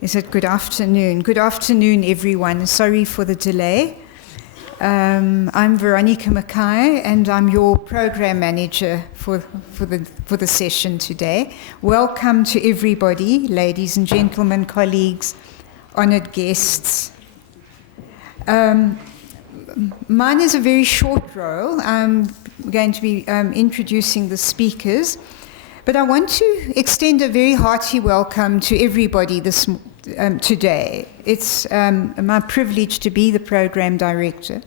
Is it good afternoon? Good afternoon, everyone. Sorry for the delay. I'm Veronica Mackay, and I'm your program manager for the session today. Welcome to everybody, ladies and gentlemen, colleagues, honored guests. Mine is a very short role. I'm going to be introducing the speakers, but I want to extend a very hearty welcome to everybody today. It's my privilege to be the program director.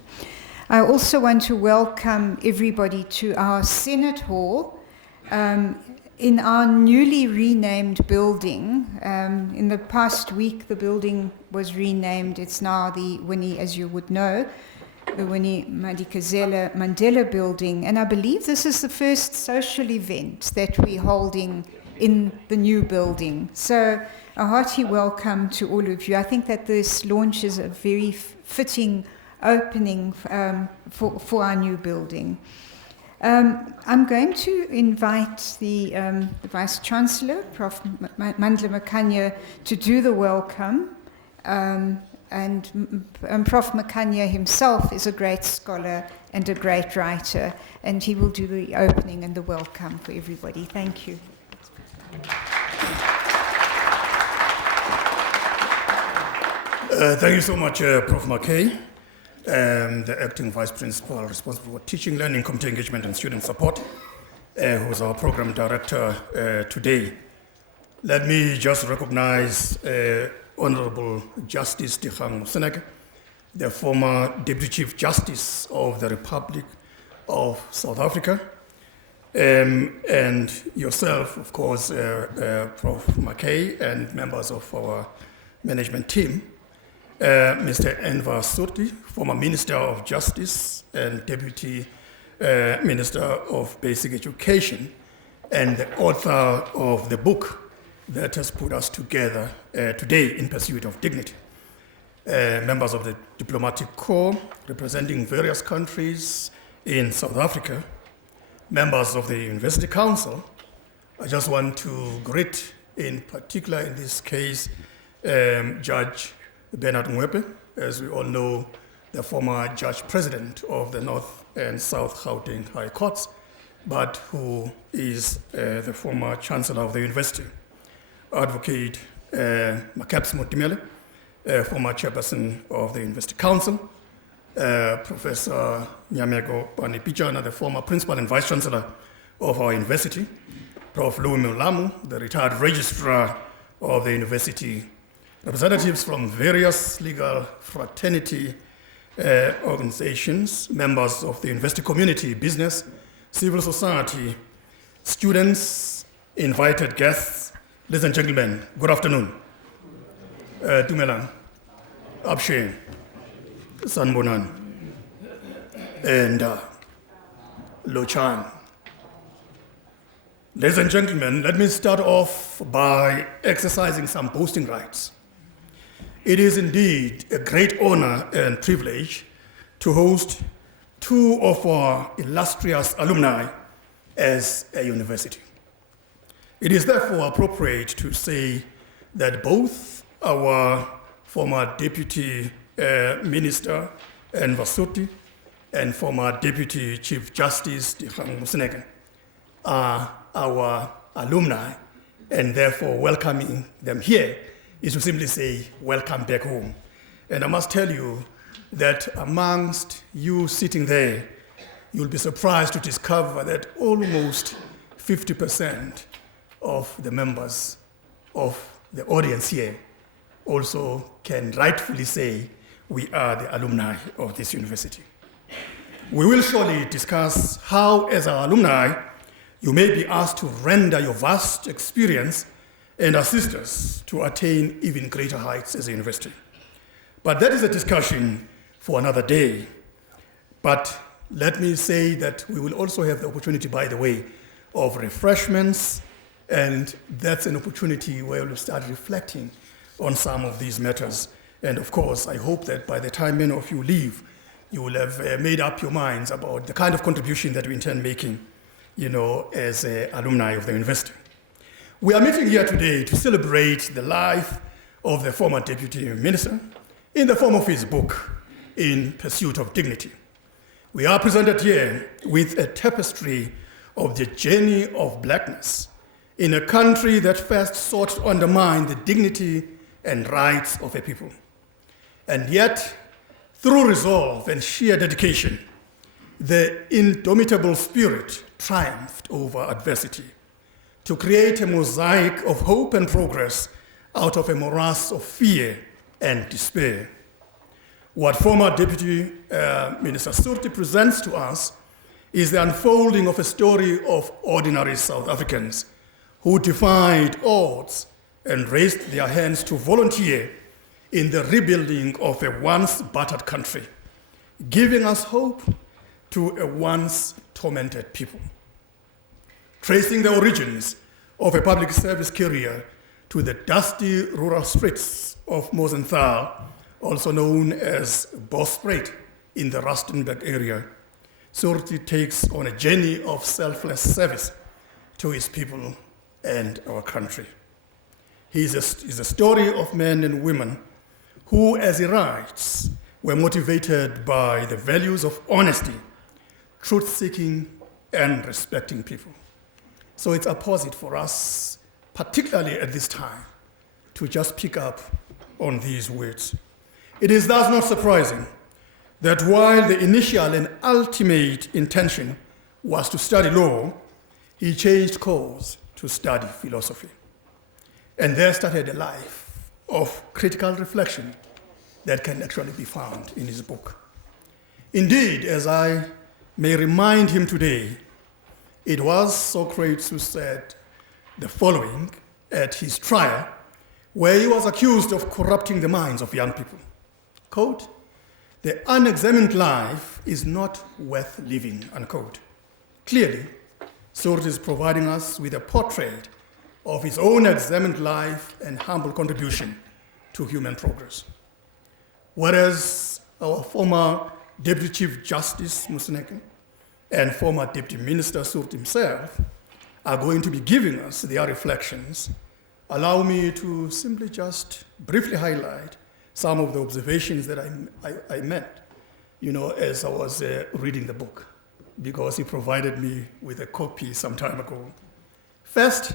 I also want to welcome everybody to our Senate Hall in our newly renamed building. In the past week, the building was renamed. It's now the Winnie, as you would know, the Winnie Madikizela Mandela building. And I believe this is the first social event that we're holding in the new building. So a hearty welcome to all of you. I think that this launch is a very fitting opening for our new building. I'm going to invite the Vice Chancellor, Prof. Mandla Makanya, to do the welcome. And Prof. Makanya himself is a great scholar and a great writer, and he will do the opening and the welcome for everybody. Thank you. Thank you so much, Prof. Mackay, the Acting Vice Principal responsible for teaching, learning, community engagement, and student support, who's our Program Director today. Let me just recognize Honorable Justice Dikgang Moseneke, the former Deputy Chief Justice of the Republic of South Africa, and yourself, of course, Prof. Mackay, and members of our management team. Mr. Enver Surty, former Minister of Justice and Deputy Minister of Basic Education, and the author of the book that has put us together today in pursuit of dignity. Members of the Diplomatic Corps representing various countries in South Africa, members of the University Council. I just want to greet, in particular in this case, Judge Bernard Mwepe, as we all know, the former Judge President of the North and South Gauteng High Courts, but who is the former Chancellor of the University. Advocate Makaps Motimele, former Chairperson of the University Council, Professor Nyameko Panipichana, the former Principal and Vice Chancellor of our university, Prof. Louis Mulamu, the retired Registrar of the University, representatives from various legal fraternity organizations, members of the university community, business, civil society, students, invited guests, ladies and gentlemen, good afternoon. Dumelang, Abshe, Sanbonan, and Lochan. Ladies and gentlemen, let me start off by exercising some boasting rights. It is indeed a great honor and privilege to host two of our illustrious alumni as a university. It is therefore appropriate to say that both our former Deputy Minister, Enver Surty, and former Deputy Chief Justice, Museneke, are our alumni, and therefore welcoming them here is to simply say, welcome back home. And I must tell you that amongst you sitting there, you'll be surprised to discover that almost 50% of the members of the audience here also can rightfully say we are the alumni of this university. We will surely discuss how, as our alumni, you may be asked to render your vast experience and assist us to attain even greater heights as a university. But that is a discussion for another day. But let me say that we will also have the opportunity, by the way, of refreshments, and that's an opportunity where we'll start reflecting on some of these matters. And of course, I hope that by the time many of you leave, you will have made up your minds about the kind of contribution that we intend making, as alumni of the university. We are meeting here today to celebrate the life of the former Deputy Minister in the form of his book, In Pursuit of Dignity. We are presented here with a tapestry of the journey of blackness in a country that first sought to undermine the dignity and rights of a people. And yet, through resolve and sheer dedication, the indomitable spirit triumphed over adversity to create a mosaic of hope and progress out of a morass of fear and despair. What former Deputy Minister Surty presents to us is the unfolding of a story of ordinary South Africans who defied odds and raised their hands to volunteer in the rebuilding of a once battered country, giving us hope to a once tormented people. Tracing the origins of a public service career to the dusty rural streets of Mosenthal, also known as Bosspruit in the Rustenburg area, Surty takes on a journey of selfless service to his people and our country. He is a story of men and women who, as he writes, were motivated by the values of honesty, truth-seeking, and respecting people. So it's apposite for us, particularly at this time, to just pick up on these words. It is thus not surprising that while the initial and ultimate intention was to study law, he changed course to study philosophy. And there started a life of critical reflection that can actually be found in his book. Indeed, as I may remind him today, it was Socrates who said the following at his trial, where he was accused of corrupting the minds of young people. Quote, "The unexamined life is not worth living," unquote. Clearly, Surty is providing us with a portrait of his own examined life and humble contribution to human progress. Whereas our former Deputy Chief Justice Museneke and former Deputy Minister Surty himself are going to be giving us their reflections, allow me to simply just briefly highlight some of the observations that I made, as I was reading the book, because he provided me with a copy some time ago. First,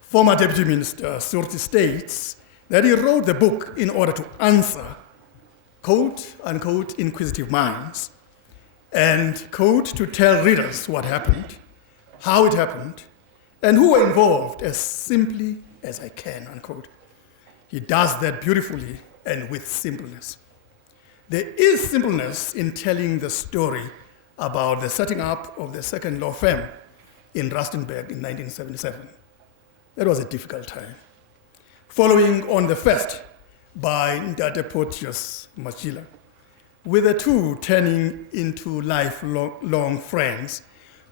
former Deputy Minister Surty states that he wrote the book in order to answer, quote, unquote, inquisitive minds, and, quote, to tell readers what happened, how it happened, and who were involved as simply as I can, unquote. He does that beautifully and with simpleness. There is simpleness in telling the story about the setting up of the second law firm in Rustenburg in 1977. That was a difficult time. Following on the first by Ndate Porteous Machila, with the two turning into lifelong friends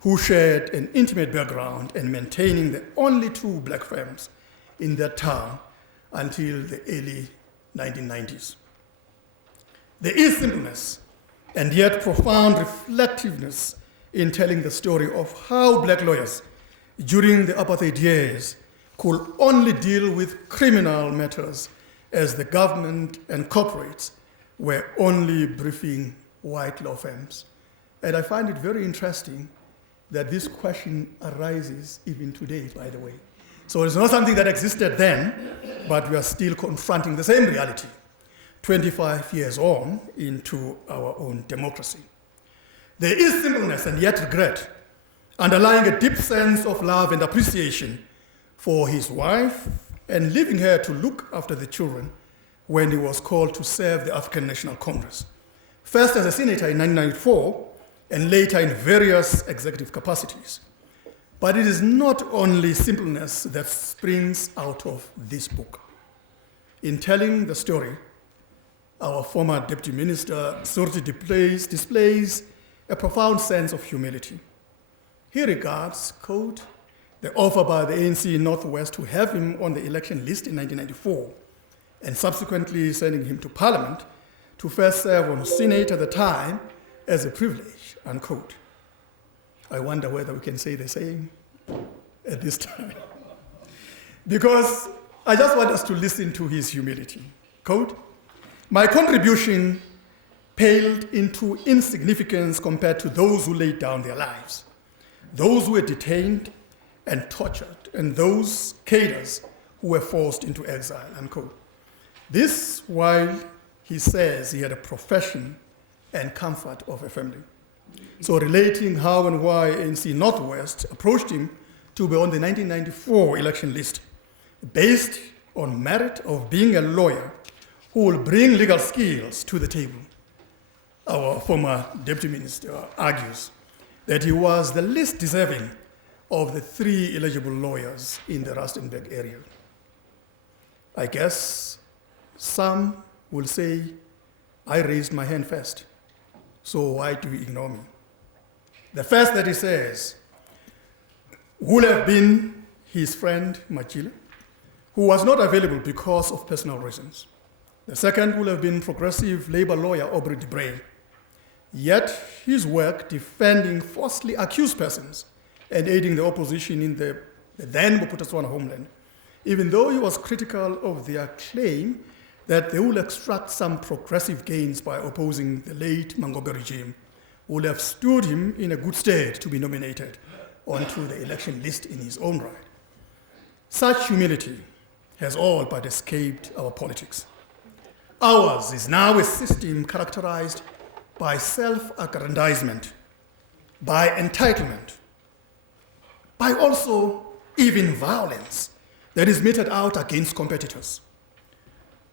who shared an intimate background and maintaining the only two black firms in that town until the early 1990s. There is simpleness and yet profound reflectiveness in telling the story of how black lawyers during the apartheid years could only deal with criminal matters as the government and corporates were only briefing white law firms. And I find it very interesting that this question arises even today, by the way. So it's not something that existed then, but we are still confronting the same reality 25 years on into our own democracy. There is simpleness and yet regret, underlying a deep sense of love and appreciation for his wife and leaving her to look after the children when he was called to serve the African National Congress, first as a senator in 1994 and later in various executive capacities. But it is not only simpleness that springs out of this book. In telling the story, our former Deputy Minister Surty displays a profound sense of humility. He regards, quote, the offer by the ANC in Northwest to have him on the election list in 1994 and subsequently sending him to Parliament to first serve on Senate at the time as a privilege, unquote. I wonder whether we can say the same at this time. Because I just want us to listen to his humility. Quote, my contribution paled into insignificance compared to those who laid down their lives, those who were detained and tortured, and those cadres who were forced into exile, unquote. This while he says he had a profession and comfort of a family. So relating how and why ANC Northwest approached him to be on the 1994 election list, based on merit of being a lawyer who will bring legal skills to the table. Our former deputy minister argues that he was the least deserving of the 3 eligible lawyers in the Rustenburg area. I guess some will say, I raised my hand first, so why do you ignore me? The first that he says would have been his friend Machile, who was not available because of personal reasons. The second would have been progressive labor lawyer Aubrey de Bray. Yet his work defending falsely accused persons and aiding the opposition in the then Bophuthatswana homeland, even though he was critical of their claim that they will extract some progressive gains by opposing the late Mangobe regime, would have stood him in a good stead to be nominated onto the election list in his own right. Such humility has all but escaped our politics. Ours is now a system characterized by self-aggrandizement, by entitlement, by also even violence that is meted out against competitors.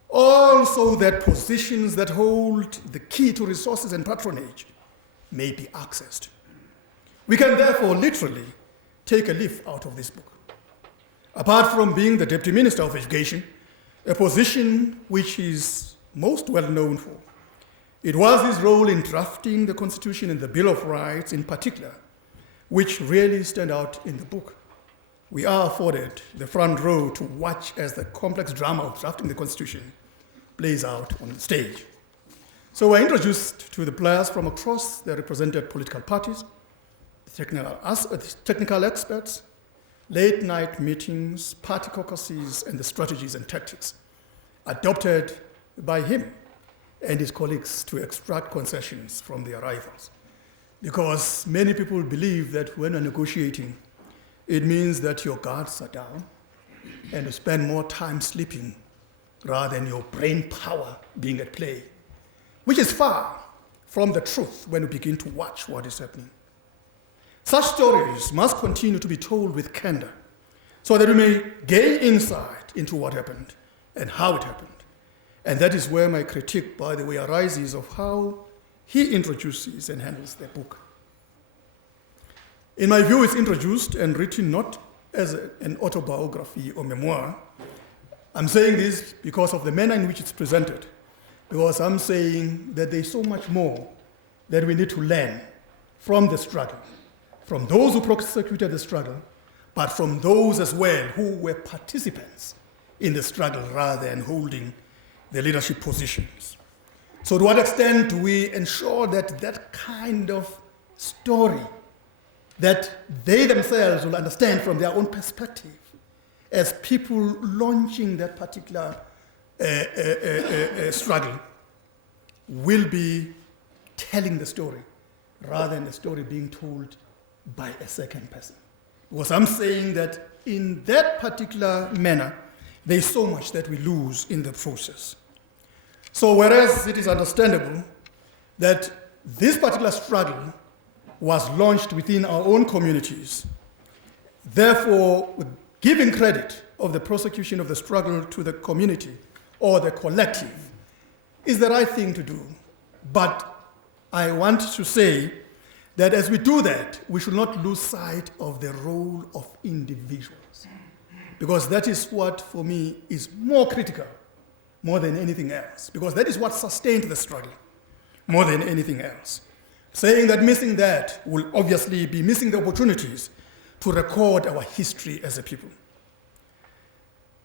Also that positions that hold the key to resources and patronage may be accessed. We can therefore literally take a leaf out of this book. Apart from being the Deputy Minister of Education, a position which is most well known for, it was his role in drafting the Constitution and the Bill of Rights in particular, which really stand out in the book. We are afforded the front row to watch as the complex drama of drafting the Constitution plays out on the stage. So we're introduced to the players from across the represented political parties, technical experts, late-night meetings, party caucuses, and the strategies and tactics adopted by him and his colleagues to extract concessions from their rivals. Because many people believe that when you're negotiating, it means that your guards are down and you spend more time sleeping rather than your brain power being at play, which is far from the truth when you begin to watch what is happening. Such stories must continue to be told with candor so that we may gain insight into what happened and how it happened. And that is where my critique, by the way, arises of how he introduces and handles the book. In my view, it's introduced and written not as an autobiography or memoir. I'm saying this because of the manner in which it's presented, because I'm saying that there's so much more that we need to learn from the struggle, from those who prosecuted the struggle, but from those as well who were participants in the struggle rather than holding the leadership positions. So to what extent do we ensure that that kind of story that they themselves will understand from their own perspective as people launching that particular struggle will be telling the story rather than the story being told by a second person. Because I'm saying that in that particular manner, there's so much that we lose in the process. So whereas it is understandable that this particular struggle was launched within our own communities, therefore giving credit of the prosecution of the struggle to the community or the collective is the right thing to do. But I want to say that as we do that, we should not lose sight of the role of individuals, because that is what, for me, is more critical, more than anything else, because that is what sustained the struggle, more than anything else. Saying that missing that will obviously be missing the opportunities to record our history as a people.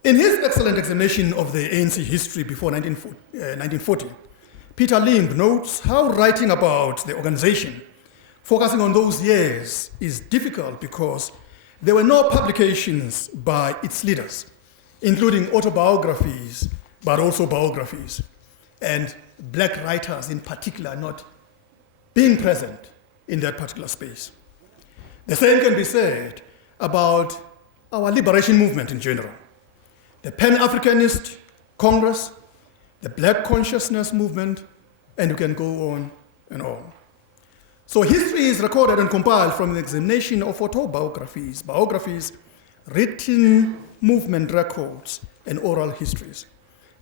In his excellent examination of the ANC history before 1940, Peter Limb notes how writing about the organization, focusing on those years, is difficult because there were no publications by its leaders, including autobiographies, but also biographies, and black writers in particular not being present in that particular space. The same can be said about our liberation movement in general. The Pan-Africanist Congress, the Black Consciousness Movement, and you can go on and on. So history is recorded and compiled from the examination of autobiographies, biographies, written movement records, and oral histories.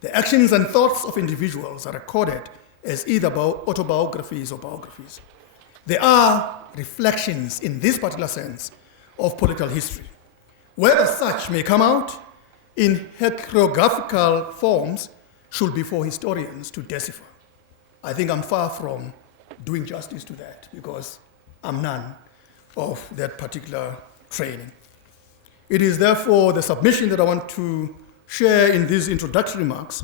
The actions and thoughts of individuals are recorded as either autobiographies or biographies. They are reflections, in this particular sense, of political history. Whether such may come out in hagiographical forms should be for historians to decipher. I think I'm far from doing justice to that because I'm none of that particular training. It is therefore the submission that I want to share in these introductory remarks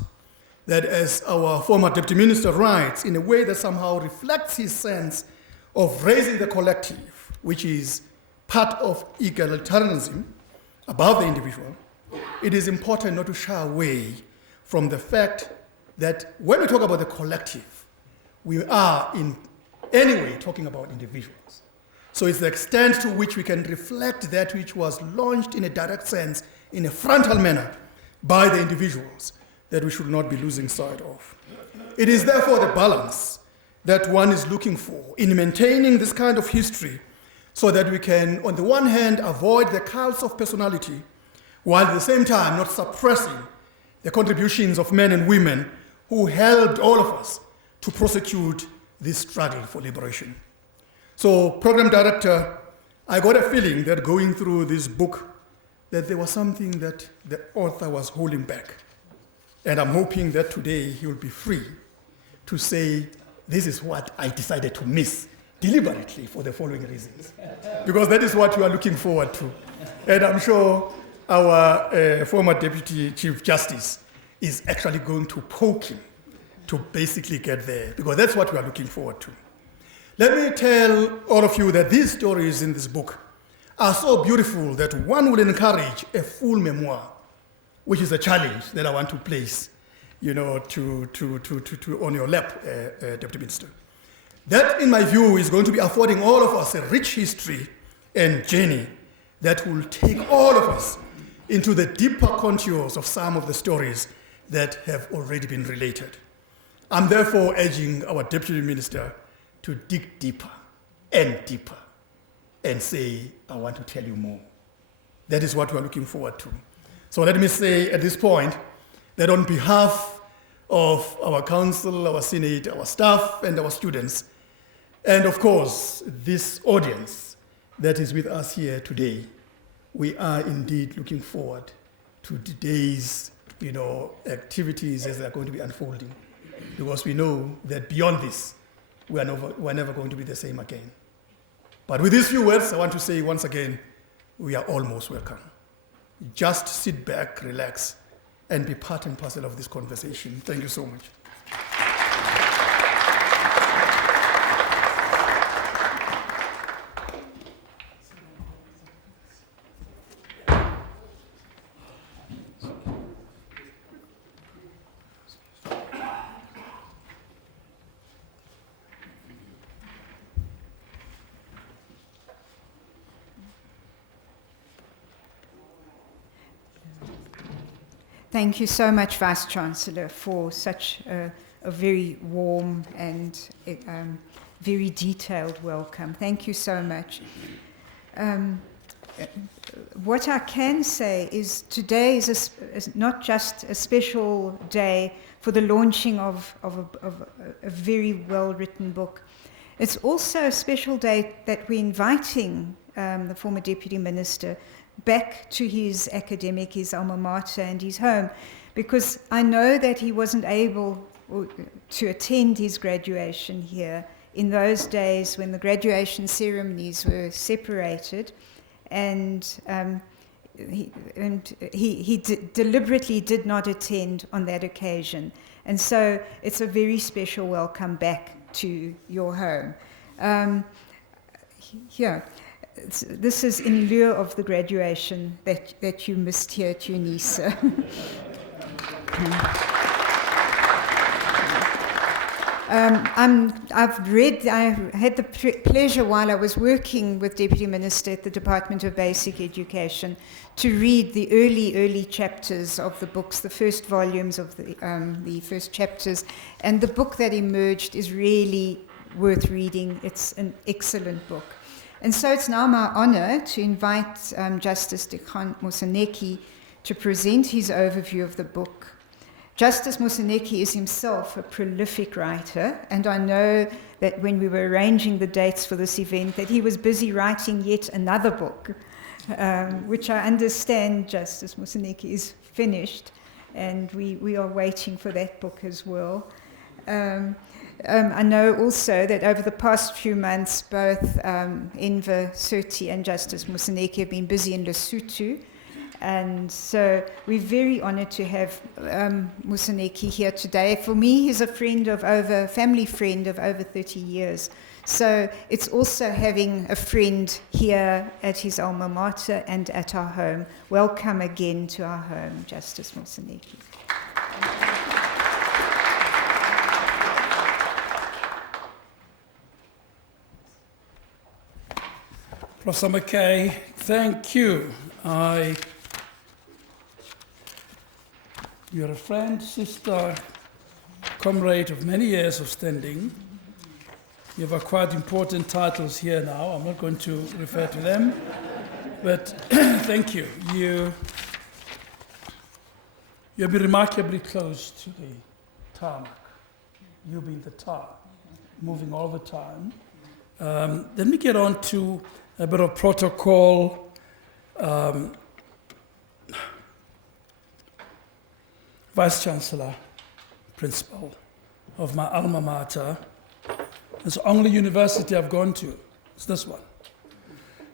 that, as our former Deputy Minister writes, in a way that somehow reflects his sense of raising the collective, which is part of egalitarianism above the individual, it is important not to shy away from the fact that when we talk about the collective, we are in any way talking about individuals. So it's the extent to which we can reflect that which was launched in a direct sense, in a frontal manner, by the individuals that we should not be losing sight of. It is therefore the balance that one is looking for in maintaining this kind of history so that we can, on the one hand, avoid the cults of personality, while at the same time not suppressing the contributions of men and women who helped all of us to prosecute this struggle for liberation. So, Program Director, I got a feeling that going through this book, that there was something that the author was holding back. And I'm hoping that today he will be free to say, this is what I decided to miss deliberately for the following reasons. Because that is what you are looking forward to. And I'm sure our former Deputy Chief Justice is actually going to poke him to basically get there, because that's what we are looking forward to. Let me tell all of you that these stories in this book are so beautiful that one will encourage a full memoir, which is a challenge that I want to place, on your lap, Deputy Minister. That, in my view, is going to be affording all of us a rich history and journey that will take all of us into the deeper contours of some of the stories that have already been related. I'm therefore urging our Deputy Minister to dig deeper and say, I want to tell you more. That is what we're looking forward to. So let me say at this point that on behalf of our council, our senate, our staff, and our students, and of course, this audience that is with us here today, we are indeed looking forward to today's activities as they're going to be unfolding, because we know that beyond this, we're never going to be the same again. But with these few words, I want to say once again, we are almost welcome. Just sit back, relax, and be part and parcel of this conversation. Thank you so much. Thank you so much, Vice-Chancellor, for such a very warm and very detailed welcome. Thank you so much. What I can say is today is not just a special day for the launching of a very well-written book. It's also a special day that we're inviting the former Deputy Minister back to his academic, his alma mater and his home, because I know that he wasn't able to attend his graduation here in those days when the graduation ceremonies were separated, and he deliberately did not attend on that occasion. And so it's a very special welcome back to your home. This is in lieu of the graduation that you missed here at UNISA. I had the pleasure while I was working with Deputy Minister at the Department of Basic Education to read the early chapters of the books, the first volumes of the first chapters, and the book that emerged is really worth reading. It's an excellent book. And so it's now my honor to invite Justice Dikhan Moseneke to present his overview of the book. Justice Moseneke is himself a prolific writer, and I know that when we were arranging the dates for this event that he was busy writing yet another book, which I understand Justice Moseneke is finished, and we are waiting for that book as well. I know also that over the past few months, both Enver Surty and Justice Moseneke have been busy in Lesotho, and so we're very honored to have Moseneke here today. For me, he's a family friend of over 30 years. So it's also having a friend here at his alma mater and at our home. Welcome again to our home, Justice Moseneke. Professor McKay, thank you. You're a friend, sister, comrade of many years of standing. You have quite important titles here now. I'm not going to refer to them, but thank you. You've been remarkably close to the tarmac. You've been the tar, moving all the time. Let me get on to a bit of protocol. Vice-Chancellor, principal of my alma mater. It's the only university I've gone to. It's this one.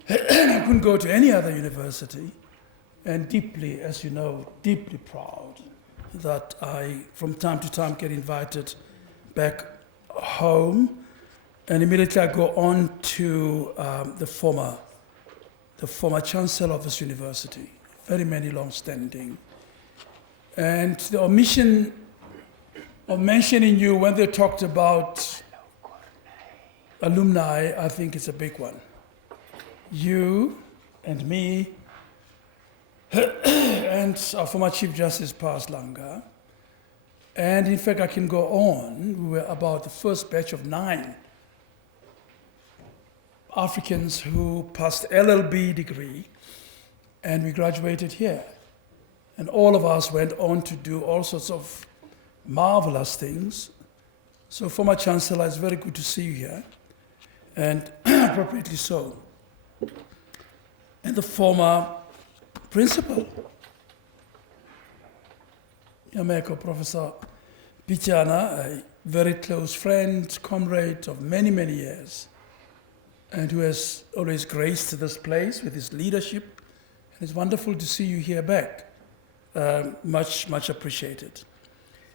I couldn't go to any other university, and deeply, as you know, deeply proud that I, from time to time, get invited back home, and immediately I go on to the former chancellor of this university, very many long-standing. And the omission of mentioning you when they talked about alumni, I think it's a big one. You and me and our former Chief Justice Pars Langa. And in fact, I can go on. We were about the first batch of 9 Africans who passed LLB degree, and we graduated here. And all of us went on to do all sorts of marvelous things. So, former Chancellor, it's very good to see you here, and appropriately so. And the former principal, Yameko Professor Pichana, a very close friend, comrade of many, many years, and who has always graced this place with his leadership. And it's wonderful to see you here back. Much, much appreciated.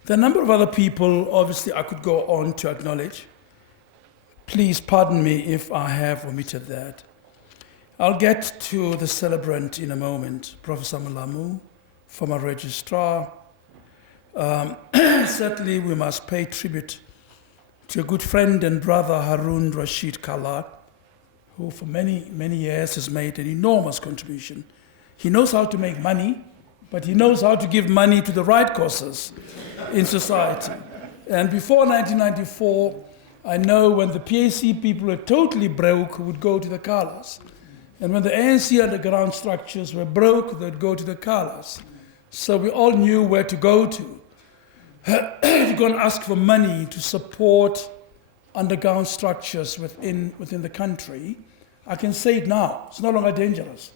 There are a number of other people, obviously, I could go on to acknowledge. Please pardon me if I have omitted that. I'll get to the celebrant in a moment, Professor Malamu, former registrar. Certainly, we must pay tribute to a good friend and brother, Harun Rashid Kala, who for many, many years has made an enormous contribution. He knows how to make money, but he knows how to give money to the right causes in society. And before 1994, I know when the PAC people were totally broke, would go to the Kalas. And when the ANC underground structures were broke, they'd go to the Kalas. So we all knew where to go to. To go and ask for money to support underground structures within the country. I can say it now, it's no longer dangerous.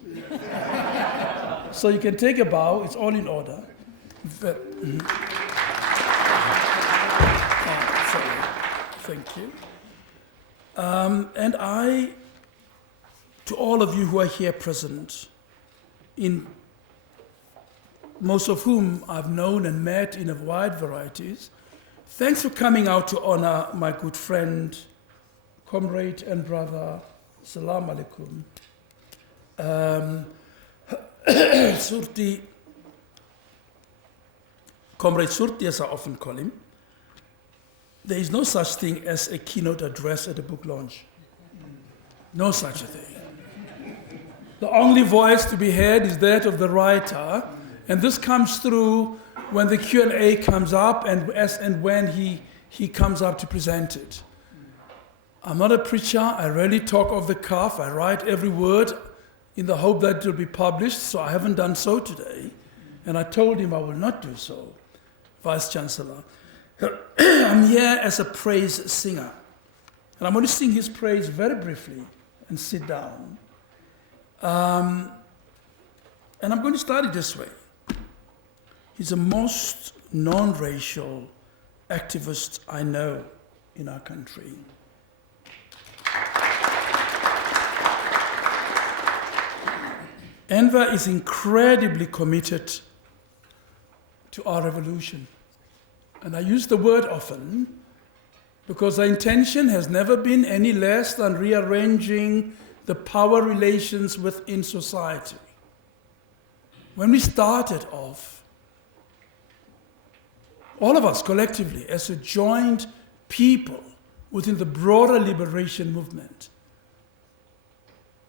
So you can take a bow, it's all in order. Thank you. And I, to all of you who are here present, in most of whom I've known and met in a wide varieties, thanks for coming out to honor my good friend, comrade and brother, Salam alaikum, Surty, Comrade Surty, as I often call him. There is no such thing as a keynote address at a book launch. No such a thing. The only voice to be heard is that of the writer, and this comes through when the Q&A comes up and when he comes up to present it. I'm not a preacher. I rarely talk off the cuff. I write every word in the hope that it will be published, so I haven't done so today. And I told him I will not do so, Vice-Chancellor. I'm here as a praise singer. And I'm going to sing his praise very briefly and sit down. And I'm going to start it this way. He's the most non-racial activist I know in our country. Enver is incredibly committed to our revolution. And I use the word often because the intention has never been any less than rearranging the power relations within society. When we started off, all of us collectively as a joint people within the broader liberation movement,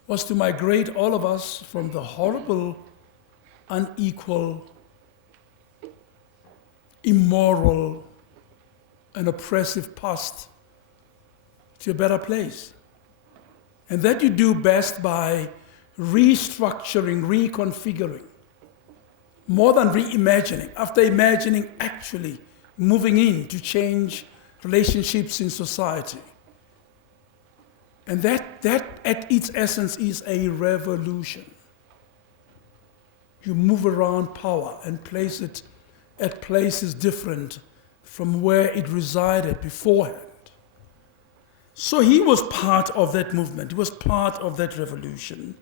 was to migrate all of us from the horrible, unequal, immoral, and oppressive past to a better place. And that you do best by restructuring, reconfiguring, more than reimagining, after imagining, actually moving in to change relationships in society. And that at its essence is a revolution. You move around power and place it at places different from where it resided beforehand. So he was part of that movement. He was part of that revolution.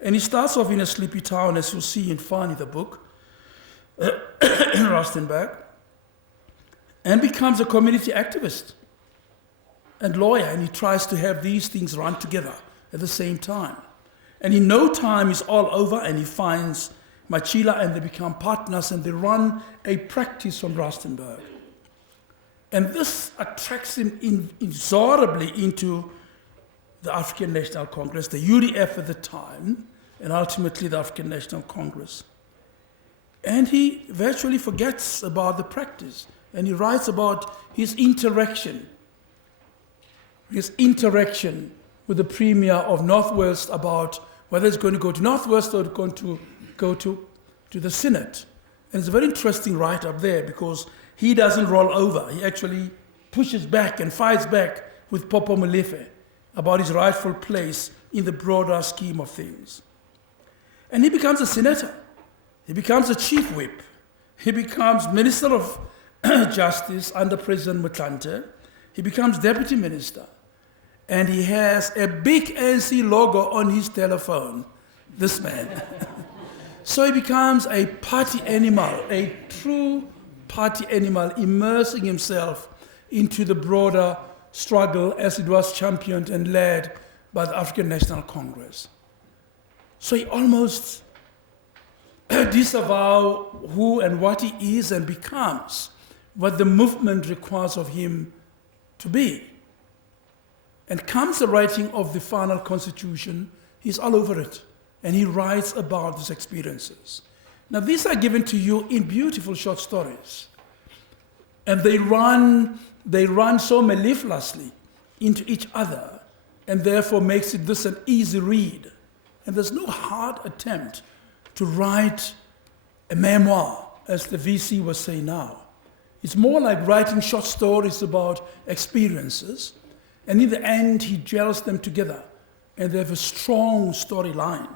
And he starts off in a sleepy town, as you'll see in Fani, the book, in Rustenburg, and becomes a community activist and lawyer, and he tries to have these things run together at the same time. And in no time, it's all over, and he finds Machila, and they become partners, and they run a practice from Rustenburg. And this attracts him inexorably into the African National Congress, the UDF at the time, and ultimately the African National Congress. And he virtually forgets about the practice, and he writes about his interaction with the Premier of North West about whether it's going to go to North West or going to go to the Senate. And it's a very interesting write-up there because he doesn't roll over. He actually pushes back and fights back with Popo Molefe about his rightful place in the broader scheme of things. And he becomes a senator. He becomes a chief whip. He becomes Minister of Justice under President Motlanthe. He becomes deputy minister. And he has a big ANC logo on his telephone, this man. So he becomes a party animal, a true party animal, immersing himself into the broader struggle as it was championed and led by the African National Congress. So he almost disavows who and what he is and becomes what the movement requires of him to be. And comes the writing of the final constitution, he's all over it. And he writes about his experiences. Now, these are given to you in beautiful short stories. And they run so mellifluously into each other, and therefore makes it this an easy read. And there's no hard attempt to write a memoir, as the VC was saying now. It's more like writing short stories about experiences, and in the end, he gels them together, and they have a strong storyline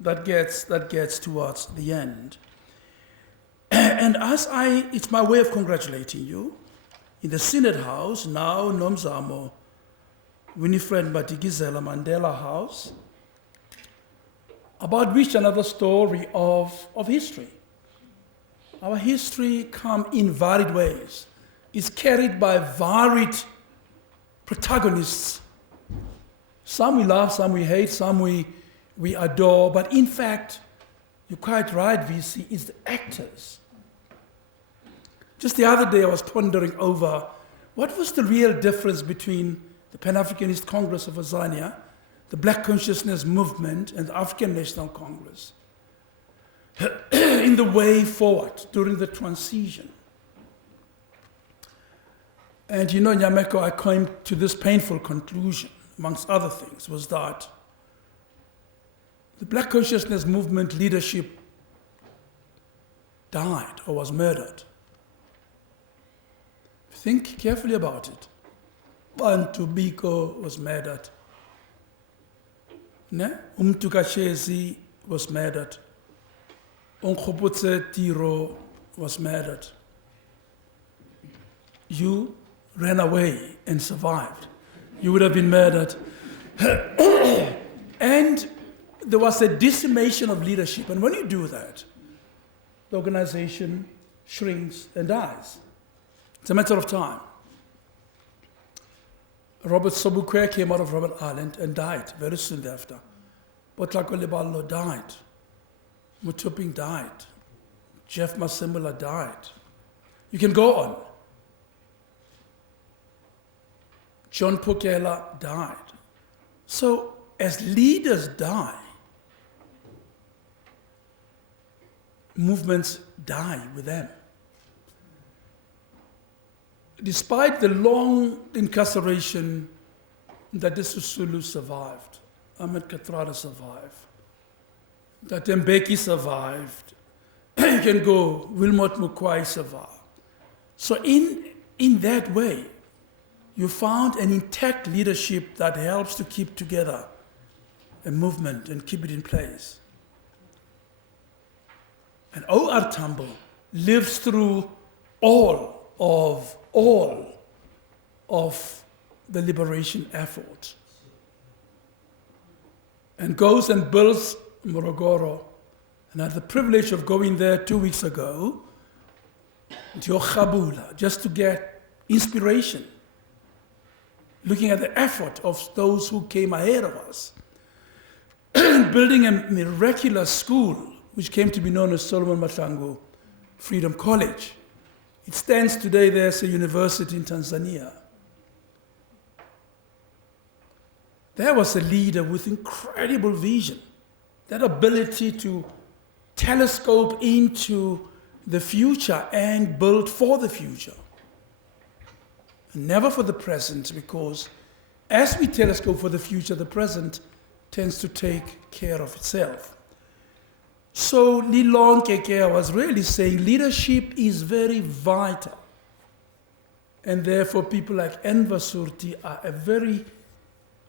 that gets towards the end. And it's my way of congratulating you. In the Senate House, now Nomzamo, Winifred Matikizela Mandela House, about which another story of history. Our history comes in varied ways. It's carried by varied protagonists. Some we love, some we hate, some we adore, but in fact, you're quite right, VC, it's the actors. Just the other day I was pondering over what was the real difference between the Pan-Africanist Congress of Azania, the Black Consciousness Movement, and the African National Congress in the way forward during the transition. And you know, Nyameko, I came to this painful conclusion, amongst other things, was that the Black Consciousness Movement leadership died or was murdered. Think carefully about it. Bantu Biko was murdered. Umtukashezi was murdered. Onkgopotse Tiro was murdered. You ran away and survived. You would have been murdered. And there was a decimation of leadership. And when you do that, the organization shrinks and dies. It's a matter of time. Robert Sobukwe came out of Robert Island and died very soon thereafter. Potlako Leballo died. Mutuping died. Jeff Masemula died. You can go on. John Pokela died. So as leaders die, movements die with them. Despite the long incarceration that the Sisulu survived, Ahmed Kathrada survived, that Mbeki survived, you can go, Wilmot Mukwai survived. So in that way, you found an intact leadership that helps to keep together a movement and keep it in place. And O.R. Tambo lives through all of the liberation effort and goes and builds Morogoro. And I had the privilege of going there 2 weeks ago to Khabula just to get inspiration, looking at the effort of those who came ahead of us, building a miraculous school which came to be known as Solomon Mahlangu Freedom College. It stands today there as a university in Tanzania. There was a leader with incredible vision, that ability to telescope into the future and build for the future. And never for the present, because as we telescope for the future, the present tends to take care of itself. So Lilong Keke was really saying leadership is very vital. And therefore people like Enver Surty are a very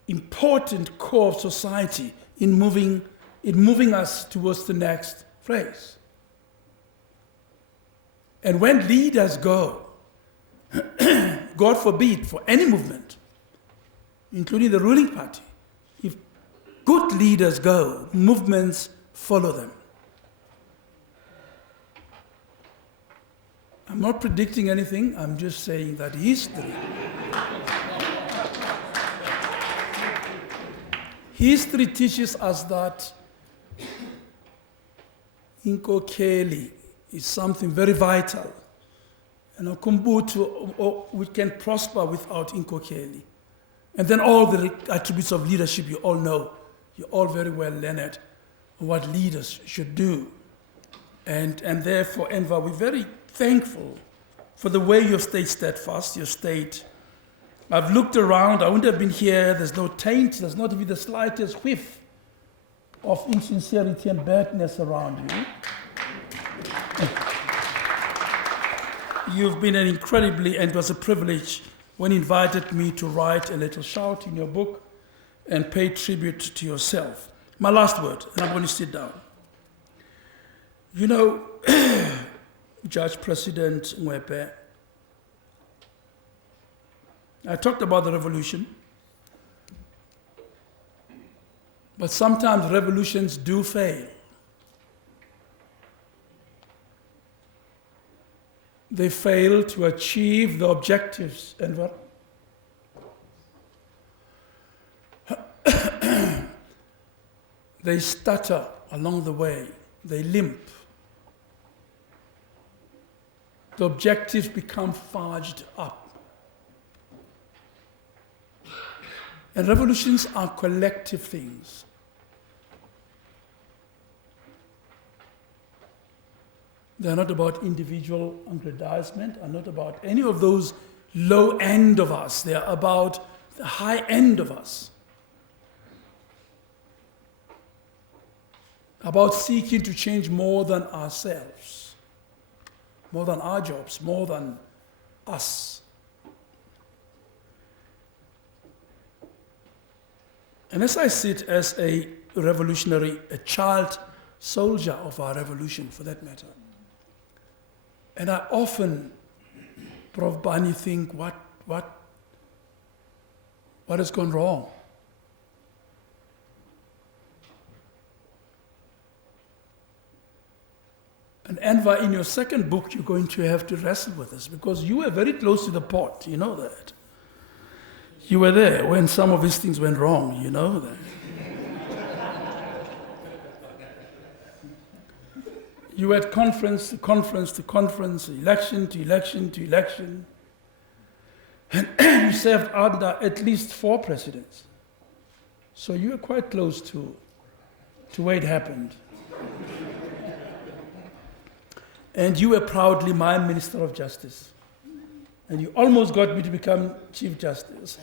important core of society in moving us towards the next phase. And when leaders go, God forbid, for any movement, including the ruling party, if good leaders go, movements follow them. I'm not predicting anything, I'm just saying that history teaches us that inkokeli is something very vital. And we can prosper without inkokeli. And then all the attributes of leadership you all know. You're all very well learned on what leaders should do. And therefore, Enver, we're very thankful for the way you've stayed steadfast, you've stayed. I've looked around, I wouldn't have been here, there's no taint, there's not even the slightest whiff of insincerity and badness around you. You've been an incredibly, and it was a privilege when you invited me to write a little shout in your book and pay tribute to yourself. My last word, and I'm going to sit down. You know, Judge President Mwepe, I talked about the revolution, but sometimes revolutions do fail. They fail to achieve the objectives, Enver. They stutter along the way. They limp. The objectives become fudged up. And revolutions are collective things. They're not about individual aggrandizement, are not about any of those low end of us. They're about the high end of us. About seeking to change more than ourselves, more than our jobs, more than us. And as I sit as a revolutionary, a child soldier of our revolution for that matter, and I often, Prof. Bani, think, what has gone wrong? And Enver, in your second book, you're going to have to wrestle with this because you were very close to the pot, you know that. You were there when some of these things went wrong, you know that. You had conference to conference to conference, election to election to election. And you served under at least 4 presidents. So you were quite close to where it happened. And you were proudly my Minister of Justice. And you almost got me to become Chief Justice.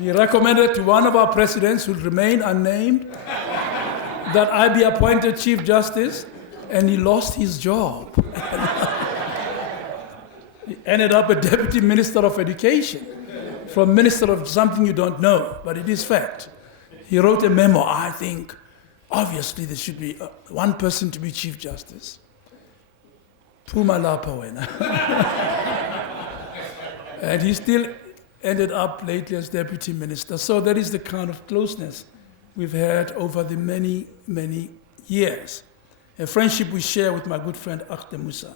He recommended to one of our presidents, who will remain unnamed, that I be appointed Chief Justice, and he lost his job. He ended up a Deputy Minister of Education, from Minister of something you don't know, but it is fact. He wrote a memo, I think, obviously there should be one person to be Chief Justice. Puma lapa wena. And he still ended up lately as Deputy Minister. So that is the kind of closeness we've had over the many, many years. A friendship we share with my good friend Akhte Musa.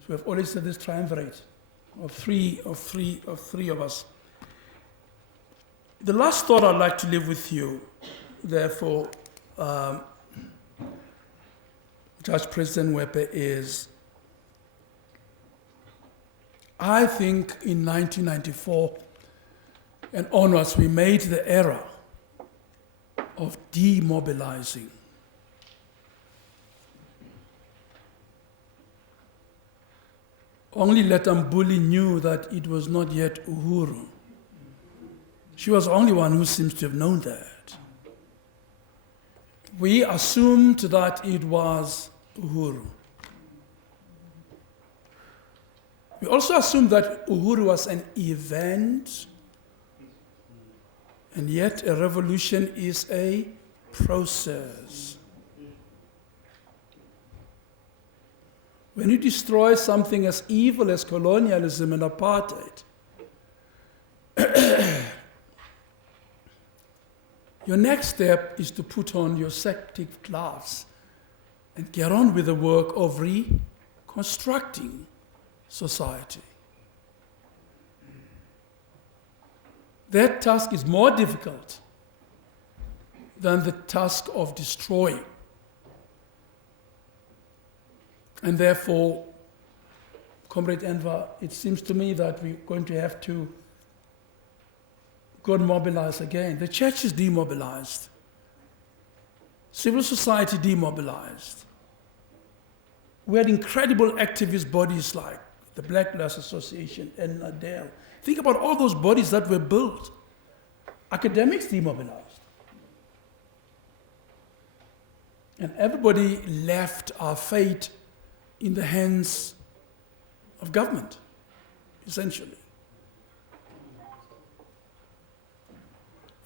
So we have always had this triumvirate of three of us. The last thought I'd like to leave with you, therefore, Judge President Mwepe, is I think in 1994 and onwards we made the era of demobilizing. Only Letambuli knew that it was not yet Uhuru. She was the only one who seems to have known that. We assumed that it was Uhuru. We also assumed that Uhuru was an event, and yet a revolution is a process. When you destroy something as evil as colonialism and apartheid, your next step is to put on your septic gloves and get on with the work of reconstructing society. That task is more difficult than the task of destroying. And therefore, Comrade Enver, it seems to me that we're going to have to got mobilized again. The church is demobilized. Civil society demobilized. We had incredible activist bodies like the Black Lives Association and Adele. Think about all those bodies that were built. Academics demobilized. And everybody left our fate in the hands of government, essentially.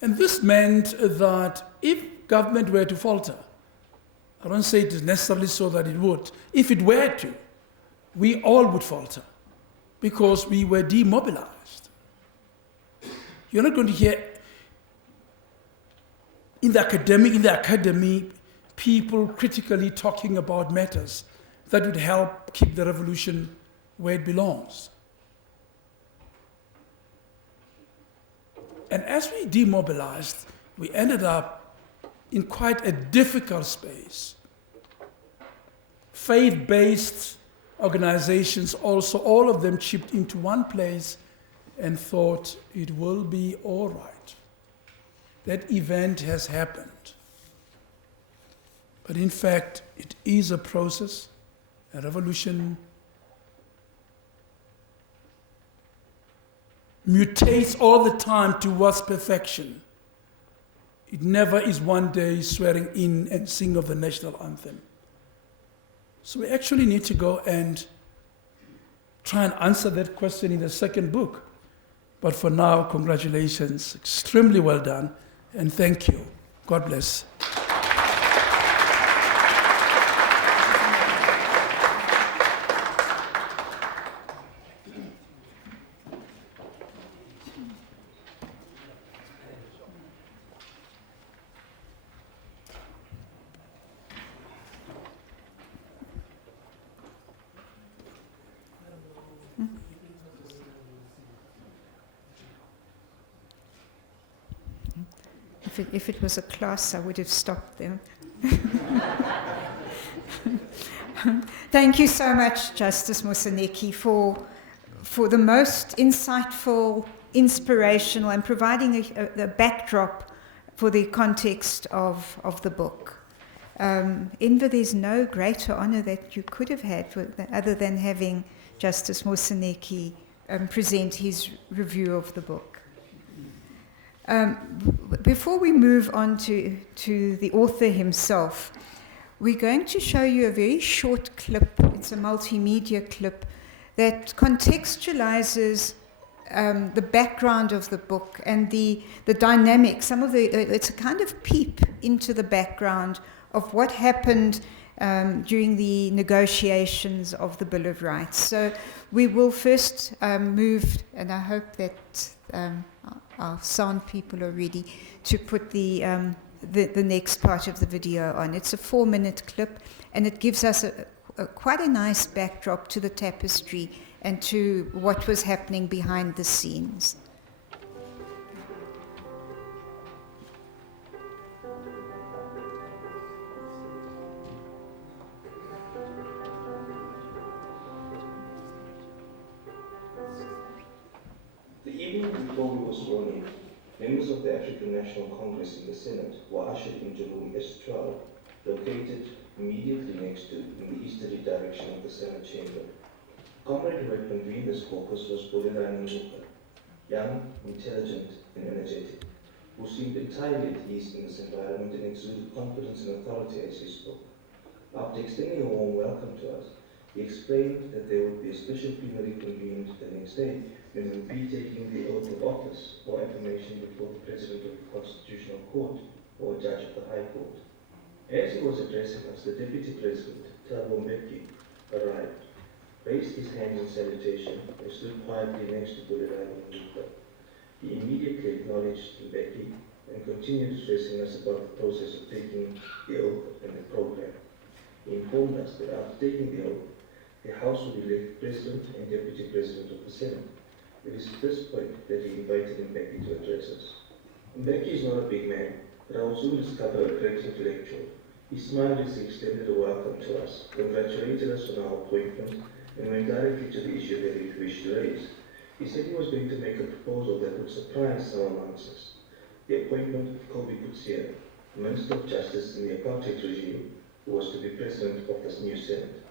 And this meant that if government were to falter, I don't say it is necessarily so that it would, if it were to, we all would falter because we were demobilized. You're not going to hear in the academy, people critically talking about matters that would help keep the revolution where it belongs. And as we demobilized, we ended up in quite a difficult space. Faith-based organizations also, all of them chipped into one place and thought it will be all right. That event has happened. But in fact, it is a process, a revolution mutates all the time towards perfection. It never is one day swearing in and sing of the national anthem. So we actually need to go and try and answer that question in the second book. But for now, congratulations, extremely well done, and thank you. God bless. If it was a class, I would have stopped them. Thank you so much, Justice Moseneke, for the most insightful, inspirational, and providing a backdrop for the context of the book. Enver, there's no greater honor that you could have had other than having Justice Moseneke present his review of the book. Before we move on to the author himself, we're going to show you a very short clip. It's a multimedia clip that contextualizes the background of the book and the dynamics. It's a kind of peep into the background of what happened during the negotiations of the Bill of Rights. So we will first move, and I hope that our sound people are ready to put the next part of the video on. It's a 4-minute clip, and it gives us quite a nice backdrop to the tapestry and to what was happening behind the scenes. The evening before we were sworn in, members of the African National Congress in the Senate were ushered into room S12, located immediately next to in the easterly direction of the Senate chamber. The comrade who had convened this caucus was Bulelani Ngcuka, young, intelligent, and energetic, who seemed entirely at ease in this environment and exuded confidence and authority as he spoke. After extending a warm welcome to us, he explained that there would be a special plenary convened the next day when we would be taking the oath of office or affirmation before the President of the Constitutional Court or a Judge of the High Court. As he was addressing us, the Deputy President, Thabo Mbeki, arrived, raised his hands in salutation, and stood quietly next to Bulelani Ngcuka. He immediately acknowledged Mbeki and continued stressing us about the process of taking the oath and the program. He informed us that after taking the oath, the House would elect President and Deputy President of the Senate. It is at this point that he invited Mbeki to address us. Mbeki is not a big man, but I will soon discover a great intellectual. He smiled as he extended a welcome to us, congratulated us on our appointment, and went directly to the issue that we wished to raise. He said he was going to make a proposal that would surprise some amongst us. The appointment of Kobe Coetzee, Minister of Justice in the apartheid regime, who was to be president of this new Senate.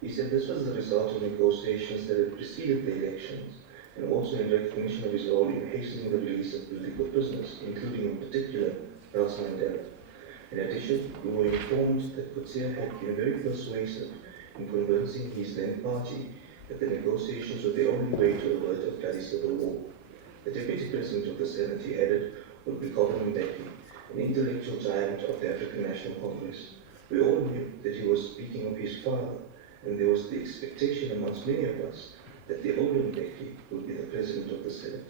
He said this was the result of negotiations that had preceded the elections, and also in recognition of his role in hastening the release of political prisoners, including in particular Nelson Mandela. In addition, we were informed that Coetzee had been very persuasive in convincing his then party that the negotiations were the only way to avert a bloody civil war. The Deputy President of the Senate, he added, would be Govan Mbeki, an intellectual giant of the African National Congress. We all knew that he was speaking of his father, and there was the expectation amongst many of us that the older Mbeki would be the President of the Senate.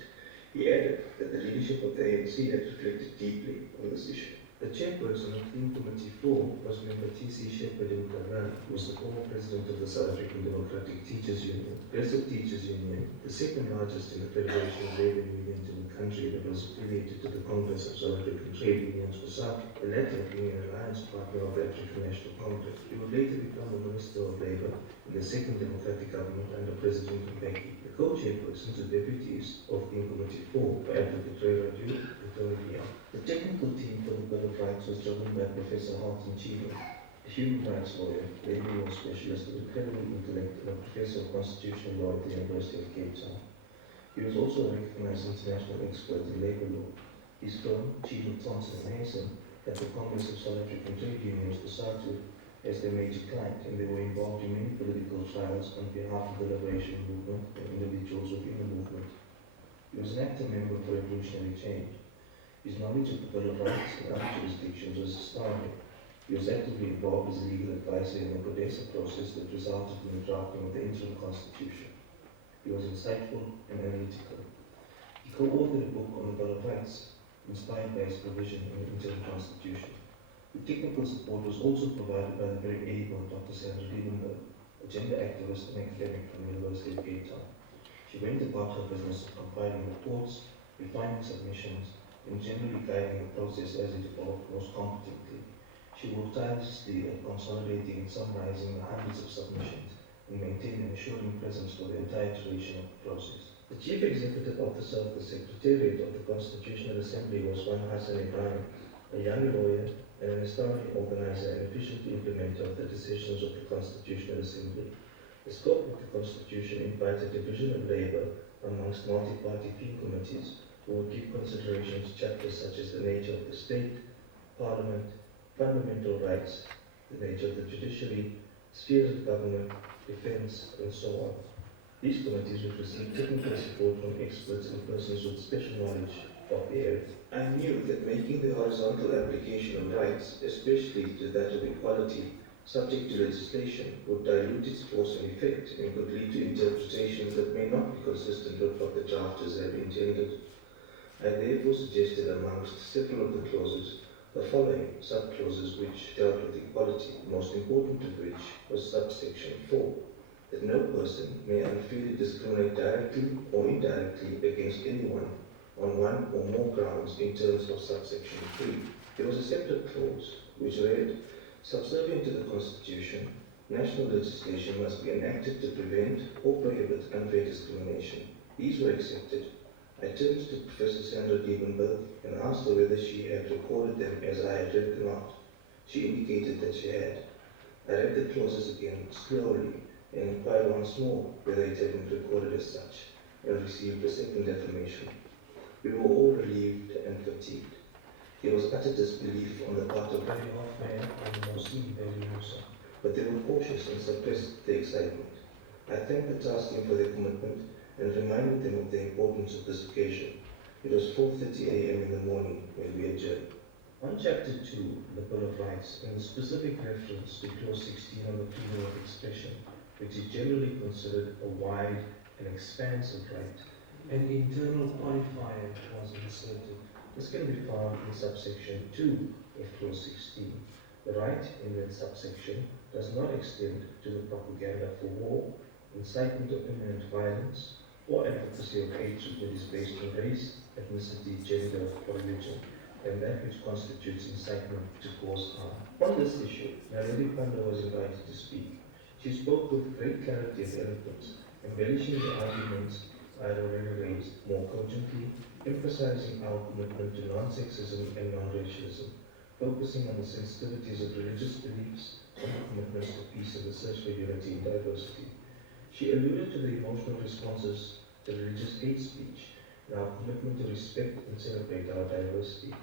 He added that the leadership of the ANC had reflected deeply on this issue. The chairperson of Theme Committee 4 was Member T.C. Shepherd Mkandla, who was the former president of the South African Democratic Teachers Union, Progressive Teachers Union, the second largest in the Federation of Labour Unions in the country that was affiliated to the Congress of South African Trade Unions, COSATU, the latter being an alliance partner of the African National Congress. He would later become the Minister of Labour in the second democratic government under President Mbeki. The co-chairpersons and deputies of Theme Committee 4 were Advocate Ray Raju and Tony Leon. The technical team for the Bill of Rights was joined by Professor Harton Chiba, a human rights lawyer, labor law specialist with incredible intellect, and a professor of constitutional law at the University of Cape Town. He was also a recognized international expert in labor law. His firm, Chiba Thompson and Mason, had the Congress of South African Trade Unions, COSATU, as their major client, and they were involved in many political trials on behalf of the liberation movement and individuals within the movement. He was an active member of Revolutionary Change. His knowledge of the Bill of Rights and other jurisdictions was astounding. He was actively involved as a legal advisor in the Codesa process that resulted in the drafting of the interim constitution. He was insightful and analytical. He co-authored a book on the Bill of Rights, inspired by his provision in the interim constitution. The technical support was also provided by the very able Dr. Sandra Liebenberg, a gender activist and academic from the University of Cape Town. She went about her business of compiling reports, refining submissions, and generally guiding the process as it evolved most competently. She worked tirelessly at consolidating and summarizing the hundreds of submissions and maintaining an assuring presence for the entire duration of the process. The Chief Executive Officer of the Secretariat of the Constitutional Assembly was Wan Hassan Ibrahim, a young lawyer and an historic organizer and efficient implementer of the decisions of the Constitutional Assembly. The scope of the Constitution invited division of labour amongst multi-party Theme committees who would give consideration to chapters such as the nature of the state, parliament, fundamental rights, the nature of the judiciary, spheres of government, defence, and so on. These committees would receive technical support from experts and persons with special knowledge of the area. I knew that making the horizontal application of rights, especially to that of equality, subject to legislation, would dilute its force and effect and could lead to interpretations that may not be consistent with what the drafters had intended. I therefore suggested amongst several of the clauses the following sub-clauses which dealt with equality, the most important of which was subsection 4, that no person may unfairly discriminate directly or indirectly against anyone on one or more grounds in terms of subsection 3. There was a separate clause which read, subservient to the Constitution, national legislation must be enacted to prevent or prohibit unfair discrimination. These were accepted. I turned to Professor Sandra Liebenberg and asked her whether she had recorded them as I had read them out. She indicated that she had. I read the clauses again slowly and inquired once more whether it had been recorded as such, and received a second affirmation. We were all relieved and fatigued. There was utter disbelief on the part of Barry Hoffman and Mosini Barry Musa, but they were cautious and suppressed the excitement. I thanked the task team for their commitment and reminded them of the importance of this occasion. It was 4:30 a.m. in the morning when we adjourned. On Chapter 2, the Bill of Rights, and the specific reference to Clause 16 of the freedom of expression, which is generally considered a wide and expansive right, an internal qualifier was inserted. This can be found in subsection 2 of Clause 16. The right in that subsection does not extend to the propaganda for war, incitement of imminent violence, or advocacy of hatred that is based on race, ethnicity, gender, or religion, and that which constitutes incitement to cause harm. On this issue, Naledi Pandya was invited to speak. She spoke with great clarity and eloquence, embellishing the arguments I had already raised more cogently, emphasizing our commitment to non-sexism and non-racialism, focusing on the sensitivities of religious beliefs and commitments to peace and the search for unity in diversity. She alluded to the emotional responses to religious hate speech and our commitment to respect and celebrate our diversity.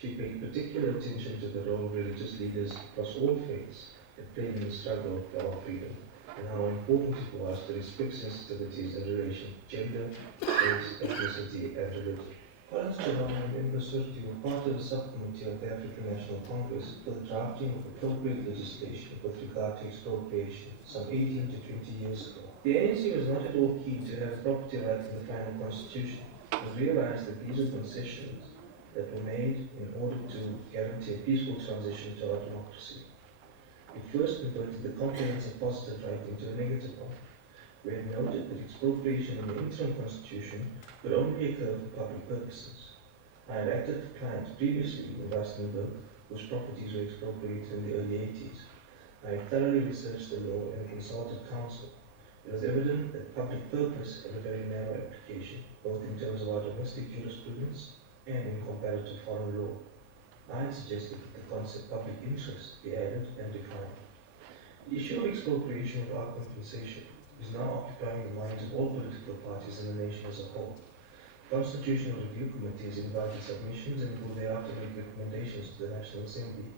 She paid particular attention to the role religious leaders across all faiths have played in the struggle for our freedom, and how important it was to respect sensitivities in relation to gender, race, ethnicity, and religion. Collins Chiloma and Enver Surty were part of the subcommittee of the African National Congress for the drafting of appropriate legislation with regard to expropriation some 18 to 20 years ago. The ANC was not at all keen to have property rights in the final constitution, but realized that these were concessions that were made in order to guarantee a peaceful transition to our democracy. It first converted the comprehensive positive right into a negative one. We had noted that expropriation in the interim constitution could only occur for public purposes. I had acted for clients previously in Rustenburg whose properties were expropriated in the early 80s. I had thoroughly researched the law and consulted counsel. It was evident that public purpose had a very narrow application, both in terms of our domestic jurisprudence and in comparative foreign law. I had suggested that the concept public interest be added and defined. The issue of expropriation without compensation is now occupying the minds of all political parties in the nation as a whole. Constitutional Review Committees invited submissions and will thereafter make recommendations to the National Assembly.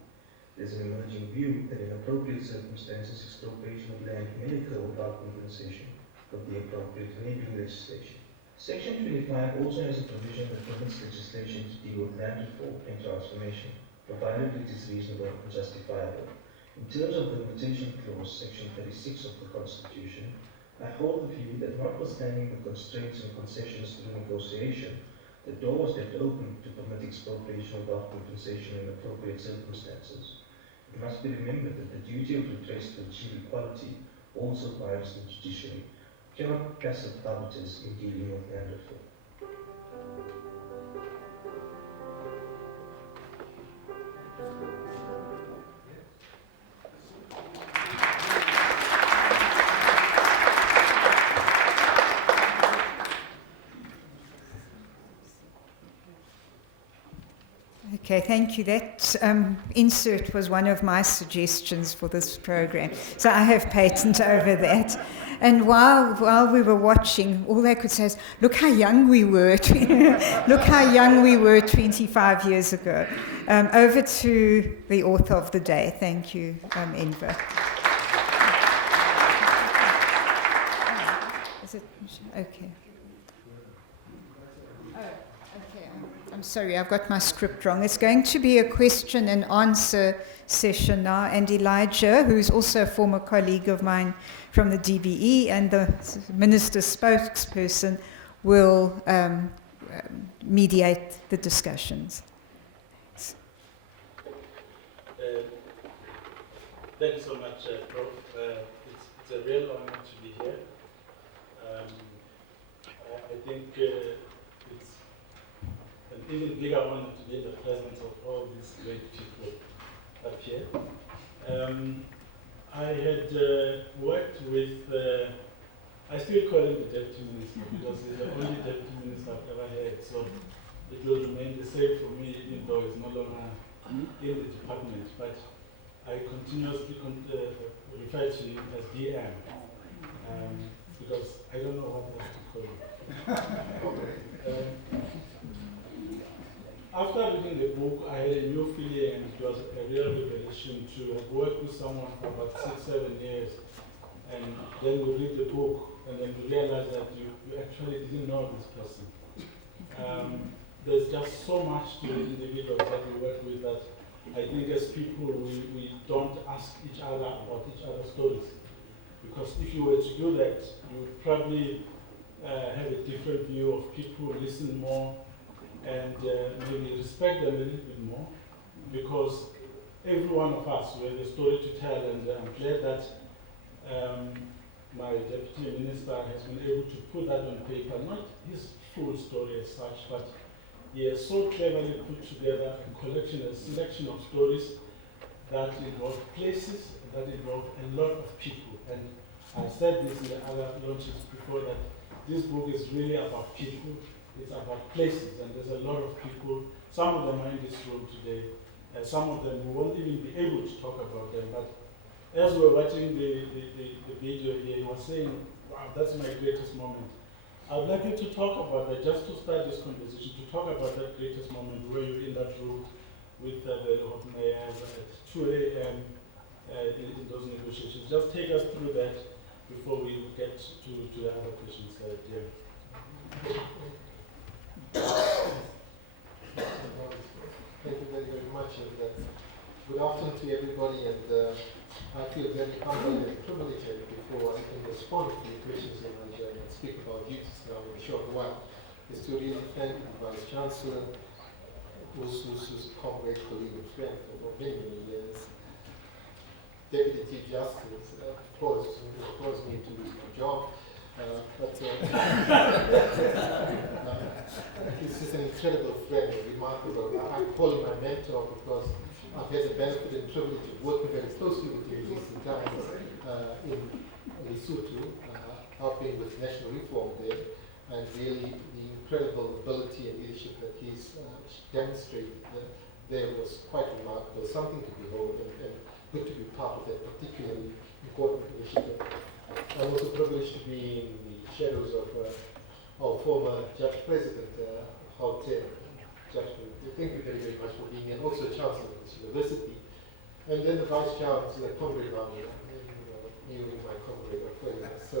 There is an emerging view that in appropriate circumstances, expropriation of land may occur without compensation of the appropriate enabling legislation. Section 25 also has a provision that permits legislation to deal with land reform and transformation, provided it is reasonable and justifiable. In terms of the limitation clause, section 36 of the Constitution, I hold the view that notwithstanding the constraints and concessions through negotiation, the door was left open to permit expropriation without compensation in appropriate circumstances. It must be remembered that the duty of redress to achieve equality also binds the judiciary. We cannot passive arbiters in dealing with land reform. Okay, thank you. That insert was one of my suggestions for this program, so I have patent over that. And while we were watching, all they could say is, "Look how young we were! Look how young we were 25 years ago." Over to the author of the day. Thank you, Enver. Is it okay? I'm sorry, I've got my script wrong. It's going to be a question and answer session now, and Elijah, who's also a former colleague of mine from the DBE and the minister's spokesperson, will mediate the discussions. Thank you so much, Prof. It's a real honor to be here. I think it's an even bigger honor to be in the presence of all these great people up here. I had worked with, I still call him the Deputy Minister because he's the only Deputy Minister I've ever had, so it will remain the same for me even though he's no longer in the department, but I continuously refer to him as DM because I don't know what else to call him. After reading the book, I had a new feeling, and it was a real revelation to have worked with someone for about 6-7 years, and then we read the book, and then we realize that you actually didn't know this person. There's just so much to the individuals that we work with that I think as people we don't ask each other about each other's stories. Because if you were to do that, you would probably have a different view of people, listen more, and maybe respect them a little bit more, because every one of us we have a story to tell, and I'm glad that my Deputy Minister has been able to put that on paper, not his full story as such, but he has so cleverly put together a collection, a selection of stories that involve places, that involve a lot of people. And I said this in the other launches before, that this book is really about people, it's about places, and there's a lot of people, some of them are in this room today, and some of them we won't even be able to talk about them, but as we were watching the video here, he was saying, wow, that's my greatest moment. I would like you to talk about that, just to start this conversation, to talk about that greatest moment where you're in that room with the Lord Mayor at 2 a.m. In those negotiations. Just take us through that before we get to the other questions here. Thank you very, very much. And, good afternoon to everybody. And I feel very humbled and privileged before I can respond to the questions in my journey and speak about duties now in a short while, is to really thank the Vice Chancellor, who's a comrade, colleague, and friend for many, many years. Deputy Chief Justice opposed me to lose my job. He's just an incredible friend, remarkable. I call him my mentor because I've had the benefit and privilege of working very closely with him in recent times in Lesotho, helping with national reform there, and really the incredible ability and leadership that he's demonstrated there was quite remarkable, something to behold, and good to be part of that particularly important initiative. I'm also privileged to be in the shadows of our former Judge President, Gauteng. Judge, thank you very, very much for being here, and also Chancellor of this university. And then the Vice Chancellor, Comrade Mami, you being my comrade of friends. So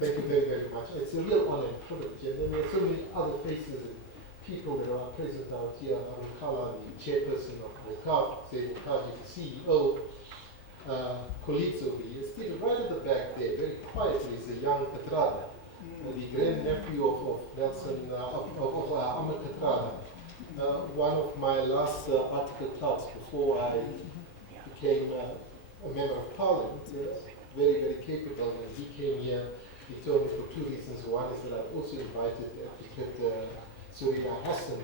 thank you very, very much. It's a real honor and privilege. And then there are so many other faces and people that are present out here. Amukala, the chairperson of WCAF, Zaid Mukaji, the CEO, colleagues over here. Still right at the back there, very quietly, is a young Katrada, the grandnephew of Nelson, of Ahmed Katrada. One of my last article clerks before I became a member of parliament, very, very capable, and he came here. He told me for two reasons. One is that I've also invited Advocate Surya Hassan,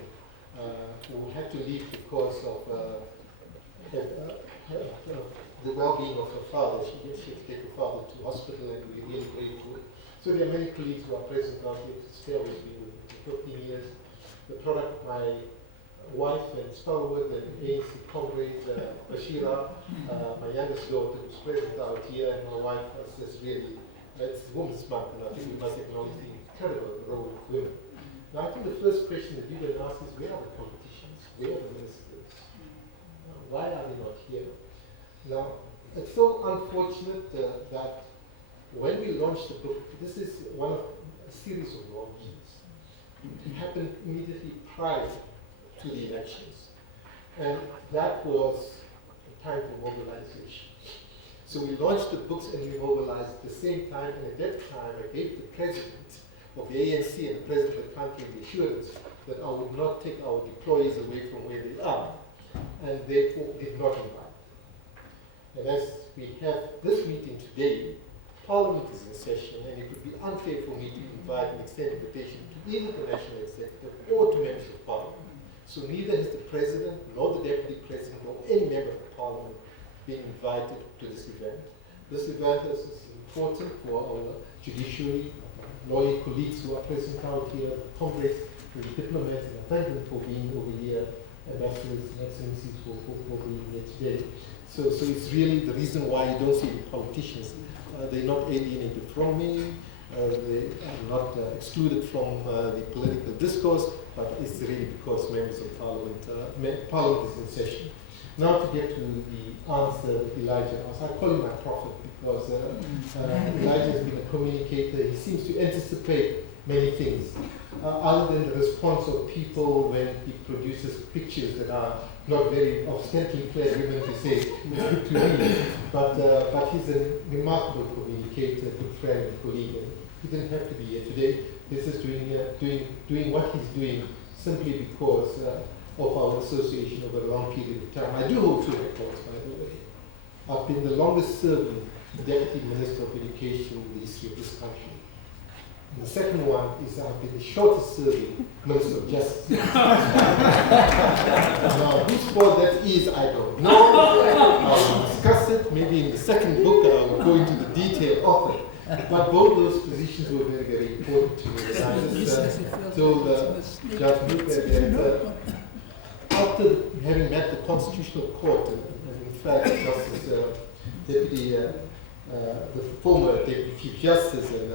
who had to leave because of the well-being of her father. She had to take her father to hospital, and we're really grateful. So there are many colleagues who are present out here to stay with me for 15 years. The product of my wife and stalwart and ANC comrade Bashira, my youngest daughter, who's present out here, and my wife is really, it's Women's Month, and I think we must acknowledge the incredible role of women. Now, I think the first question that you're going to ask is, where are the politicians? Where are the ministers? Why are they not here? Now, it's so unfortunate that when we launched the book, this is one of a series of launches. It happened immediately prior to the elections. And that was a time for mobilization. So we launched the books and we mobilized at the same time, and at that time I gave the president of the ANC and the president of the country the assurance that I would not take our deployees away from where they are, and therefore did not invite. And as we have this meeting today, Parliament is in session, and it would be unfair for me to invite an extended invitation to either the National Executive or to members of Parliament. So neither has the President, nor the Deputy President, nor any member of Parliament been invited to this event. This event is important for our judiciary, lawyer colleagues who are present out here, comrades, the diplomats, and I thank them for being over here, ambassadors and excellencies for being here today. So it's really the reason why you don't see the politicians. They're not alienated from me, they are not excluded from the political discourse, but it's really because members of Parliament, Parliament is in session. Now to get to the answer that Elijah asked, I call him my prophet because Elijah has been a communicator. He seems to anticipate many things, other than the response of people when he produces pictures that are not very ostensibly clad women to say to me, but he's a remarkable communicator, good friend, and colleague, and he didn't have to be here today. This is doing what he's doing simply because of our association over a long period of time. I do hold two records, by the way. I've been the longest serving Deputy Minister of Education in the history of this country. And the second one is I've been the shortest serving Minister of Justice. Now, whose fault that is, I don't know. I'll discuss it. Maybe in the second book I will go into the detail of it. But both those positions were very, very important to me. And I just told Judge Mupe that after having met the Constitutional Court, and in fact, Justice Deputy, the former Deputy Chief Justice and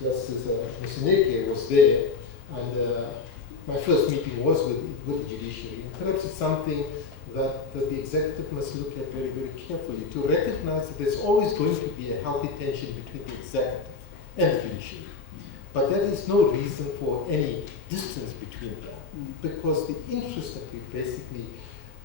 Justice Musineke was there, and my first meeting was with the judiciary. And perhaps it's something that the executive must look at very, very carefully to recognize that there's always going to be a healthy tension between the executive and the judiciary. But there is no reason for any distance between them, because the interests that we basically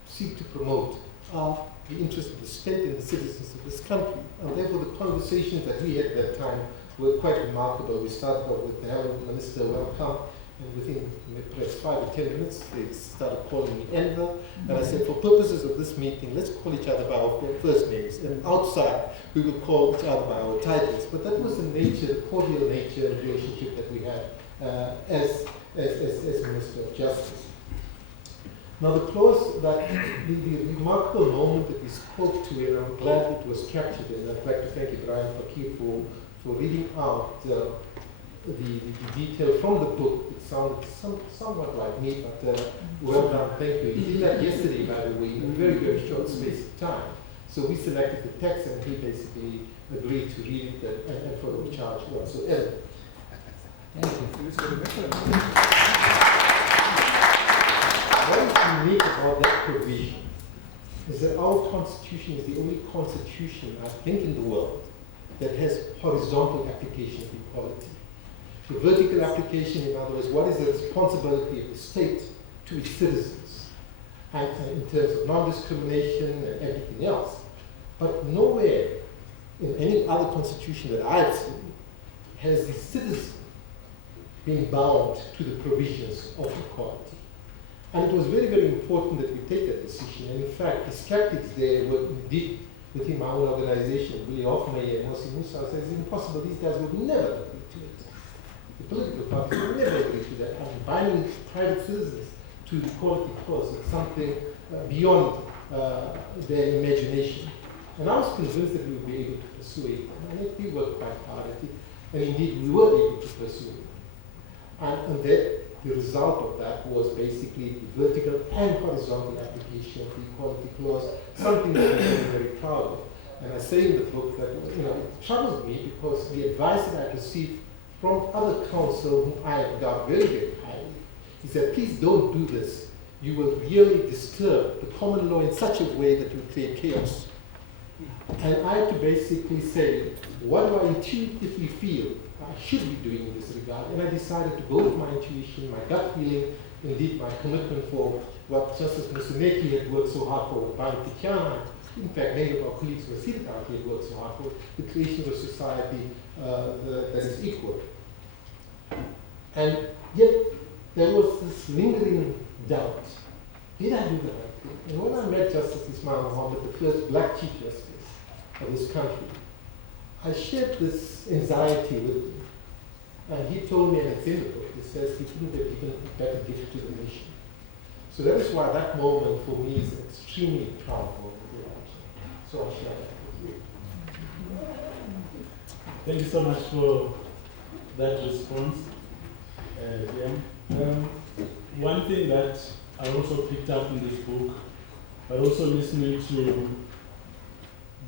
seek to promote are the interests of the state and the citizens of this country. And therefore the conversations that we had at that time were quite remarkable. We started off with the Hello Minister, welcome. And within perhaps 5 or 10 minutes, they started calling me Enver. And I said, for purposes of this meeting, let's call each other by our first names. And outside, we will call each other by our titles. But that was the nature, the cordial nature and relationship that we had as Minister of Justice. Now, the clause that the remarkable moment that we spoke to, and I'm glad it was captured, and I'd like to thank Ibrahim Fakir for reading out the detail from the book. It sounded somewhat like me, but well done, thank you. He did that yesterday, by the way, in a very, very short space of time. So we selected the text, and he basically agreed to read it and for the charge whatsoever. Thank you. What is unique about that provision is that our Constitution is the only Constitution, I think, in the world that has horizontal application of equality. The vertical application, in other words, what is the responsibility of the state to its citizens, and in terms of non-discrimination and everything else. But nowhere in any other constitution that I've seen has the citizen been bound to the provisions of equality. And it was very, very important that we take that decision. And in fact, the skeptics there were indeed within my own organization, Willie Hoffmeyer and Mosi Musa, says it's impossible, these guys would never agree to it. The political parties would never agree to that. And binding private citizens to the equality clause is something beyond their imagination. And I was convinced that we would be able to persuade them. And we worked quite hard at it. And indeed, we were able to persuade them. And that the result of that was basically the vertical and horizontal application of the equality clause, something that we're very, very proud of. And I say in the book that it troubles me because the advice that I received from other counsel whom I regard very, very highly is that please don't do this. You will really disturb the common law in such a way that you create chaos. And I had to basically say, what do I intuitively feel I should be doing in this regard? And I decided to go with my intuition, my gut feeling, indeed my commitment for what Justice Musineke had worked so hard for, what Bani Tikiana, in fact many of our colleagues were seated out here had worked so hard for, the creation of a society that is equal. And yet there was this lingering doubt. Did I do the right thing? And when I met Justice Ismail Mohammed, the first black Chief Justice of this country, I shared this anxiety with him. And he told me, and it's in the book, he says he couldn't have given a better gift to the nation. So that is why that moment for me is extremely powerful. So I share that with you. Thank you so much for that response, Liam. One thing that I also picked up in this book, but also listening to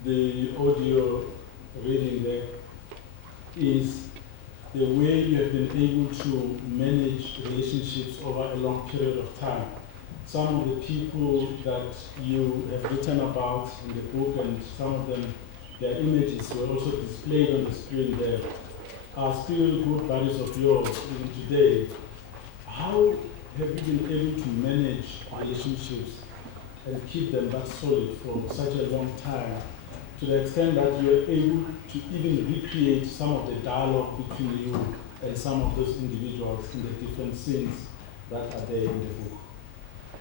the audio reading there, is the way you have been able to manage relationships over a long period of time. Some of the people that you have written about in the book, and some of them, their images were also displayed on the screen there, are still good buddies of yours even today. How have you been able to manage relationships and keep them that solid for such a long time, to the extent that you're able to even recreate some of the dialogue between you and some of those individuals in the different scenes that are there in the book?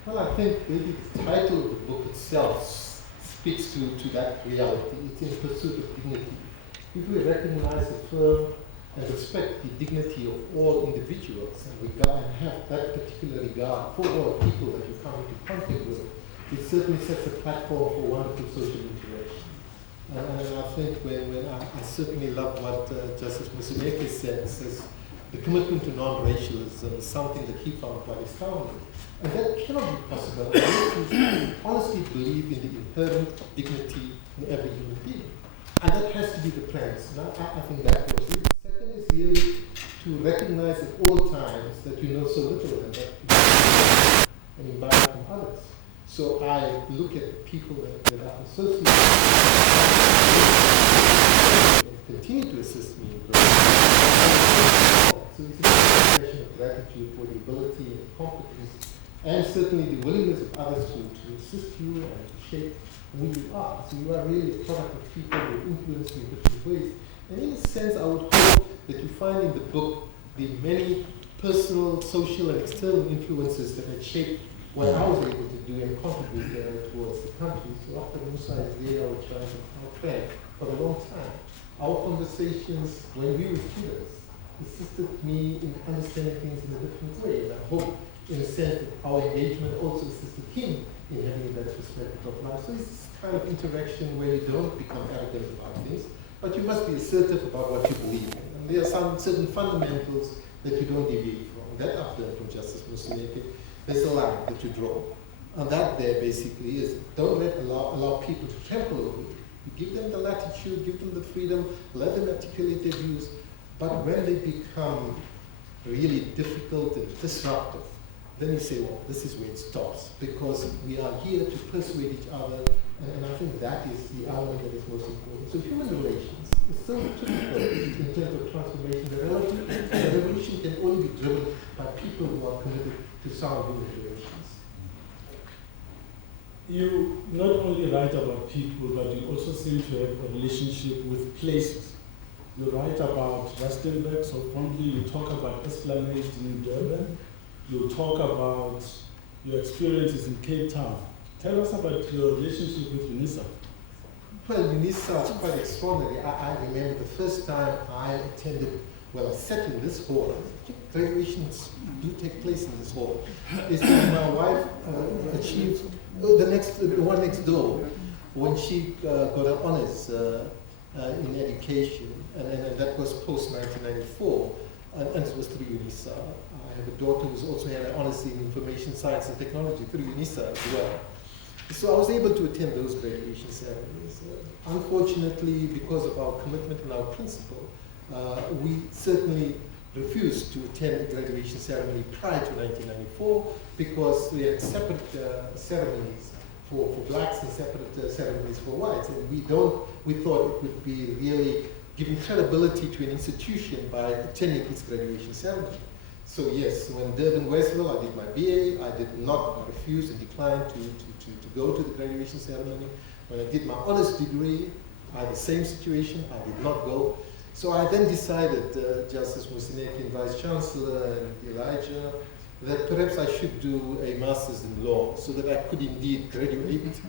Well, I think maybe the title of the book itself speaks to that reality. It's in pursuit of dignity. If we recognize, affirm, and respect the dignity of all individuals and regard and have that particular regard for all people that you come into contact with, it certainly sets a platform for wonderful social interaction. And I think when I certainly love what Justice Musimeke says, the commitment to non-racialism is something that he found quite astounding. And that cannot be possible unless you honestly believe in the inherent dignity in every human being. And that has to be the premise. And I think that was it. Second is really to recognize at all times that you know so little and that you and imbibe from others. So I look at people that are associated and continue to assist me in growing. So it's a expression of gratitude for the ability and competence and certainly the willingness of others to assist you and to shape who you are. So you are really a product of people who influence you in different ways. And in a sense, I would hope that you find in the book the many personal, social, and external influences that had shaped what I was able to do and contribute towards the country. So after Musa is there, I was trying to friend for a long time. Our conversations when we were students assisted me in understanding things in a different way. And I hope, in a sense, that our engagement also assisted him in having a better perspective of life. So it's this kind of interaction where you don't become arrogant about things, but you must be assertive about what you believe in. And there are some certain fundamentals that you don't deviate from. That I've learned from Justice Musimeke. There's a line that you draw. And that there basically is, don't allow people to trample over you. You give them the latitude, give them the freedom, let them articulate their views. But when they become really difficult and disruptive, then you say, well, this is where it stops. Because we are here to persuade each other. And I think that is the element that is most important. So human relations is so critical in terms of transformation. The revolution can only be driven by people who are committed to sound human relations. You not only write about people, but you also seem to have a relationship with places. You write about Rustenburg, so fondly you talk about Esplanade in Durban. You talk about your experiences in Cape Town. Tell us about your relationship with UNISA. Well, UNISA is quite extraordinary. I remember the first time I attended, well, I sat in this hall. Graduations do take place in this hall. Is when my wife achieved the one next door, when she got her honors in education, and that was post 1994, and it was through UNISA. I have a daughter who's also had an honors in information science and technology through UNISA as well. So I was able to attend those graduation ceremonies. Unfortunately, because of our commitment and our principle, we certainly refused to attend a graduation ceremony prior to 1994 because we had separate ceremonies for blacks and separate ceremonies for whites. And we thought it would be really giving credibility to an institution by attending its graduation ceremony. So yes, when Durban Westville, I did my BA, I did not refuse and decline to go to the graduation ceremony. When I did my honors degree, I had the same situation, I did not go. So I then decided, Justice Musimeke and Vice Chancellor and Elijah, that perhaps I should do a master's in law so that I could indeed graduate.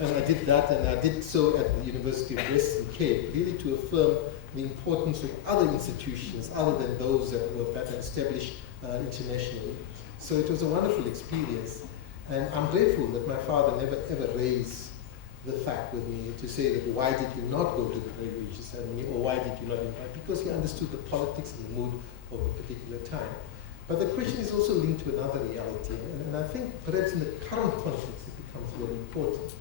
And I did that, and I did so at the University of Western Cape, really to affirm the importance of other institutions other than those that were better established internationally. So it was a wonderful experience. And I'm grateful that my father never ever raised the fact with me to say that why did you not go to the graduation ceremony or why did you not invite? Because he understood the politics and the mood of a particular time. But the question is also linked to another reality. And I think perhaps in the current context it becomes very important.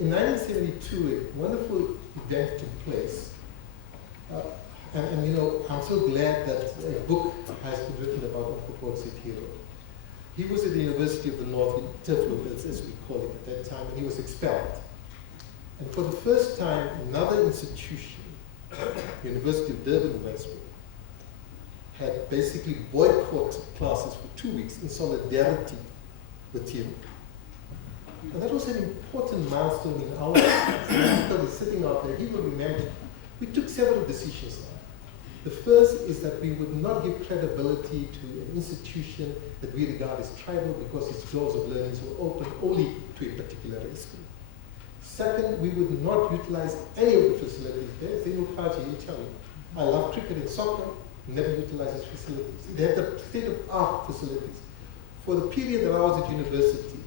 In 1972, a wonderful event took place. And you know, I'm so glad that a book has been written about Uncle Hero. He was at the University of the North in Tiflo, as we call it at that time, and he was expelled. And for the first time, another institution, the University of Durban Westwood, had basically boycotted classes for 2 weeks in solidarity with him. And that was an important milestone in our lives. And after he's sitting out there, he will remember, we took several decisions now. The first is that we would not give credibility to an institution that we regard as tribal because its doors of learning were open only to a particular race group. Second, we would not utilize any of the facilities there. Zenukhaji, you tell me, I love cricket and soccer, never utilizes facilities. They had the state-of-art facilities. For the period that I was at university,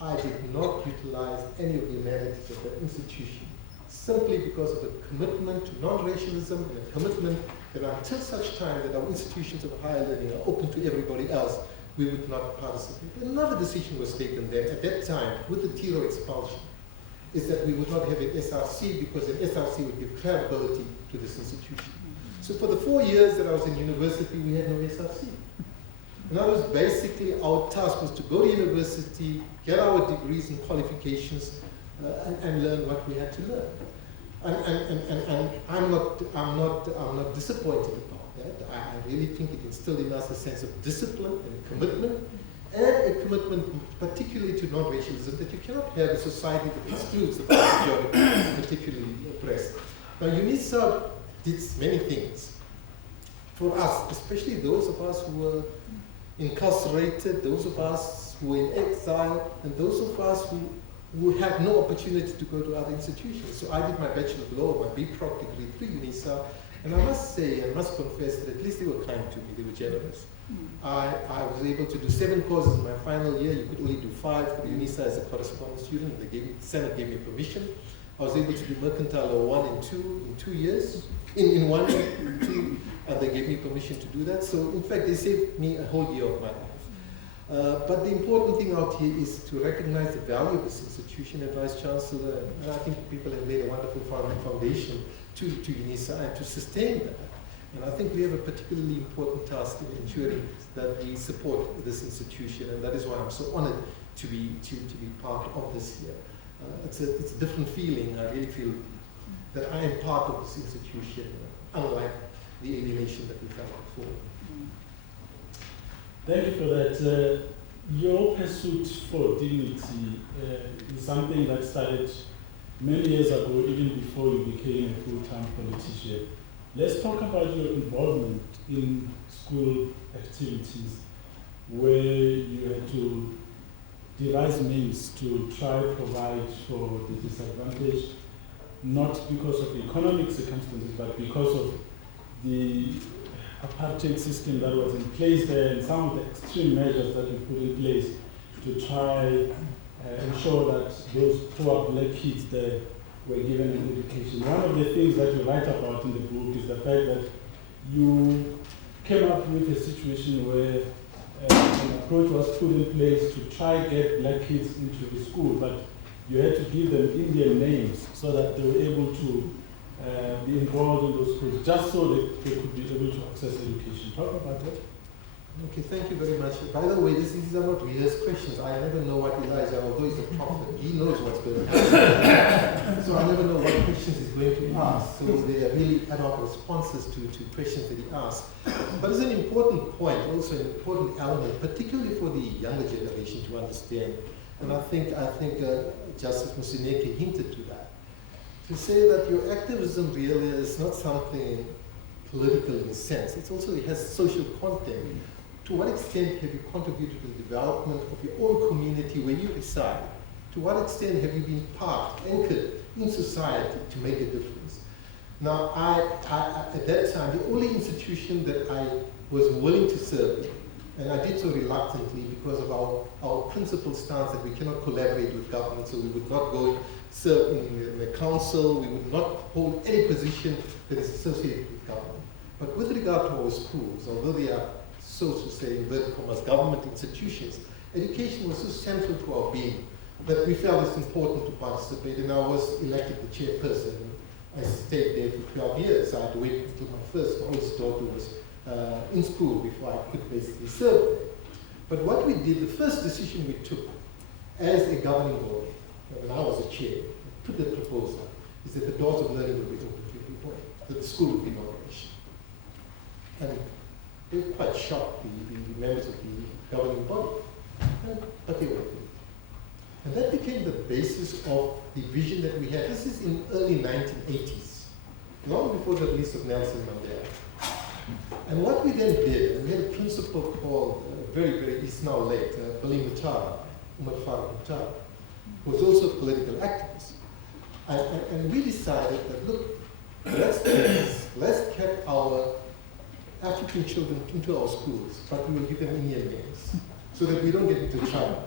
I did not utilize any of the amenities of that institution simply because of a commitment to non-racialism and a commitment that until such time that our institutions of higher learning are open to everybody else, we would not participate. Another decision was taken then at that time with the Tiro expulsion, is that we would not have an SRC because an SRC would give credibility to this institution. So for the 4 years that I was in university, we had no SRC. And that was basically our task was to go to university, get our degrees and qualifications, and learn what we had to learn. And I'm not disappointed about that. I really think it instilled in us a sense of discipline and commitment, and a commitment particularly to non-racialism, that you cannot have a society that excludes the majority, particularly oppressed. Now, UNISA did many things for us, especially those of us who were incarcerated, those of us who were in exile, and those of us who had no opportunity to go to other institutions. So I did my Bachelor of Law, my BProc degree through UNISA, and I must say, I must confess that at least they were kind to me, they were generous. I was able to do 7 courses in my final year. You could only do 5 for UNISA as a correspondence student. The Senate gave me permission. I was able to do Mercantile Law 1 and 2 in 2 years, in 1 and 2, and they gave me permission to do that. So in fact, they saved me a whole year of my life. But the important thing out here is to recognize the value of this institution and Vice Chancellor, and I think people have made a wonderful foundation to UNISA and to sustain that. And I think we have a particularly important task in ensuring that we support this institution, and that is why I'm so honored to be part of this here. It's a different feeling. I really feel that I am part of this institution, unlike the alienation that we felt before. Thank you for that. Your pursuit for dignity is something that started many years ago, even before you became a full-time politician. Let's talk about your involvement in school activities, where you had to devise means to try to provide for the disadvantaged, not because of economic circumstances, but because of the apartheid system that was in place there and some of the extreme measures that we put in place to try ensure that those poor black kids there were given an education. One of the things that you write about in the book is the fact that you came up with a situation where an approach was put in place to try to get black kids into the school, but you had to give them Indian names so that they were able to be involved in those schools, just so that they could be able to access education. Talk about that. Okay, thank you very much. By the way, these are not rehearsed questions. I never know what Elijah, although he's a prophet, he knows what's going to happen. So I never know what questions he's going to ask. So they are really ad hoc responses to questions that he asks. But it's an important point, also an important element, particularly for the younger generation to understand. And I think Justice Musineke hinted to that. To say that your activism really is not something political in a sense. It has social content. To what extent have you contributed to the development of your own community where you reside? To what extent have you been anchored in society to make a difference? Now, at that time, the only institution that I was willing to serve in, and I did so reluctantly because of our principled stance that we cannot collaborate with government, so we would not go serve in the council, we would not hold any position that is associated with government. But with regard to our schools, although they are, so to say, inverted commas, government institutions, education was so central to our being that we felt it's important to participate, and I was elected the chairperson. I stayed there for 12 years. I had to wait until my oldest daughter was in school before I could basically serve there. But what we did, the first decision we took as a governing body, when I was a chair, put the proposal, is that the doors of learning would be open to everybody, that the school would be non-racial. And they were quite shocked, the members of the governing body, but they were good. And that became the basis of the vision that we had. This is in early 1980s, long before the release of Nelson Mandela. And what we then did, and we had a principal called, he's now late, Umar Faruk Mutara, who was also a political activist. And we decided that, look, let's get our African children into our schools, but we will give them Indian names so that we don't get into trouble.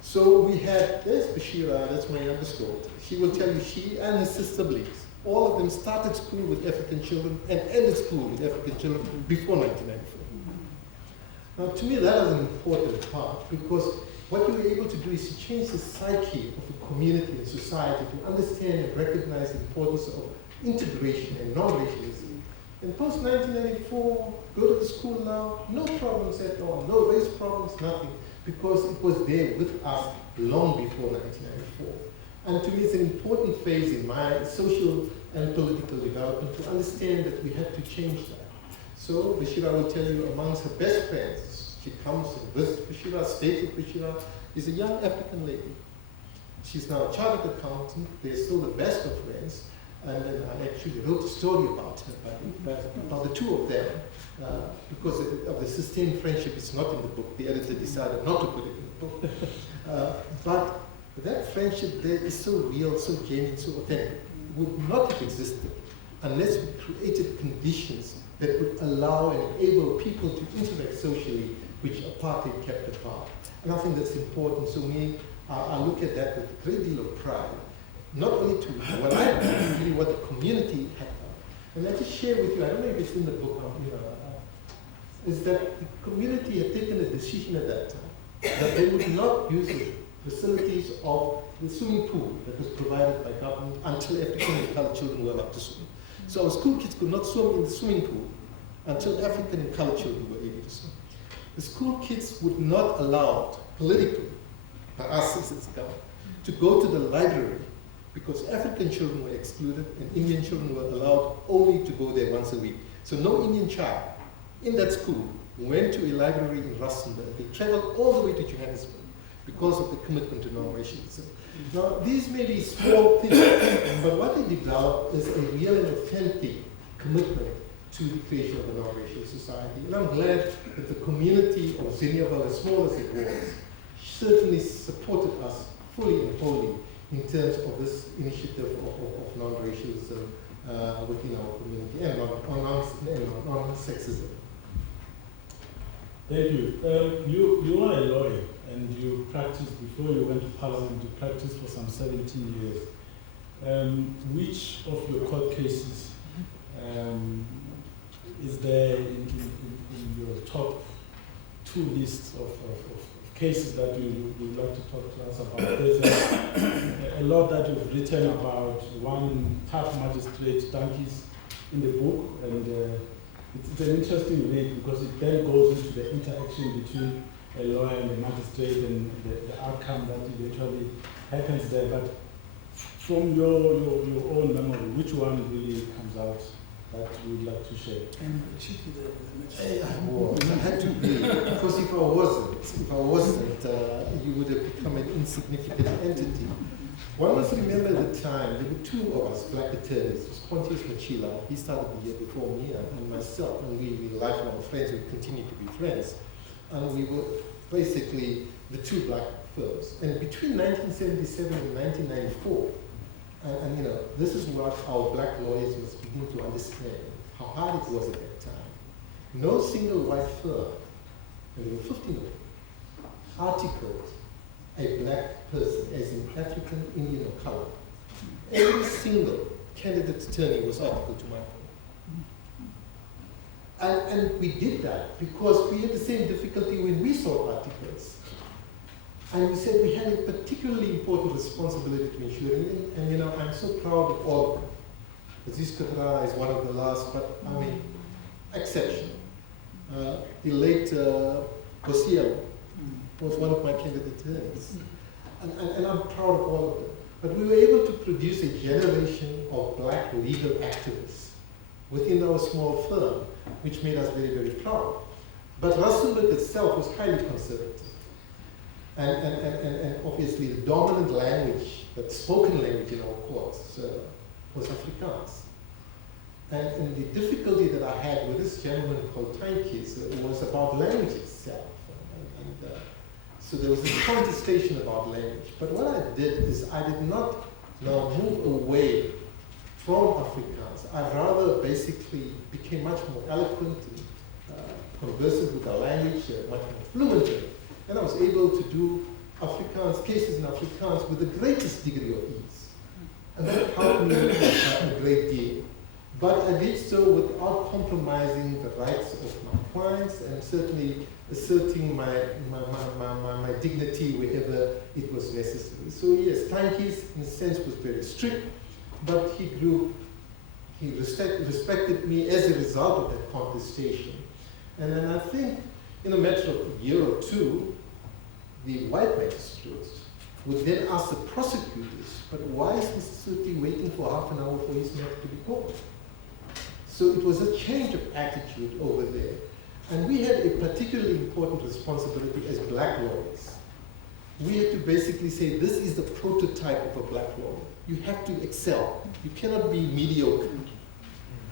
So we had, there's Bashira, that's my youngest daughter. She will tell you she and her siblings, all of them started school with African children and ended school with African children before 1994. Now to me that is an important part, because what you were able to do is to change the psyche of the community and society to understand and recognize the importance of integration and non-racialism. And post-1994, go to the school now, no problems at all, no race problems, nothing, because it was there with us long before 1994. And to me it's an important phase in my social and political development to understand that we have to change that. So Bashira will tell you amongst her best friends, she comes and visits Bashira, stays with Bashira, is a young African lady. She's now a chartered accountant, they're still the best of friends, and then I actually wrote a story about her, about the two of them, because of the sustained friendship. It's not in the book, the editor decided not to put it in the book. But that friendship there is so real, so genuine, so authentic, would not have existed unless we created conditions that would allow and enable people to interact socially, which apartheid kept apart. And I think that's important. So I look at that with a great deal of pride, not only to what I do, but really what the community had done. And I just share with you, I don't know if it's in the book, is that the community had taken a decision at that time that they would not use the facilities of the swimming pool that was provided by government until African and colored children were allowed to swim. So our school kids could not swim in the swimming pool until African and colored children were able to swim. The school kids would not allow politically, by us as its government, to go to the library because African children were excluded and Indian children were allowed only to go there once a week. So no Indian child in that school went to a library in Rustenburg. They traveled all the way to Johannesburg because of the commitment to non-racialism. Now, these may be small things, but what they developed is a real and authentic commitment to the creation of a non-racial society. And I'm glad that the community of Zinniaval, as small as it was, certainly supported us fully and wholly in terms of this initiative of non-racialism within our community and non-sexism. Thank you. You are a lawyer and you practiced before you went to Parliament. You practiced for some 17 years. Which of your court cases is there in your top 2 lists of cases that you would like to talk to us about? There's a lot that you've written about one tough magistrate, donkeys, in the book, and it's an interesting read because it then goes into the interaction between a lawyer and a magistrate and the outcome that eventually happens there. But from your own memory, which one really comes out that you would like to share? I had to be, because if I wasn't, you would have become an insignificant entity. One must remember at the time, there were 2 of us, black attorneys. It was Pontius Machila, he started the year before me, and myself, and we were lifelong friends, we continue to be friends. And we were basically the 2 black firms. And between 1977 and 1994, and this is what our black lawyers must begin to understand, how hard it was at that time. No single white firm, and there were 15 of them, articled a black person as in African, Indian, or colored. Every single candidate attorney was articled to my firm. And we did that because we had the same difficulty when we sought articles. And we said we had a particularly important responsibility to ensure, and I'm so proud of all of them. Aziz Katrara is one of the last, but I mean, exceptional. The late Kosiel was one of my candidate attorneys. And I'm proud of all of them. But we were able to produce a generation of black legal activists within our small firm, which made us very, very proud. But Rustenburg itself was highly conservative. And obviously the dominant language, the spoken language in our courts was Afrikaans. And the difficulty that I had with this gentleman called Tynkies was about language itself. So there was this contestation about language. But what I did is I did not now move away from Afrikaans. I rather basically became much more eloquent and conversant with the language, much more fluent in it. And I was able to do Afrikaans, cases in Afrikaans with the greatest degree of ease. And that helped me a great deal. But I did so without compromising the rights of my clients and certainly asserting my dignity wherever it was necessary. So yes, Tantjies in a sense was very strict, but he respected me as a result of that contestation. And then I think in a matter of a year or two, the white magistrates would then ask the prosecutors, but why is Mr. Surty waiting for half an hour for his matter to be called? So it was a change of attitude over there. And we had a particularly important responsibility as black lawyers. We had to basically say, this is the prototype of a black lawyer. You have to excel. You cannot be mediocre.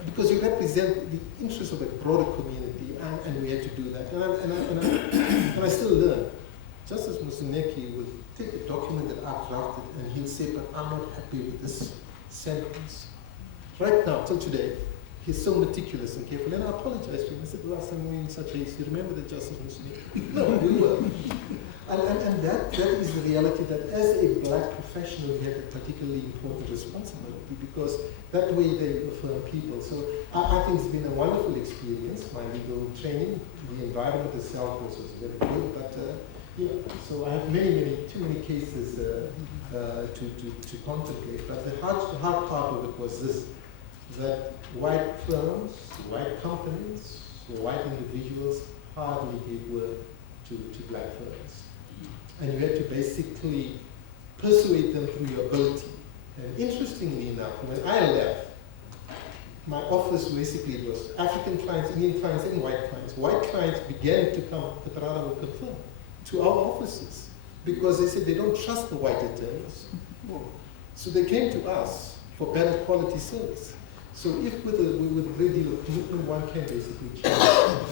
Because you represent the interests of a broader community, and we had to do that. And I still learn. Justice Musuneki would take a document that I've drafted, and he'll say, but I'm not happy with this sentence. Right now, till today, he's so meticulous and careful, and I apologize to him. I said, the last time we were in such a case, you remember the Justice Musuneki? No, we were. And that is the reality that as a black professional, you have a particularly important responsibility because that way they affirm people. So I think it's been a wonderful experience, my legal training. The environment itself was very good, but so I have too many cases to contemplate. But the hard part of it was this, that white firms, white companies, white individuals hardly give work to black firms. And you had to basically persuade them through your ability. And interestingly enough, when I left, my office basically it was African clients, Indian clients, and white clients. White clients began to come, the Parada will confirm, to our offices because they said they don't trust the white attorneys. So they came to us for better quality service. So if with a great deal of commitment, one can basically change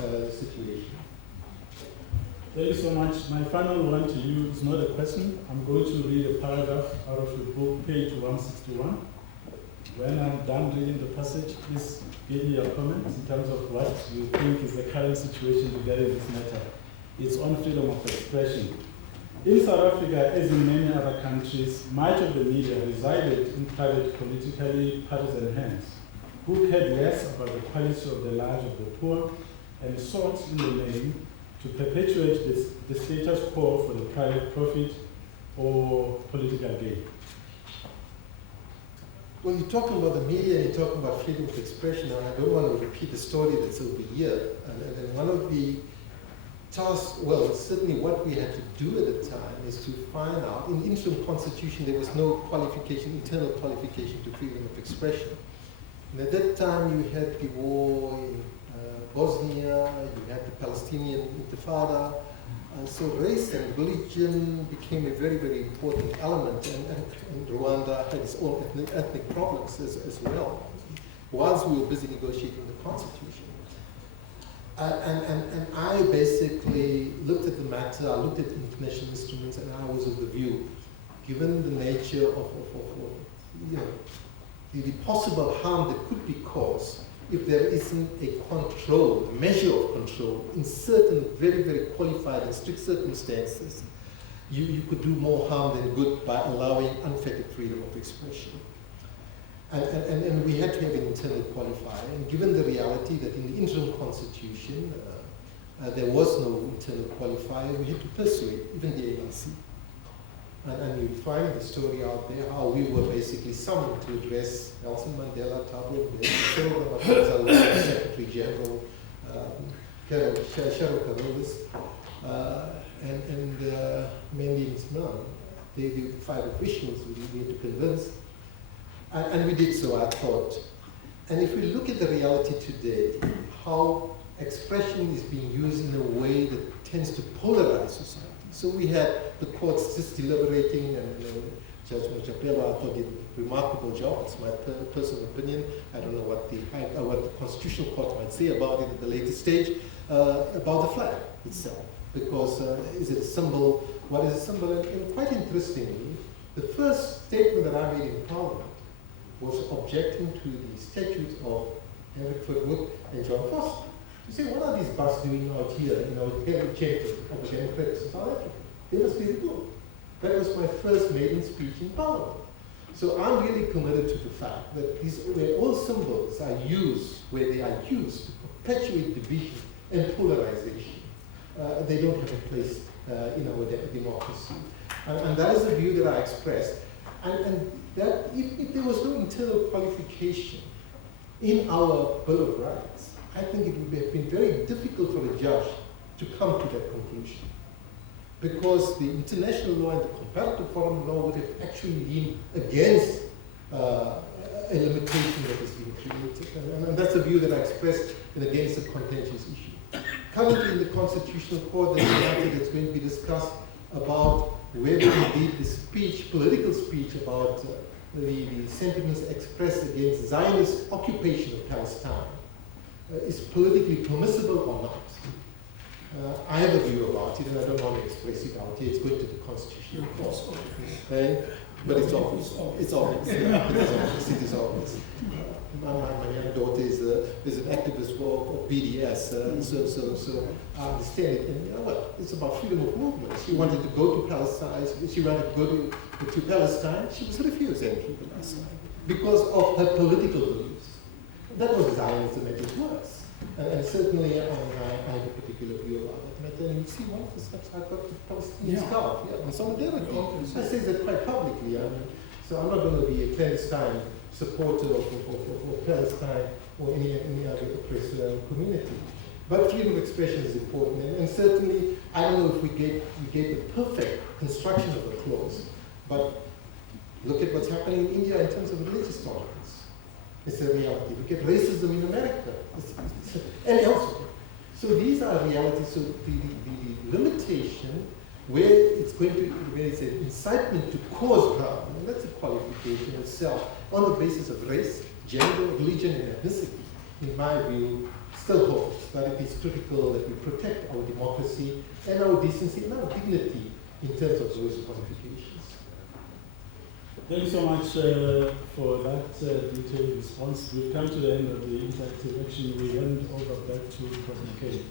the situation. Thank you so much. My final one to you is not a question. I'm going to read a paragraph out of the book, page 161. When I'm done reading the passage, please give me your comments in terms of what you think is the current situation regarding this matter. It's on freedom of expression. In South Africa, as in many other countries, much of the media resided in private, politically partisan hands, who cared less about the quality of the lives of the poor and sought in the name to perpetuate the status quo for the private profit or political gain. When you're talking about the media and you're talking about freedom of expression, and I don't want to repeat the story that's over here, and one of the tasks, well, certainly what we had to do at the time is to find out, in the interim constitution there was no qualification, internal qualification to freedom of expression. And at that time you had the war in Bosnia, you had the Palestinian Intifada, so race and religion became a very, very important element, and Rwanda had its own ethnic problems as well, whilst we were busy negotiating the constitution. And I basically looked at the matter, I looked at international instruments, and I was of the view, given the nature of the possible harm that could be caused if there isn't a control, a measure of control in certain very, very qualified and strict circumstances, you could do more harm than good by allowing unfettered freedom of expression. And we had to have an internal qualifier, and given the reality that in the interim constitution there was no internal qualifier, we had to persuade even the ANC. And you find the story out there how we were basically summoned to address Nelson Mandela, Thabo Mbeki, Secretary General, Cheryl Carolus, and mainly Ms. Brown. The five officials we had to convince. And we did so, I thought. And if we look at the reality today, how expression is being used in a way that tends to polarize society. So we had the courts just deliberating, and Judge Mojapela, I thought, did a remarkable job. It's my personal opinion. I don't know what the Constitutional Court might say about it at the later stage, about the flag itself. Because is it a symbol? What is a symbol? And quite interestingly, the first statement that I made in Parliament was objecting to the statutes of Hendrik Verwoerd and John Foster. You say, what are these busts doing out here in our chamber of the democratic South Africa? They must be removed. but it was my first maiden speech in Parliament. So I'm really committed to the fact that where all symbols are used, where they are used to perpetuate division and polarization, they don't have a place in our democracy. And that is the view that I expressed. And that if there was no internal qualification in our Bill of Rights, I think it would have been very difficult for a judge to come to that conclusion. Because the international law and the comparative foreign law would have actually been against a limitation that is being created. And that's a view that I expressed against a contentious issue. Currently in the Constitutional Court, there's a matter that's going to be discussed about whether indeed the speech, political speech about the sentiments expressed against Zionist occupation of Palestine is politically permissible or not. I have a view about it, and I don't want to express it out here. It's going to the Constitutional Court. But it's obvious. It's obvious. Yeah. It is obvious. My young daughter is an activist for BDS, so I understand it. And well, it's about freedom of movement. She wanted to go to Palestine. She wanted to go to Palestine. She was refused entry to Palestine because of her political beliefs. That was Zionism at its worst. And certainly I have a particular view about it. And you see one of the steps I got to Palestinian Gulf, in solidarity. I say that quite publicly. So I'm not going to be a clandestine supporter of Palestine or any other oppressed community. But freedom of expression is important. And certainly, I don't know if we get the perfect construction of the clause, but look at what's happening in India in terms of religious tolerance. It's a reality. Look at racism in America and elsewhere. So these are realities. So the limitation where it's going to, where it's an incitement to cause harm, and that's a qualification itself, on the basis of race, gender, religion, and ethnicity, in my view, still holds that it is critical that we protect our democracy and our decency and our dignity in terms of those qualifications. Thank you so much for that detailed response. We've come to the end of the interactive action. We hand over back to Professor McKay.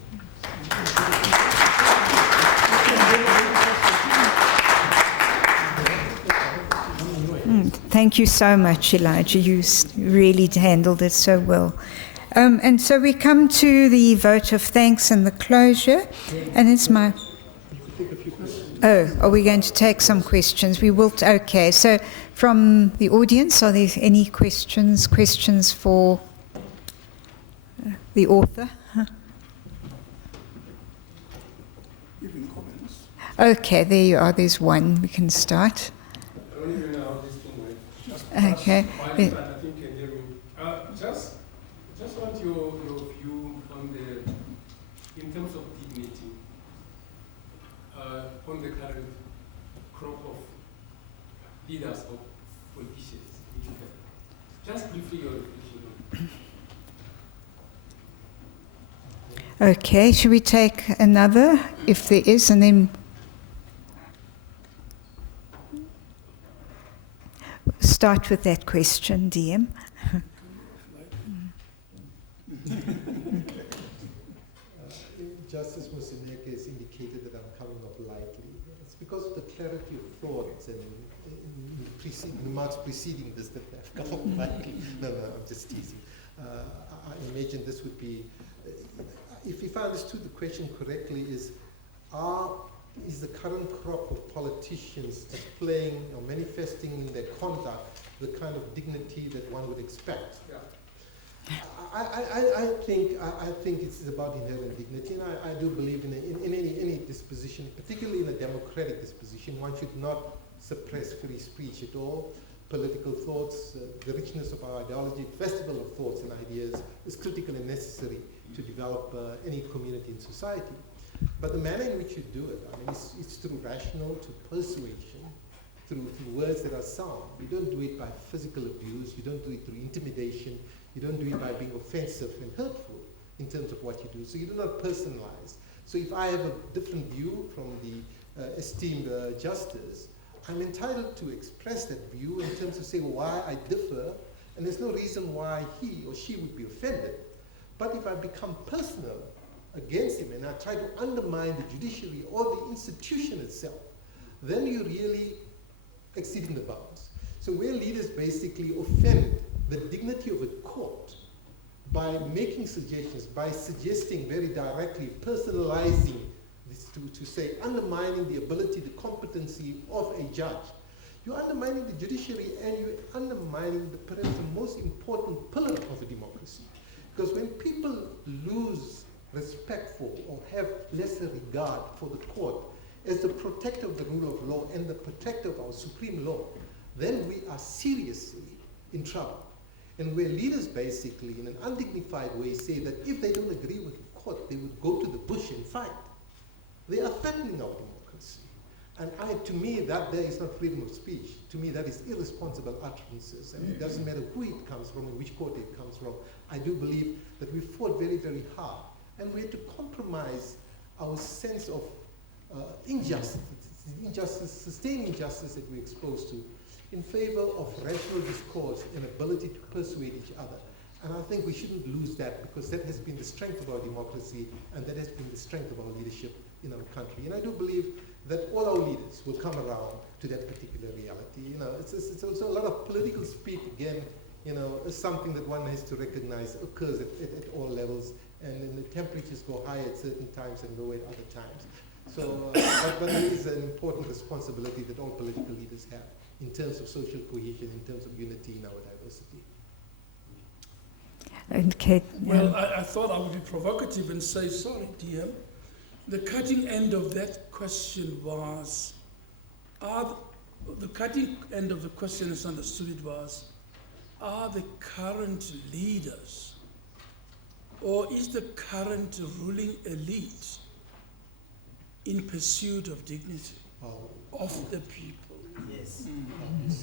Thank you so much, Elijah. You really handled it so well. And so we come to the vote of thanks and the closure. And it's my... Oh, are we going to take some questions? We will. Okay, so from the audience, are there any questions? Questions for the author? Even comments. Okay, there you are. There's one. We can start. I don't even know how this thing works. Okay. Just want your view on in terms of dignity, on the current crop of leaders of politicians. Just briefly your reflection. Okay, should we take another, if there is, and then start with that question, DM. Justice Musineke has indicated that I'm coming up lightly. It's because of the clarity of thoughts and in remarks preceding this that I've come up lightly. No, I'm just teasing. I imagine this would be, if I understood the question correctly, is the current crop of politicians displaying or manifesting in their conduct the kind of dignity that one would expect? Yeah. I think it's about inherent dignity, and I do believe in any disposition, particularly in a democratic disposition, one should not suppress free speech at all. Political thoughts, the richness of our ideology, festival of thoughts and ideas is critical and necessary to develop any community and society. But the manner in which you do it, I mean, it's through rational, to persuasion, through words that are sound. You don't do it by physical abuse, you don't do it through intimidation, you don't do it by being offensive and hurtful in terms of what you do. So you do not personalize. So if I have a different view from the esteemed justice, I'm entitled to express that view in terms of saying why I differ, and there's no reason why he or she would be offended. But if I become personal against him and I try to undermine the judiciary or the institution itself, then you're really exceeding the bounds. So where leaders basically offend the dignity of a court by making suggestions, by suggesting very directly, personalizing this to say, undermining the ability, the competency of a judge, you're undermining the judiciary and you're undermining perhaps the most important pillar of a democracy. Because when people lose respect for or have lesser regard for the court as the protector of the rule of law and the protector of our supreme law, then we are seriously in trouble. And where leaders basically, in an undignified way, say that if they don't agree with the court, they would go to the bush and fight. They are threatening our democracy. And to me, that there is not freedom of speech. To me, that is irresponsible utterances. And it doesn't matter who it comes from and which court it comes from. I do believe that we fought very, very hard. And we had to compromise our sense of injustice, sustained injustice that we're exposed to, in favor of rational discourse and ability to persuade each other. And I think we shouldn't lose that, because that has been the strength of our democracy, and that has been the strength of our leadership in our country. And I do believe that all our leaders will come around to that particular reality. You know, it's also a lot of political speak, again, you know, is something that one has to recognize occurs at all levels, and then the temperatures go high at certain times and low at other times. So, but there is an important responsibility that all political leaders have in terms of social cohesion, in terms of unity in our diversity. Okay. Well, I thought I would be provocative and say, sorry, dear, the cutting end of that question was, the cutting end of the question, as understood it was, are the current leaders, or is the current ruling elite in pursuit of dignity of the people? Yes.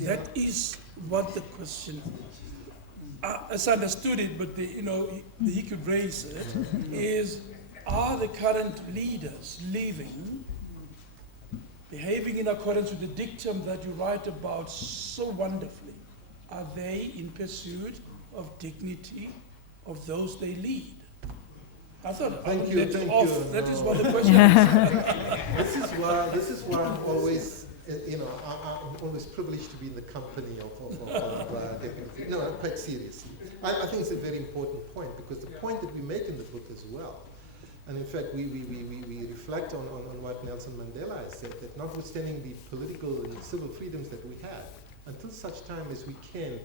That is what the question, as I understood it, but he could raise it, is, are the current leaders living, behaving in accordance with the dictum that you write about so wonderfully? Are they in pursuit of dignity of those they lead? I thought, thank you. That is what the question is. This is why I'm always, I'm always privileged to be in the company of deputy. No, quite seriously. I think it's a very important point, because the point that we make in the book as well, and in fact we reflect on what Nelson Mandela has said, that notwithstanding the political and civil freedoms that we have, until such time as we can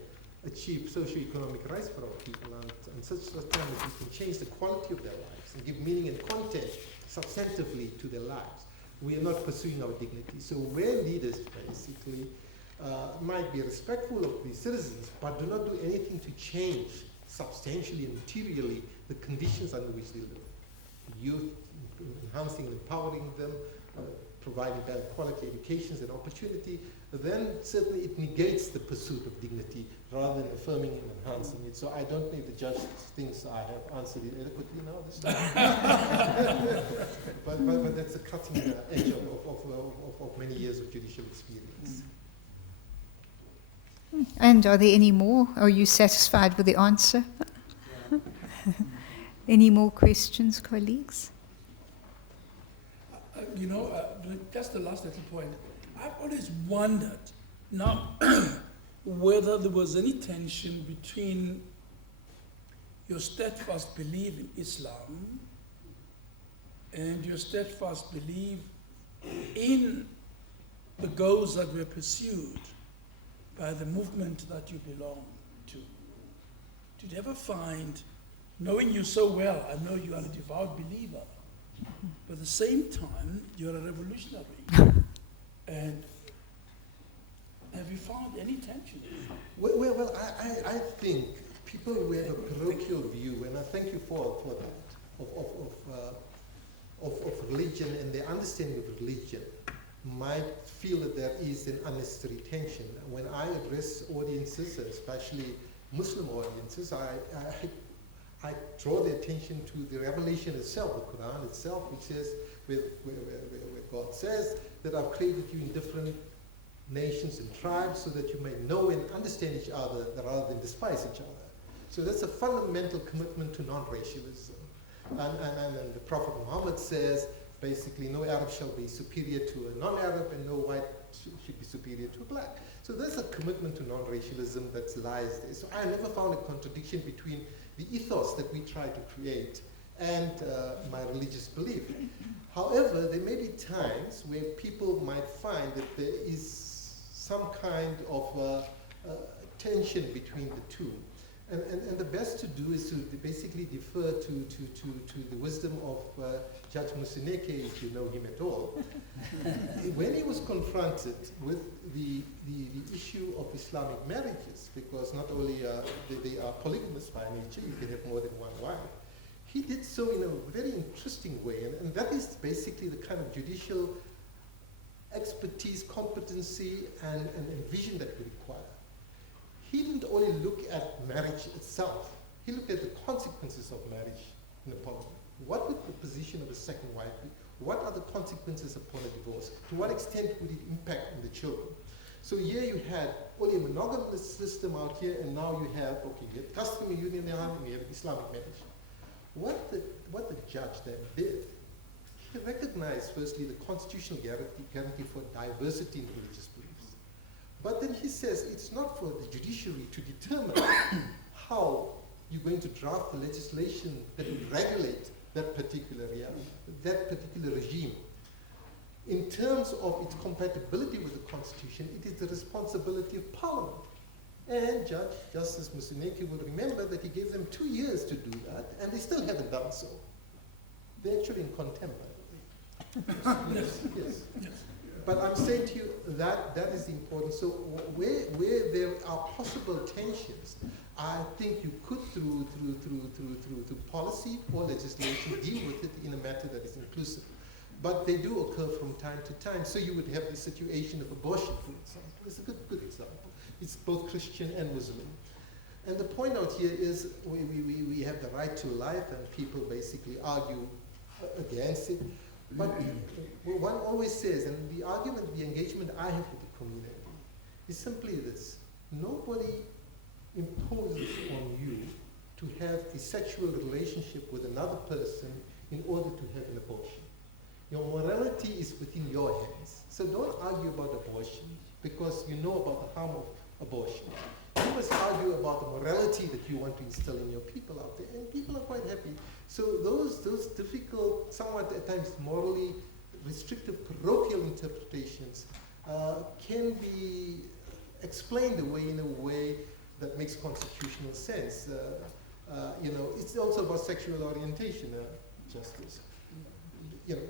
achieve socio-economic rights for our people, and such time as we can change the quality of their lives and give meaning and content substantively to their lives, we are not pursuing our dignity. So where leaders basically might be respectful of the citizens, but do not do anything to change substantially and materially the conditions under which they live. Youth, enhancing and empowering them, providing better quality educations and opportunity, then certainly it negates the pursuit of dignity rather than affirming and enhancing it. So I don't think the judge thinks I have answered it adequately now this time. but that's a cutting edge of many years of judicial experience. And are there any more? Are you satisfied with the answer? Any more questions, colleagues? Just the last little point. I've always wondered now whether there was any tension between your steadfast belief in Islam and your steadfast belief in the goals that were pursued by the movement that you belong to. Did you ever find, knowing you so well, I know you are a devout believer, but at the same time, you're a revolutionary. And have you found any tension? Well, I think people with a parochial view, and I thank you for that, of religion and their understanding of religion, might feel that there is an unnecessary tension. When I address audiences, especially Muslim audiences, I draw their attention to the revelation itself, the Quran itself, which says, where God says that I've created you in different nations and tribes so that you may know and understand each other rather than despise each other. So that's a fundamental commitment to non-racialism. And the Prophet Muhammad says, basically no Arab shall be superior to a non-Arab and no white should be superior to a black. So there's a commitment to non-racialism that lies there. So I never found a contradiction between the ethos that we try to create and my religious belief. However, there may be times where people might find that there is some kind of tension between the two. And the best to do is to basically defer to the wisdom of Judge Musineke, if you know him at all. When he was confronted with the issue of Islamic marriages, because not only they are polygamous by nature, you can have more than one wife, he did so in a very interesting way, and that is basically the kind of judicial expertise, competency, and vision that we require. He didn't only look at marriage itself, he looked at the consequences of marriage in the parliament. What would the position of a second wife be? What are the consequences upon a divorce? To what extent would it impact on the children? So here you had only a monogamous system out here, and now you have, okay, you have customary union and you have Islamic marriage. What the judge then did, he recognized firstly the constitutional guarantee for diversity in religious beliefs. But then he says it's not for the judiciary to determine how you're going to draft the legislation that will regulate that particular reality, that particular regime. In terms of its compatibility with the Constitution, it is the responsibility of Parliament. And Justice Musineke will remember that he gave them 2 years to do that, and they still haven't done so. They're actually in contempt, by the way. Yes. But I'm saying to you that that is important. So where there are possible tensions, I think you could, through policy or legislation, deal with it in a manner that is inclusive. But they do occur from time to time. So you would have the situation of abortion, for example. It's a good example. It's both Christian and Muslim. And the point out here is we have the right to life, and people basically argue against it. But one always says, and the argument, the engagement I have with the community is simply this: nobody imposes on you to have a sexual relationship with another person in order to have an abortion. Your morality is within your hands. So don't argue about abortion because you know about the harm of abortion. You must argue about the morality that you want to instill in your people out there, and people are quite happy. So those difficult, somewhat at times morally restrictive, parochial interpretations can be explained away in a way that makes constitutional sense. It's also about sexual orientation, Justice.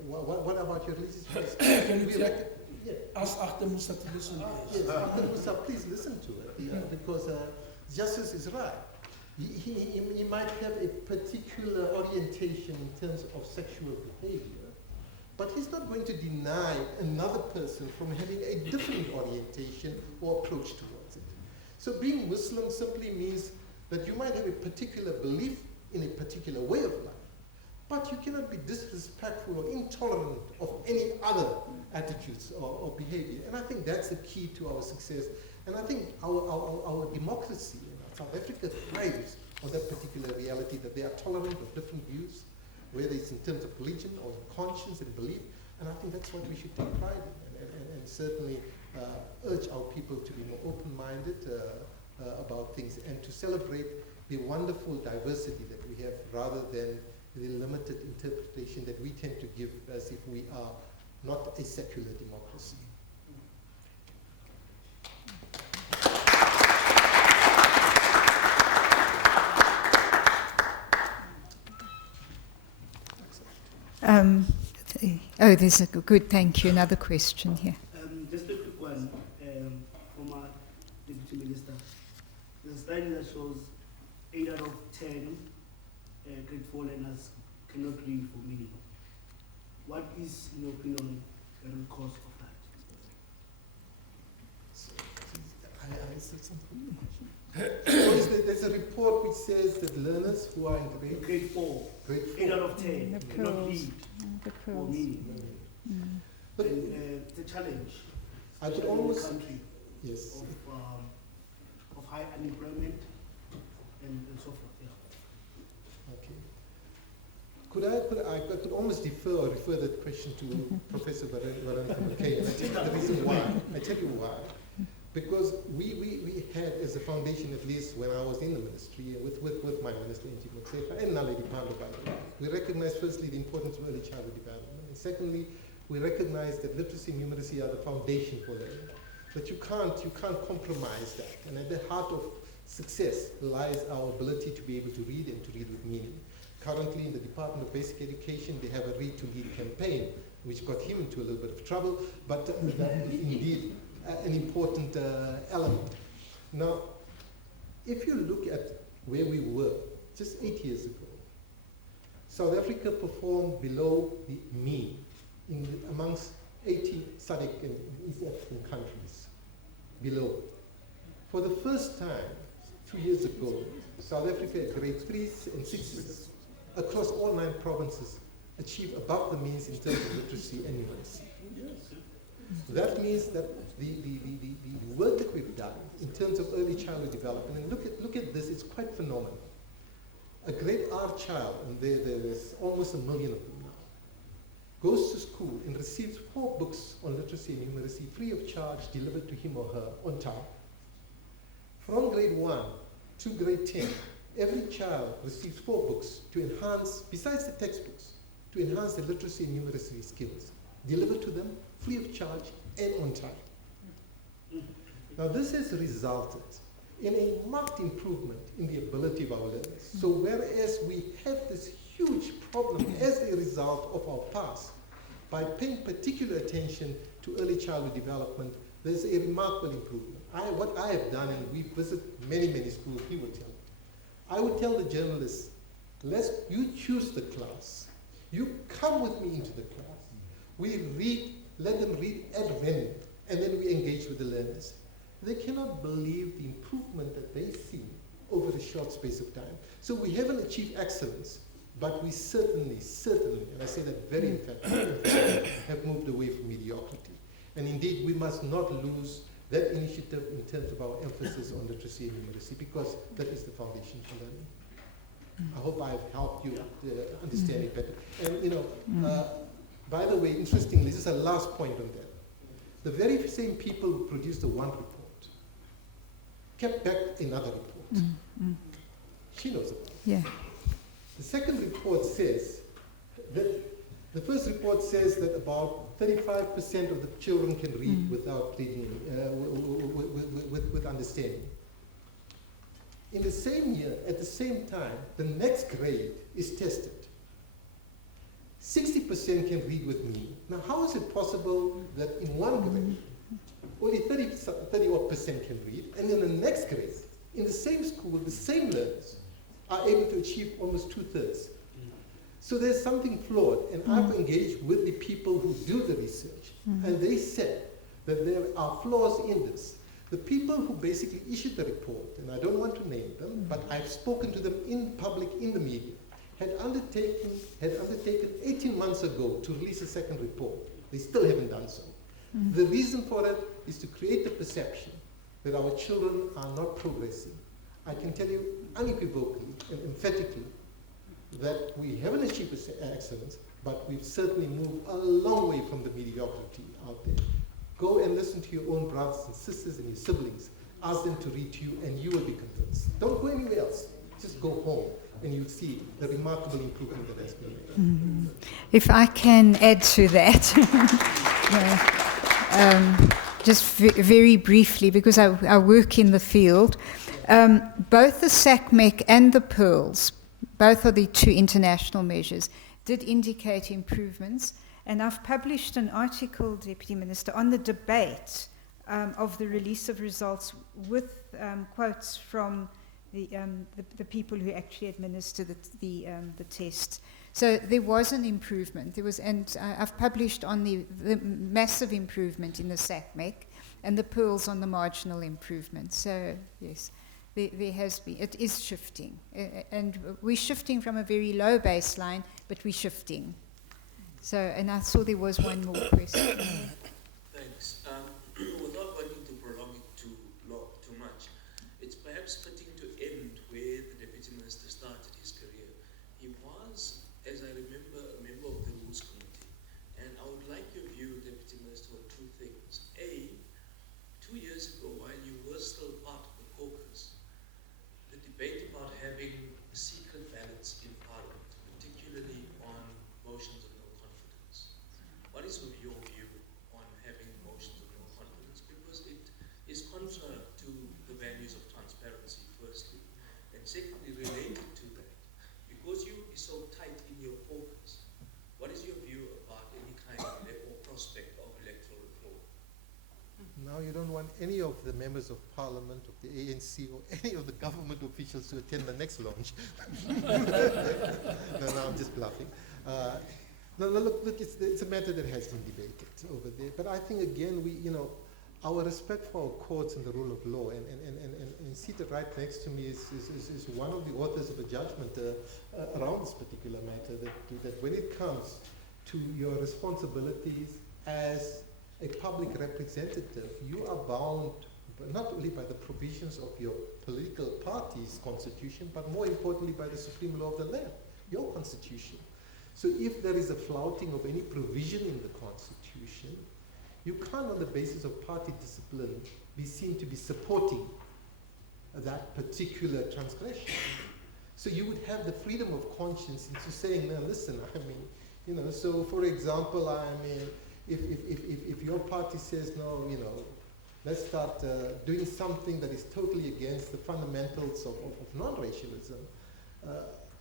What about your religious beliefs? Can you ask Dr. Musa to listen? Yes, Dr. Musa, please listen to it, because Justice is right. He might have a particular orientation in terms of sexual behavior, but he's not going to deny another person from having a different orientation or approach towards it. So being Muslim simply means that you might have a particular belief in a particular way of life, but you cannot be disrespectful or intolerant of any other attitudes or behavior. And I think that's the key to our success. And I think our democracy in South Africa thrives on that particular reality, that they are tolerant of different views, whether it's in terms of religion or conscience and belief. And I think that's what we should take pride in, and certainly urge our people to be more open-minded about things and to celebrate the wonderful diversity that we have, rather than the limited interpretation that we tend to give as if we are not a secular democracy. There's a good, thank you. Another question here. Just a quick one from our Deputy Minister. There's a study that shows 8 out of 10 grade 4 learners cannot read for meaning. What is, in your opinion, the root cause of that? There's a report which says that learners who are in grade 4, 8 out of 10 cannot read for meaning. But it's a challenge. I would in almost, the country yes, of high unemployment and so forth. Yeah. Okay. I could almost defer or refer that question to Professor Veronica McKay, and I tell you the reason why. I tell you why. Because we had, as a foundation, at least when I was in the ministry, with my minister, N.G. Motsefa, and Naledi Pandor, by the way, we recognized firstly the importance of early childhood development, and secondly, we recognize that literacy and numeracy are the foundation for learning. But you can't compromise that, and at the heart of success lies our ability to be able to read and to read with meaning. Currently in the Department of Basic Education, they have a Read to Lead campaign, which got him into a little bit of trouble, but that is indeed an important element. Now, if you look at where we were just 8 years ago, South Africa performed below the mean amongst 80 SADC and East African countries, below. For the first time, 2 years ago, South Africa grade 3s and 6s across all 9 provinces achieved above the means in terms of literacy and numeracy. That means that the work that we've done in terms of early childhood development, and look at this, it's quite phenomenal. A grade R child, and there's almost 1 million of them now, goes to school and receives 4 books on literacy and numeracy free of charge delivered to him or her on time. From grade 1 to grade 10, every child receives 4 books to enhance, besides the textbooks, to enhance their literacy and numeracy skills, delivered to them free of charge and on time. Now this has resulted in a marked improvement in the ability of our learners. So whereas we have this huge problem as a result of our past, by paying particular attention to early childhood development, there's a remarkable improvement. What I have done, and we visit many schools, he would tell me, I would tell the journalists, you choose the class. You come with me into the class. We read, let them read at random, and then we engage with the learners. They cannot believe the improvement that they see over a short space of time. So we haven't achieved excellence, but we certainly, and I say that very emphatically, have moved away from mediocrity. And indeed, we must not lose that initiative in terms of our emphasis on literacy and numeracy, because that is the foundation for learning. I hope I've helped you understand it better. And by the way, interestingly, this is a last point on that. The very same people who produced the one report kept back another report. She knows about it. Yeah. The second report says that the first report says that about 35% of the children can read without reading, with understanding. In the same year, at the same time, the next grade is tested. 60% can read with me. Now, how is it possible that in one grade, only 30% can read, and in the next grade, in the same school, the same learners are able to achieve almost 2/3? So there's something flawed, and I've engaged with the people who do the research, and they said that there are flaws in this. The people who basically issued the report, and I don't want to name them, but I've spoken to them in public, in the media, had undertaken 18 months ago to release a second report. They still haven't done so. The reason for it is to create the perception that our children are not progressing. I can tell you unequivocally and emphatically that we haven't achieved excellence, but we've certainly moved a long way from the mediocrity out there. Go and listen to your own brothers and sisters and your siblings. Ask them to read to you, and you will be convinced. Don't go anywhere else. Just go home, and you'll see the remarkable improvement that has been made. If I can add to that, just very briefly, because I work in the field, both the SACMEC and the PEARLS, both are the 2 international measures, did indicate improvements. And I've published an article, Deputy Minister, on the debate of the release of results with quotes from the people who actually administer the tests. So there was an improvement. There was, and I've published on the massive improvement in the SACMEC and the PEARLS on the marginal improvement. So yes, there has been. It is shifting, and we're shifting from a very low baseline, but we're shifting. So, and I saw there was one more question. Thanks. Without wanting to prolong it too much, it's perhaps fitting to end where the Deputy Minister started his career. He was as I remember, a member of the Rules Committee, and I would like your view, Deputy Minister, on two things. A, 2 years ago, while you were still part of the caucus, the debate about having secret ballots in Parliament, particularly on motions of no confidence. What is your view on having motions of no confidence? Because it is contrary to the values of transparency, firstly, and secondly, related to that. Because you are so tight in your focus, what is your view about any kind of or prospect of electoral reform? Now you don't want any of the members of parliament, of the ANC, or any of the government officials to attend the next launch. No, I'm just bluffing. No, look, it's a matter that has been debated over there. But I think, again, our respect for our courts and the rule of law, and seated right next to me is one of the authors of a judgment around this particular matter, that when it comes to your responsibilities as a public representative, you are bound not only by the provisions of your political party's constitution, but more importantly by the supreme law of the land, your constitution. So if there is a flouting of any provision in the constitution, you can't, on the basis of party discipline, be seen to be supporting that particular transgression. So you would have the freedom of conscience into saying, no, listen, so for example, if your party says, no, let's start doing something that is totally against the fundamentals of non-racialism,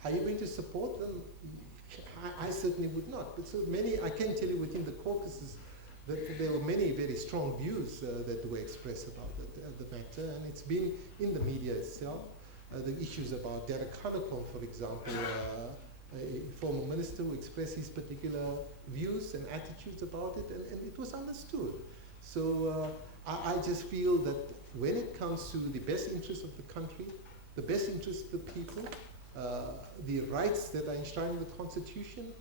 are you going to support them? I certainly would not. But so many, I can tell you within the caucuses, that there were many very strong views that were expressed about the matter, and it's been in the media itself. The issues about Derek Hanekom, for example, a former minister who expressed his particular views and attitudes about it, and it was understood. So I just feel that when it comes to the best interest of the country, the best interest of the people, the rights that are enshrined in the Constitution,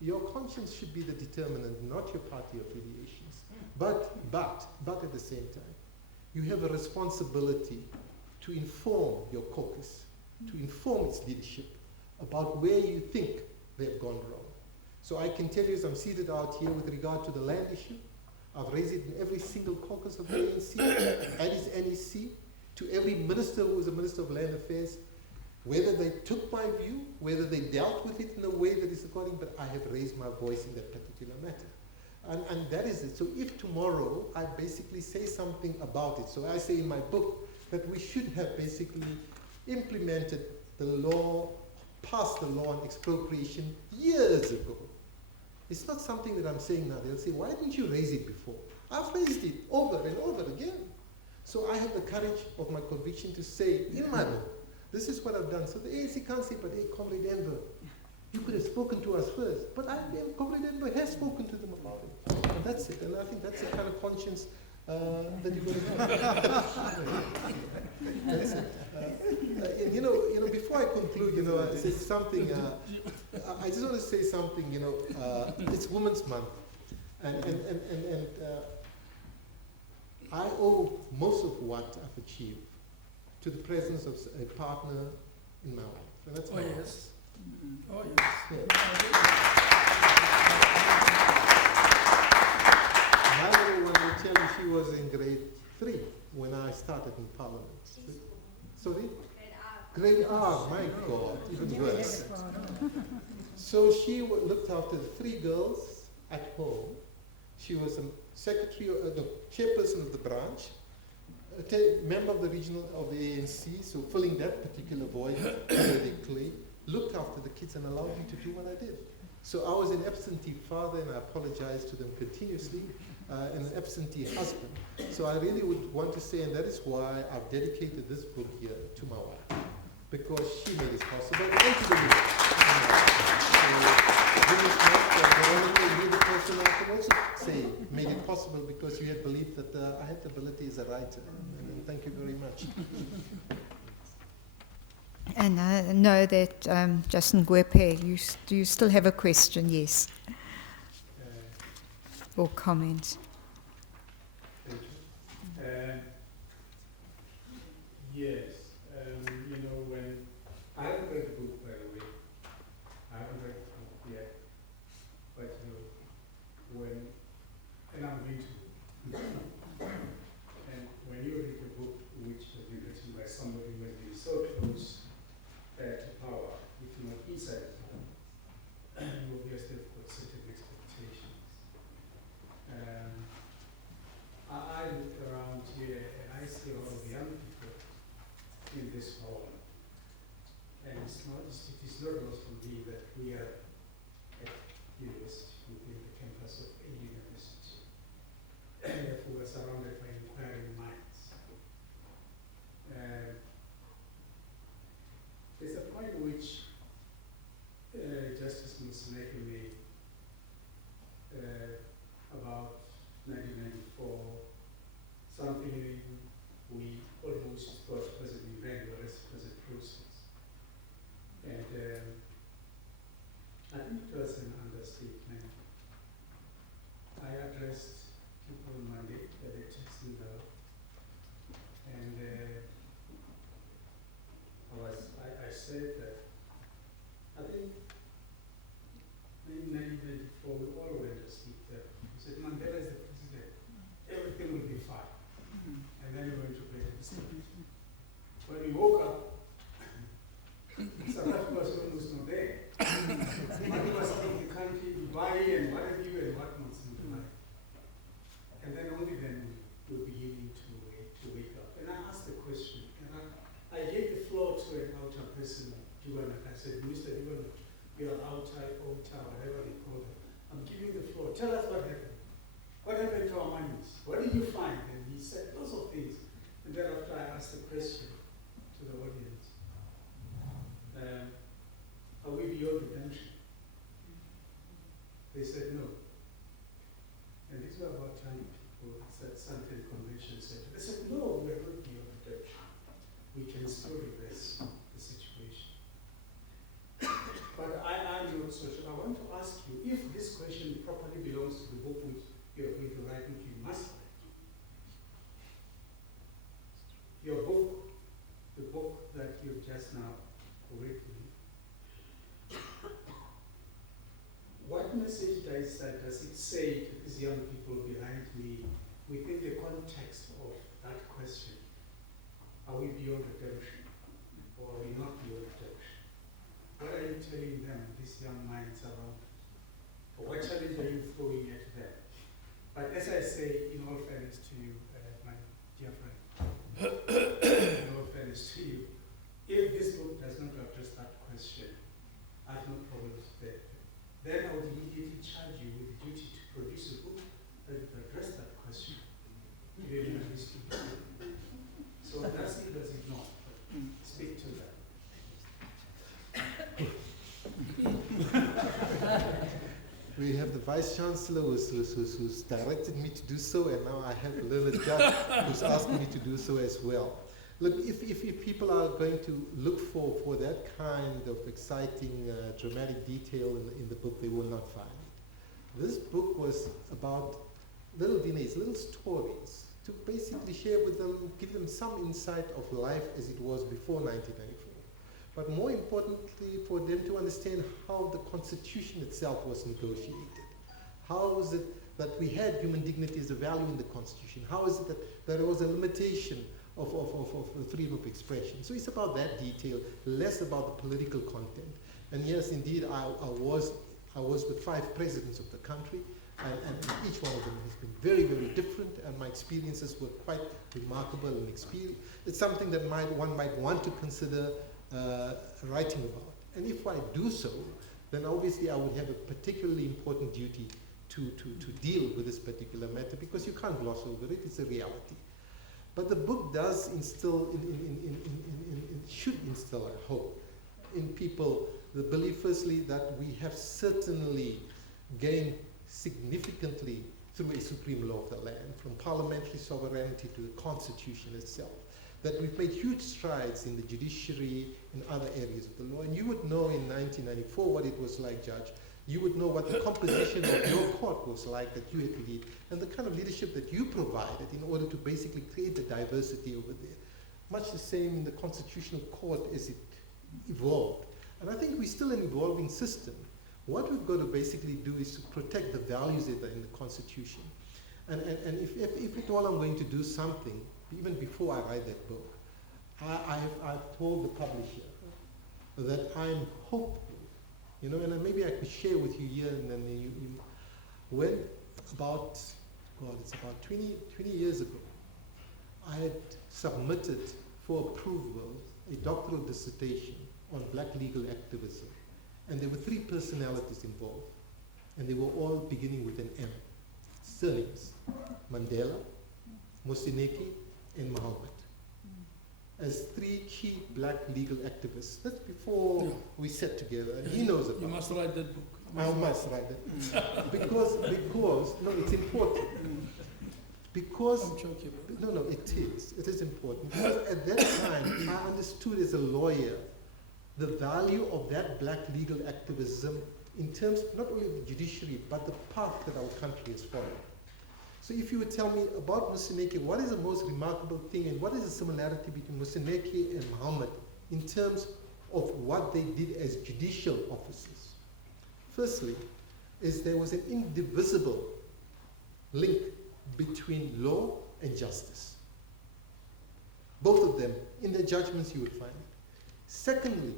your conscience should be the determinant, not your party affiliations. But at the same time, you have a responsibility to inform your caucus, to inform its leadership about where you think they've gone wrong. So I can tell you, as I'm seated out here with regard to the land issue, I've raised it in every single caucus of the ANC, at its NEC, to every minister who was a Minister of Land Affairs, whether they took my view, whether they dealt with it in a way that is according, but I have raised my voice in that particular matter. And that is it. So if tomorrow I basically say something about it, so I say in my book that we should have basically implemented the law, passed the law on expropriation years ago. It's not something that I'm saying now. They'll say, why didn't you raise it before? I've raised it over and over again. So I have the courage of my conviction to say, in my book, this is what I've done. So the ANC can't say, but hey, Comrade Enver, you could have spoken to us first. But Comrade Enver has spoken to them about it. And that's it. And I think that's the kind of conscience that you're going to have. That's it. Before I conclude, I say something. I just want to say something. It's Women's Month, and I owe most of what I've achieved to the presence of a partner in my life. And that's my wife. Yes. Oh, yes. My little one will tell you she was in grade 3 when I started in Parliament. Sorry? Grade R, my God, even worse. So she looked after the 3 girls at home. She was a secretary, the chairperson of the branch, a member of the regional of the ANC, so filling that particular void periodically, looked after the kids and allowed me to do what I did. So I was an absentee father, and I apologized to them continuously, and an absentee husband. So I really would want to say, and that is why I've dedicated this book here to my wife, because she made it possible, and to the youth. You're the person I can also say made it possible, because you had believed that I had the ability as a writer. And thank you very much. And I know that Justin Gwepe, do you still have a question? Yes. Or comment? Yes. When I haven't read the book, by the way. I haven't read the book. it is not lost on me that we are at university, within the campus of a university. And therefore, we're surrounded by inquiring minds. There's a point which Justice Musineke made about 1994, something we almost thought was an event, whereas it was a process. And I think it was an understatement. I addressed people on Monday that they texted me out, and I said that I think in 1994 we all went to sleep there. We said, Mandela is the president, everything will be fine. And then we went to bed and slept. When we woke up, South Africa was almost not there. Money was in the country, Dubai and what have you and what not in Dubai. And then only then we were beginning to wake up. And I asked the question, and I gave the floor to an outer person, Dubanak. I said, Mr. Dubanak, you are outside, whatever they call it. I'm giving the floor. Tell us what happened. What happened to our monies? What did you find? And he said lots of things. And thereafter I asked the question to the audience. Are we beyond redemption? They said no. And these were about 10 people at Santon Convention Center. They said, no, we are not beyond redemption. We can still reverse the situation. But I'm not so sure. I want to ask you, if this question properly belongs to the book which you are going to write, which you must write. Your book, the book that you've just now read to me, what message does it say to these young people behind me within the context of that question? Are we beyond redemption, or are we not beyond redemption? What are you telling them, these young minds around? Or what challenge are you throwing at them? But as I say, in all fairness to you, my dear friend, in all fairness to you, if this book does not address that question, I have no problems there. Then I would immediately charge you with the duty to produce a book that would address that question. So does it, does it not? Speak to that. We have the Vice Chancellor who's directed me to do so, and now I have a little judge who's asking me to do so as well. Look, if people are going to look for that kind of exciting, dramatic detail in the book, they will not find it. This book was about little vignettes, little stories, to basically share with them, give them some insight of life as it was before 1994. But more importantly, for them to understand how the Constitution itself was negotiated. How is it that we had human dignity as a value in the Constitution? How is it that there was a limitation of freedom of expression? So it's about that detail, less about the political content. And yes, indeed, I was with 5 presidents of the country, and each one of them has been very, very different, and my experiences were quite remarkable and experience. It's something that one might want to consider writing about. And if I do so, then obviously I would have a particularly important duty to deal with this particular matter, because you can't gloss over it, it's a reality. But the book does instill, should instill, I hope, in people the belief, firstly, that we have certainly gained significantly through a supreme law of the land, from parliamentary sovereignty to the Constitution itself, that we've made huge strides in the judiciary and other areas of the law. And you would know in 1994 what it was like, Judge. You would know what the composition of your court was like that you had to lead, and the kind of leadership that you provided in order to basically create the diversity over there. Much the same in the Constitutional Court as it evolved. And I think we're still an evolving system. What we've got to basically do is to protect the values that are in the Constitution. And if at all I'm going to do something, even before I write that book, I've told the publisher that I'm hopeful, you know, and maybe I could share with you here, and then when about, God, it's about 20 years ago, I had submitted for approval a doctoral dissertation on black legal activism. And there were 3 personalities involved. And they were all beginning with an M. Surnames: Mandela, Moseneke, and Muhammad. As 3 key black legal activists. That's before we sat together, and he knows about it. You must write that book. I must write it. because, no, it's important. Because, I'm joking. no, it is important. Because at that time, I understood as a lawyer the value of that black legal activism in terms not only of the judiciary, but the path that our country has followed. So if you would tell me about Moseneke, what is the most remarkable thing and what is the similarity between Moseneke and Muhammad in terms of what they did as judicial officers? Firstly, is there was an indivisible link between law and justice. Both of them, in their judgments you would find it. Secondly,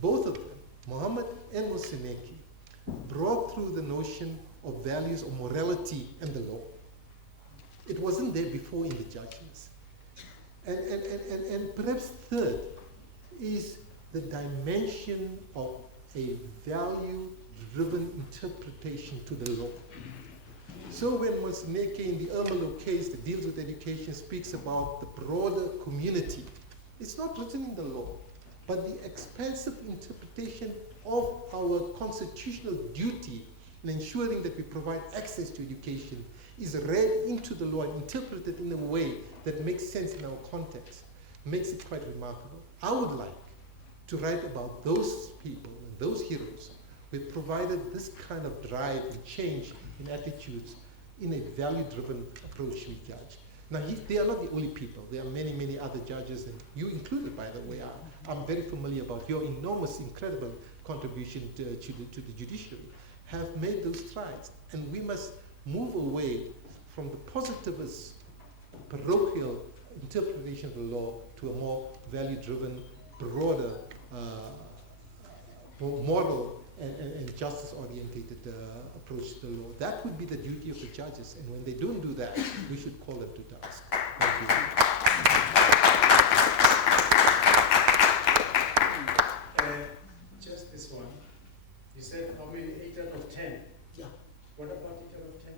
both of them, Muhammad and Moseneke, brought through the notion of values of morality and the law. It wasn't there before in the judgments. And perhaps third is the dimension of a value-driven interpretation to the law. So when Moseneke in the Ermelo case that deals with education speaks about the broader community, it's not written in the law, but the expansive interpretation of our constitutional duty in ensuring that we provide access to education is read into the law and interpreted in a way that makes sense in our context, makes it quite remarkable. I would like to write about those people and those heroes who have provided this kind of drive and change in attitudes in a value-driven approach we judge. Now, they are not the only people. There are many, many other judges, and you included, by the way. I'm very familiar about your enormous, incredible contribution to the judiciary, have made those strides. And we must move away from the positivist, parochial interpretation of the law to a more value-driven, broader, more moral and justice-orientated approach to the law. That would be the duty of the judges. And when they don't do that, we should call them to task. Thank you. Just this one. You said how many? 8 out of 10. Yeah. What about 8 out of 10?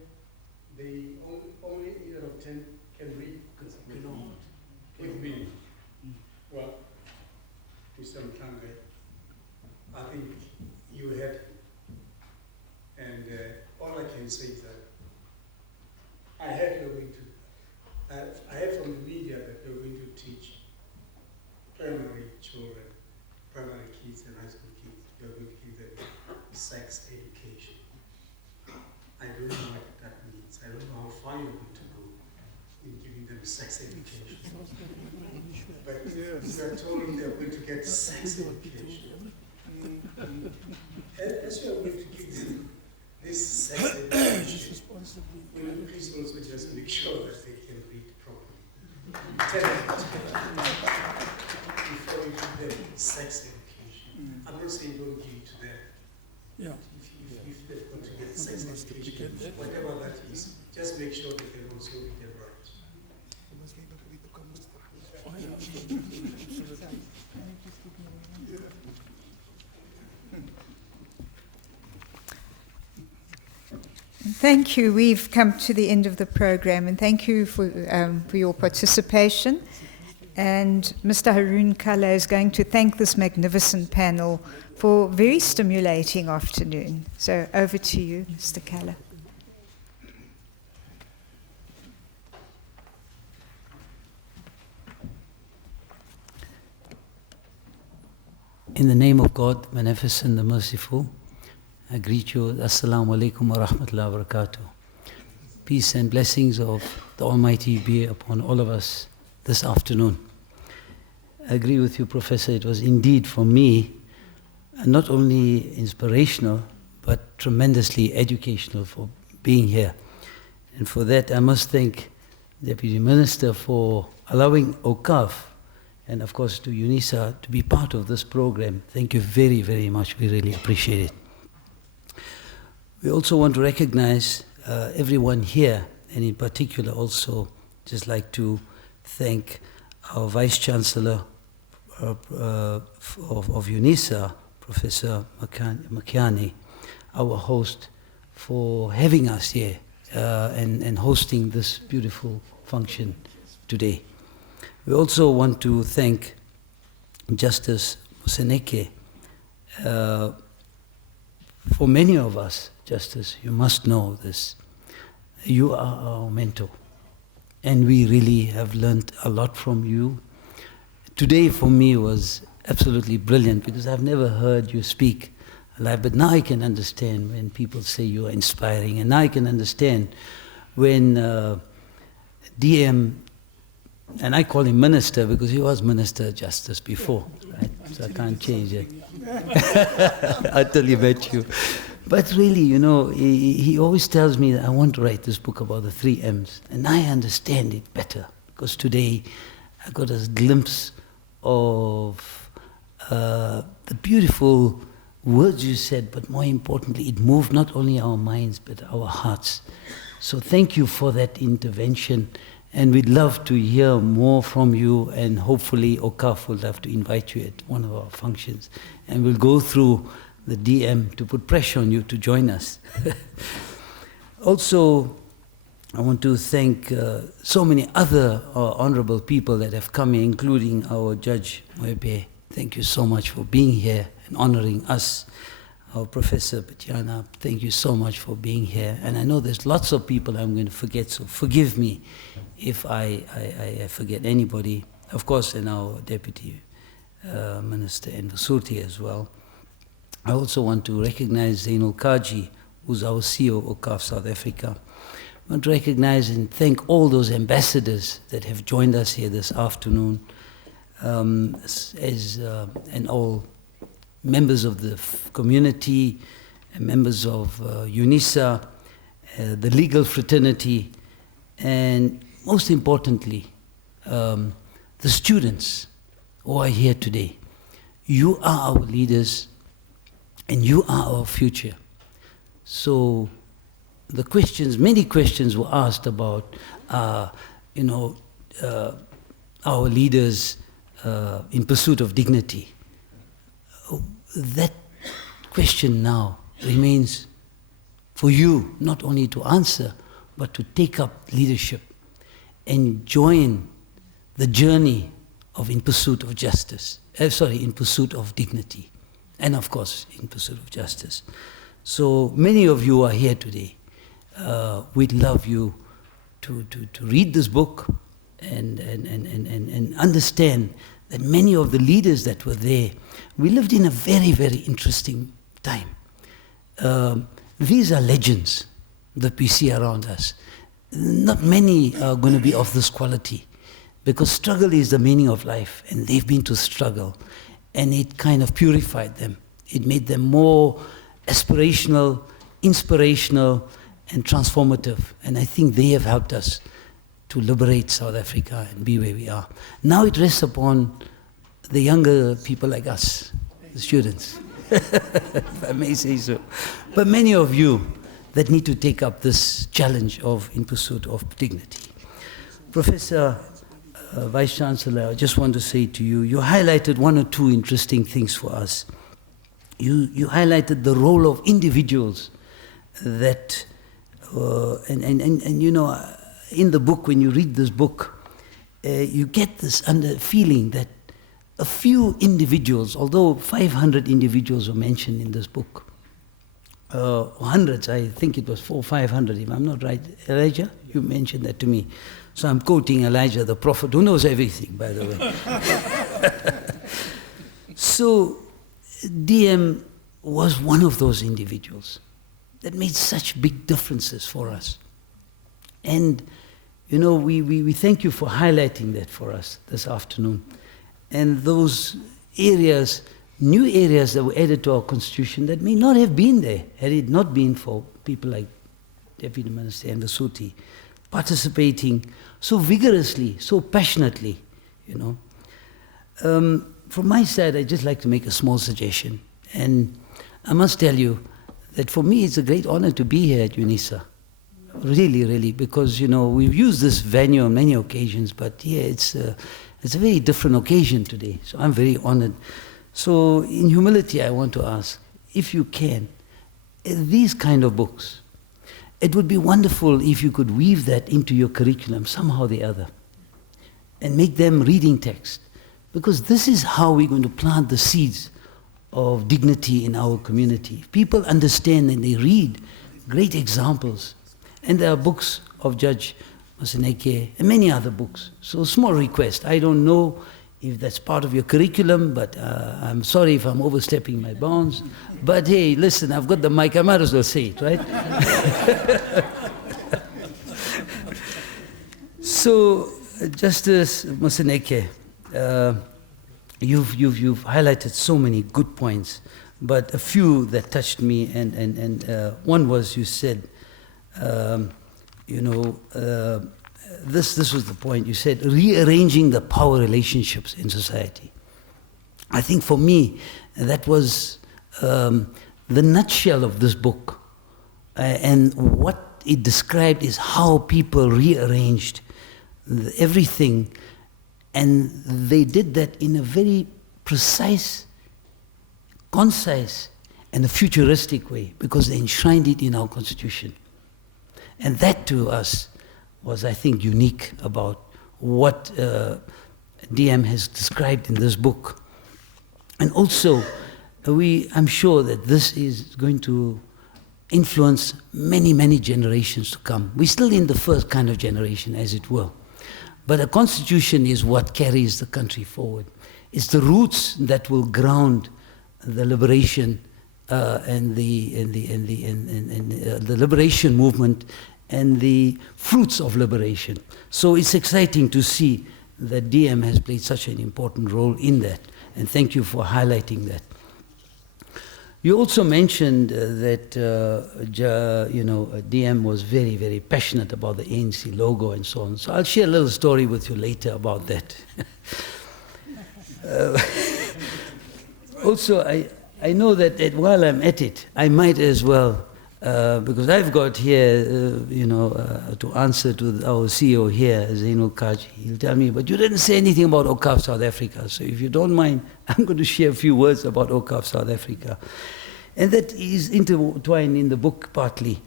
The only 8 out of 10 can read. With me. Well, Mr. Mtange, I think you had, and all I can say is that I heard you're going to, I heard from the media that you're going to teach primary children, primary kids and high school kids, you're going to give them sex education. I don't know what that means. I don't know how far you're going to go in giving them sex education. But you're told they're going to get sex education. As you are going to give them this sex education, will you please also just make sure that they can read properly? Tell them before you give them sex education. I'm not saying don't give it to them. Yeah. If they're going to get sex education, whatever that is, just make sure they can also read and write. Thank you. We've come to the end of the program, and thank you for your participation. And Mr. Haroon Kalla is going to thank this magnificent panel for a very stimulating afternoon. So over to you, Mr. Kalla. In the name of God, Beneficent, the Merciful, I greet you. Assalamu alaikum wa rahmatullahi wa barakatuh. Peace and blessings of the Almighty be upon all of us this afternoon. I agree with you, Professor. It was indeed for me not only inspirational, but tremendously educational for being here. And for that, I must thank the Deputy Minister for allowing OCAF and of course to UNISA to be part of this program. Thank you very, very much. We really appreciate it. We also want to recognize everyone here, and in particular also just like to thank our Vice Chancellor, of UNISA, Professor Makiani, our host, for having us here and hosting this beautiful function today. We also want to thank Justice Museneke. For many of us, Justice, you must know this. You are our mentor, and we really have learned a lot from you. Today for me was absolutely brilliant because I've never heard you speak alive, but now I can understand when people say you are inspiring, and now I can understand when DM, and I call him Minister because he was Minister of Justice before, right? So I can't change it until he met you. But really, you know, he always tells me that I want to write this book about the 3 M's, and I understand it better because today I got a glimpse of the beautiful words you said, but more importantly, it moved not only our minds but our hearts. So thank you for that intervention, and we'd love to hear more from you, and hopefully OCAF will love to invite you at one of our functions, and we'll go through the DM to put pressure on you to join us. Also, I want to thank so many other honorable people that have come here, including our Judge Moebe. Thank you so much for being here and honoring us. Our Professor Batiana, thank you so much for being here. And I know there's lots of people I'm going to forget, so forgive me if I forget anybody. Of course, and our Deputy Minister Enver Surty as well. I also want to recognize Zainul Kaji, who's our CEO of OCAF South Africa. I want to recognize and thank all those ambassadors that have joined us here this afternoon, and all members of the community, and members of UNISA, the legal fraternity, and most importantly, the students who are here today. You are our leaders, and you are our future. So the questions, many questions were asked about, our leaders in pursuit of dignity. That question now remains for you, not only to answer, but to take up leadership and join the journey of in pursuit of justice, in pursuit of dignity, and of course, in pursuit of justice. So many of you are here today. We'd love you to read this book and understand that many of the leaders that were there, we lived in a very, very interesting time. These are legends that we see around us. Not many are going to be of this quality, because struggle is the meaning of life, and they've been to struggle, and it kind of purified them. It made them more aspirational, inspirational, and transformative. And I think they have helped us to liberate South Africa and be where we are. Now it rests upon the younger people like us, the students, if I may say so. But many of you that need to take up this challenge of in pursuit of dignity. Professor Vice Chancellor, I just want to say to you, you highlighted one or two interesting things for us. You highlighted the role of individuals that, in the book, when you read this book, you get this feeling that a few individuals, although 500 individuals were mentioned in this book, hundreds, I think it was 400 or 500, if I'm not right. Elijah, you mentioned that to me. So I'm quoting Elijah, the prophet, who knows everything, by the way. So DM was one of those individuals that made such big differences for us. And, we thank you for highlighting that for us this afternoon. And those areas, new areas that were added to our constitution that may not have been there had it not been for people like Deputy Minister Enver Surty participating so vigorously, so passionately, From my side, I'd just like to make a small suggestion. And I must tell you that for me it's a great honor to be here at UNISA. Really, really, because, we've used this venue on many occasions, but it's It's a very different occasion today, so I'm very honored. So in humility, I want to ask, if you can, these kind of books, it would be wonderful if you could weave that into your curriculum somehow or the other and make them reading text, because this is how we're going to plant the seeds of dignity in our community. If people understand and they read great examples, and there are books of Judge Maseneke and many other books. So small request, I don't know if that's part of your curriculum, but I'm sorry if I'm overstepping my bounds. But hey, listen, I've got the mic, I might as well say it, right? So, Justice Maseneke, you've highlighted so many good points, but a few that touched me, and one was you said, this was the point. You said rearranging the power relationships in society. I think for me, that was the nutshell of this book. And what it described is how people rearranged everything. And they did that in a very precise, concise, and a futuristic way, because they enshrined it in our Constitution. And that to us was, I think, unique about what DM has described in this book. And also, I'm sure that this is going to influence many, many generations to come. We're still in the first kind of generation, as it were. But a constitution is what carries the country forward. It's the roots that will ground the liberation and the liberation movement and the fruits of liberation. So it's exciting to see that DM has played such an important role in that. And thank you for highlighting that. You also mentioned that DM was very, very passionate about the ANC logo and so on. So I'll share a little story with you later about that. Also, I know that while I'm at it, I might as well, because I've got here, to answer to our CEO here, Zainul Kaji. He'll tell me, but you didn't say anything about OCAF South Africa. So if you don't mind, I'm going to share a few words about OCAF South Africa. And that is intertwined in the book partly.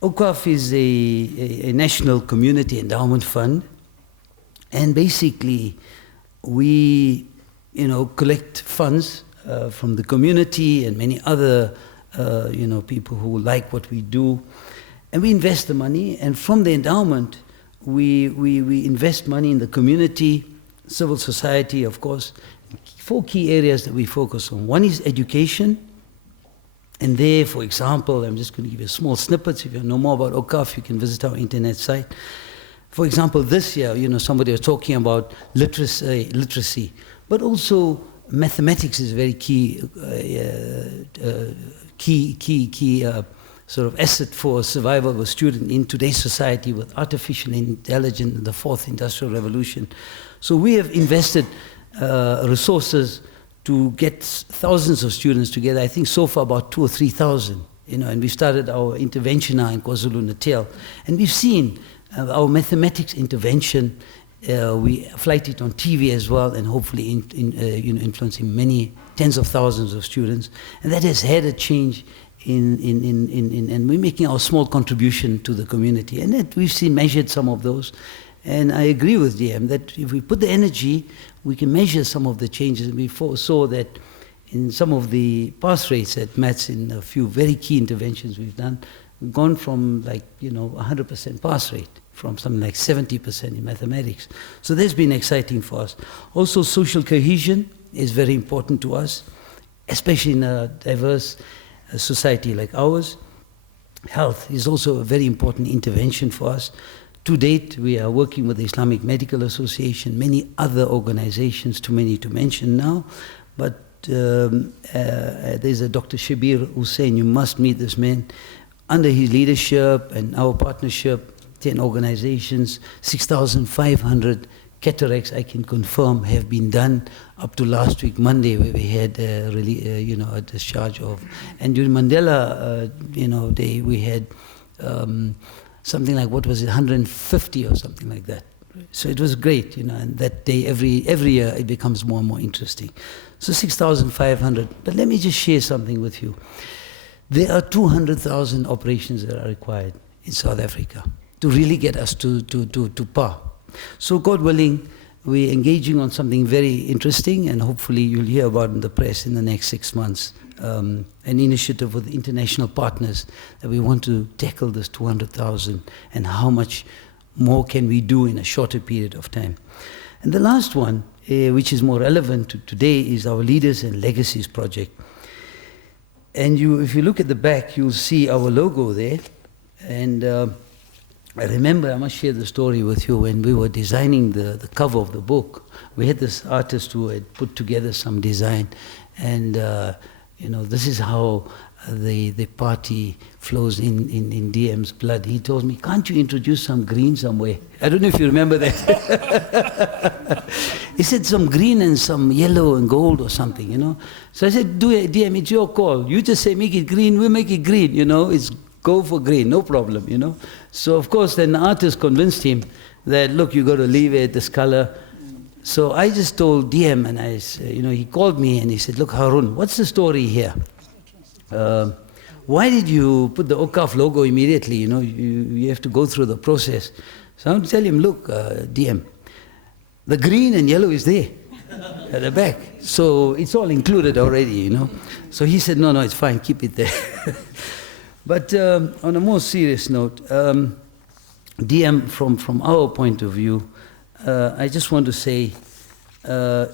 OCAF is a national community endowment fund. And basically, we, collect funds from the community and many other people who like what we do, and we invest the money. And from the endowment, we invest money in the community, civil society, of course. 4 key areas that we focus on. One is education, and there, for example, I'm just going to give you small snippets. If you know more about OCAF, you can visit our internet site. For example, this year, somebody was talking about literacy, but also mathematics is a very key sort of asset for survival of a student in today's society with artificial intelligence and the 4th industrial revolution. So we have invested resources to get thousands of students together. I think so far about 2,000 or 3,000, and we started our intervention now in KwaZulu-Natal. And we've seen our mathematics intervention. We flight it on TV as well, and hopefully influencing many tens of thousands of students. And that has had a change and we're making our small contribution to the community. And that we've measured some of those. And I agree with DM that if we put the energy, we can measure some of the changes. And we saw that in some of the pass rates at MATS in a few very key interventions we've done, we've gone from 100% pass rate, from something like 70% in mathematics. So that's been exciting for us. Also, social cohesion is very important to us, especially in a diverse society like ours. Health is also a very important intervention for us. To date, we are working with the Islamic Medical Association, many other organizations, too many to mention now, but there's a Dr. Shabir Hussain, you must meet this man. Under his leadership and our partnership, 10 organizations, 6,500 cataracts, I can confirm, have been done up to last week, Monday, where we had a discharge of. And during Mandela Day, we had something like, 150 or something like that, So it was great, and that day, every year, it becomes more and more interesting. So 6,500. But let me just share something with you. There are 200,000 operations that are required in South Africa to really get us to par. So God willing, we're engaging on something very interesting, and hopefully you'll hear about it in the press in the next 6 months. An initiative with international partners that we want to tackle this 200,000 and how much more can we do in a shorter period of time. And the last one, which is more relevant to today, is our Leaders and Legacies project. And if you look at the back, you'll see our logo there. And I remember, I must share the story with you, when we were designing the cover of the book, we had this artist who had put together some design, and this is how the party flows in DM's blood. He told me, can't you introduce some green somewhere? I don't know if you remember that. He said some green and some yellow and gold or something, So I said, DM, it's your call. You just say make it green, we'll make it green, It's go for green, no problem, So of course then the artist convinced him that, look, you got to leave it, this color. So I just told DM, and he called me and he said, look, Harun, what's the story here? Why did you put the OCAF logo immediately? You have to go through the process. So I would tell him, look, DM, the green and yellow is there at the back. So it's all included already, So he said, no, it's fine, keep it there. But on a more serious note, DM, from our point of view, I just want to say, and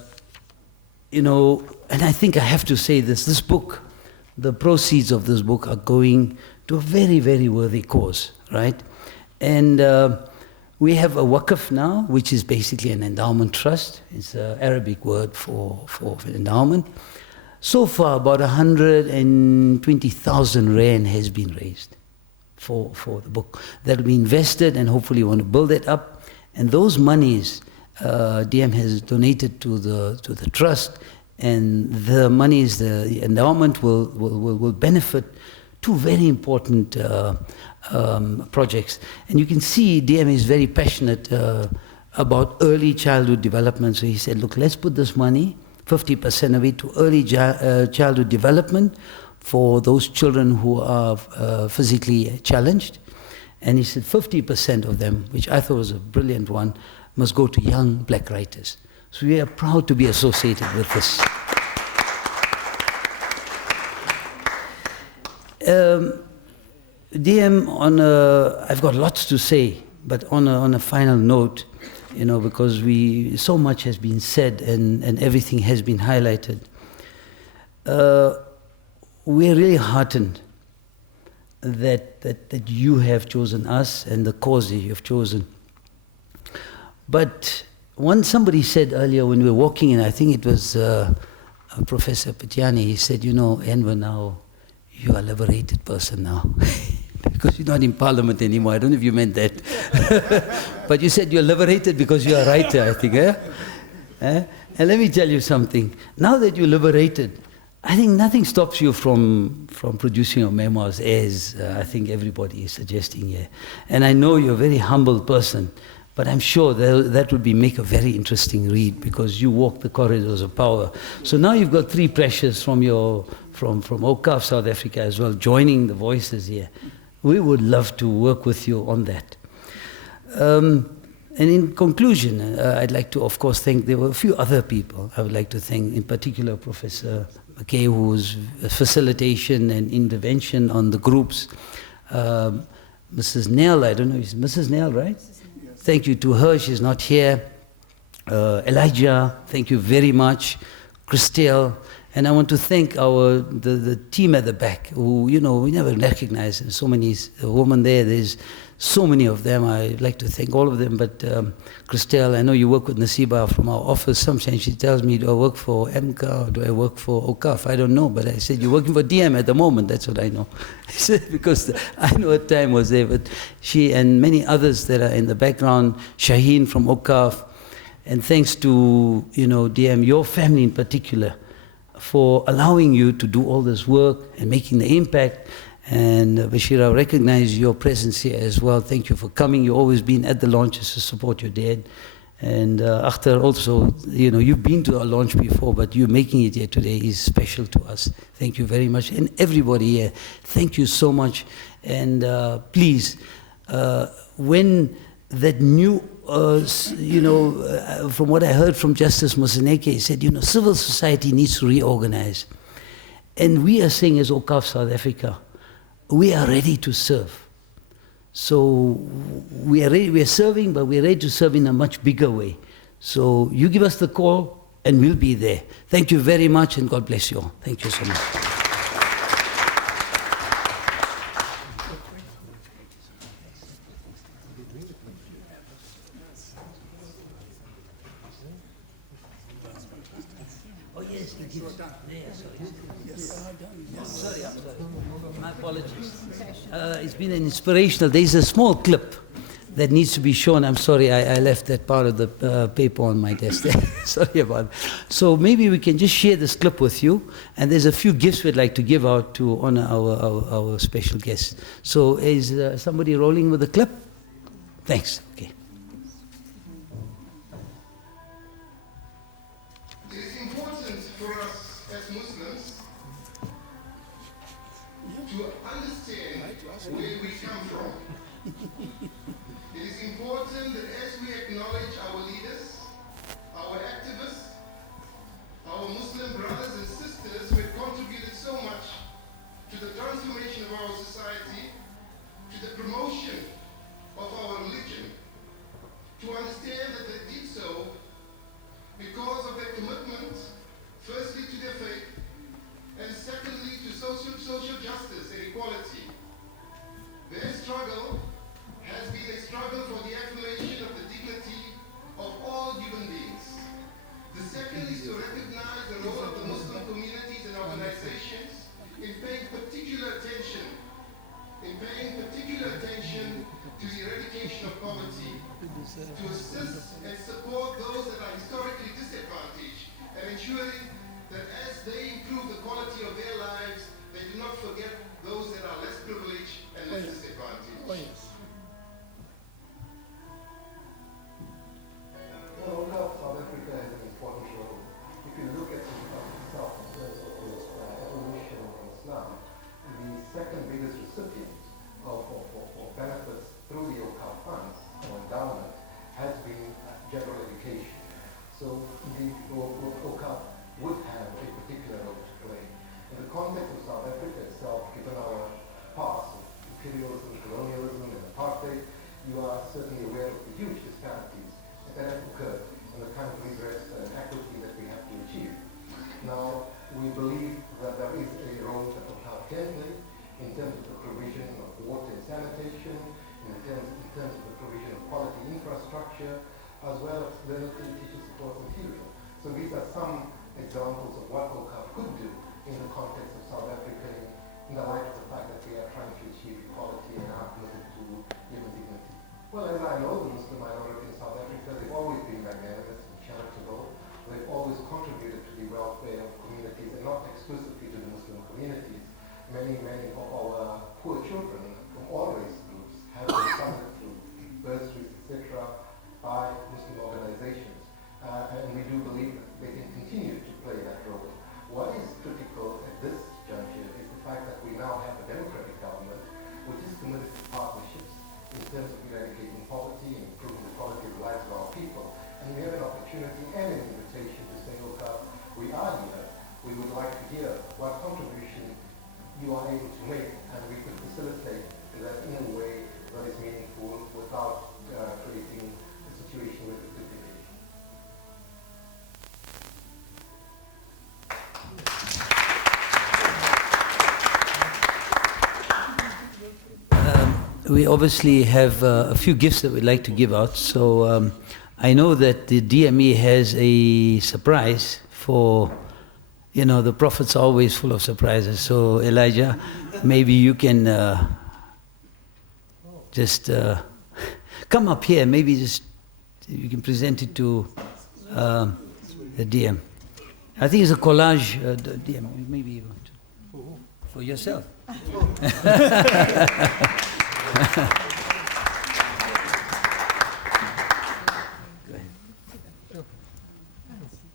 I think I have to say this book, the proceeds of this book are going to a very, very worthy cause, right? And we have a waqf now, which is basically an endowment trust. It's an Arabic word for endowment. So far, about 120,000 rand has been raised for the book. That will be invested, and hopefully we want to build it up. And those monies, DM has donated to the trust, and the monies, the endowment will benefit two very important projects. And you can see DM is very passionate about early childhood development. So he said, look, let's put this money, 50% of it, to early childhood development for those children who are physically challenged. And he said 50% of them, which I thought was a brilliant one, must go to young black writers. So we are proud to be associated with this. DM, I've got lots to say, but on a final note, because so much has been said and everything has been highlighted. We're really heartened that you have chosen us and the cause that you have chosen. But somebody said earlier when we were walking in, I think it was Professor Patiani, he said, Enver, now you are a liberated person now. Because you're not in Parliament anymore. I don't know if you meant that. But you said you're liberated because you're a writer, I think. And let me tell you something. Now that you're liberated, I think nothing stops you from producing your memoirs, as I think everybody is suggesting here. And I know you're a very humble person, but I'm sure that would make a very interesting read, because you walk the corridors of power. So now you've got three pressures from OCAF South Africa as well, joining the voices here. We would love to work with you on that. And in conclusion, I'd like to, of course, thank, there were a few other people I would like to thank, in particular Professor McKay, whose facilitation and intervention on the groups. Mrs. Nell, I don't know, is Mrs. Nell, right? Yes. Thank you to her, she's not here. Elijah, thank you very much. Christelle, and I want to thank the team at the back, who, we never recognize. There's so many women there, there's so many of them. I'd like to thank all of them, but Christelle, I know you work with Nasiba from our office. Sometimes she tells me, do I work for MCA or do I work for OCAF? I don't know, but I said, you're working for DM at the moment, that's what I know. Because I know her time was there, but she and many others that are in the background, Shaheen from OCAF, and thanks to, DM, your family in particular, for allowing you to do all this work and making the impact. And Bashir, I recognize your presence here as well. Thank you for coming. You've always been at the launches to support your dad. And Akhtar also, you know, you've been to our launch before, but you making it here today is special to us. Thank you very much. And everybody here, thank you so much. And please, when that new, from what I heard from Justice Moseneke, he said, you know, civil society needs to reorganize. And we are saying as OCAF South Africa, we are ready to serve. So we are ready, we are serving, but we are ready to serve in a much bigger way. So you give us the call, and we'll be there. Thank you very much, and God bless you all. Thank you so much. Oh yes, he did. Sorry. My apologies. It's been an inspirational. There's a small clip that needs to be shown. I'm sorry, I left that part of the paper on my desk there. Sorry about it. So maybe we can just share this clip with you. And there's a few gifts we'd like to give out to honor our special guests. So is somebody rolling with the clip? Thanks. Okay. It is important for us as Muslims to understand where we come from. It is important that as we acknowledge our leaders, our activists, our Muslim brothers and sisters who have contributed so much to the transformation of our society, to the promotion of our religion, to understand that they did so because of their commitment, firstly to their faith, and secondly to social justice and equality. Their struggle has been a struggle for the affirmation of the dignity of all human beings. The second is to recognize the role of the Muslim communities and organizations in paying particular attention to the eradication of poverty, to assist and support those that are historically disadvantaged, and ensuring that as they improve the quality of their lives, they do not forget those that are less privileged and less disadvantaged. Oh, yes. Well, South Africa has an important role. If you look at itself in terms of its evolution in Islam, the second biggest recipient of benefits through the OCAF funds or endowment has been general education. So the OCAF would have a particular role to play. In the context of South Africa itself, given our past of imperialism, colonialism, and apartheid, you are certainly aware of the huge disparities that have occurred and the kind of redress and equity that we have to achieve. Now, we believe that there is a role that OCAF can play in terms of the provision of water and sanitation, in terms of the provision of quality infrastructure, as well as learning teacher support material. So these are some examples of what OCAF could do in the context of South Africa in the light of the fact that we are trying to achieve equality and are committed to human dignity. Well, as I know, the Muslim minority in South Africa, they've always been magnanimous and charitable. They've always contributed to the welfare of communities and not exclusively to the Muslim communities. Many of our poor children from all race groups have been funded through bursaries, etc., by Muslim organizations. And we do believe that they can continue to play that role. What is critical at this juncture is the fact that we now have a democratic government which is committed to partnerships in terms of eradicating poverty and improving the quality of lives of our people. And we have an opportunity and an invitation to say, look, we are here. We would like to hear what contribution you are able to make, and we could facilitate that in a way that is meaningful without creating a situation with duplication. We obviously have a few gifts that we'd like to give out. So I know that the DME has a surprise for, you know, the Prophet's always full of surprises. So Elijah, maybe you can just come up here. Maybe just you can present it to the DM. I think it's a collage, DM. Maybe you want to, for yourself.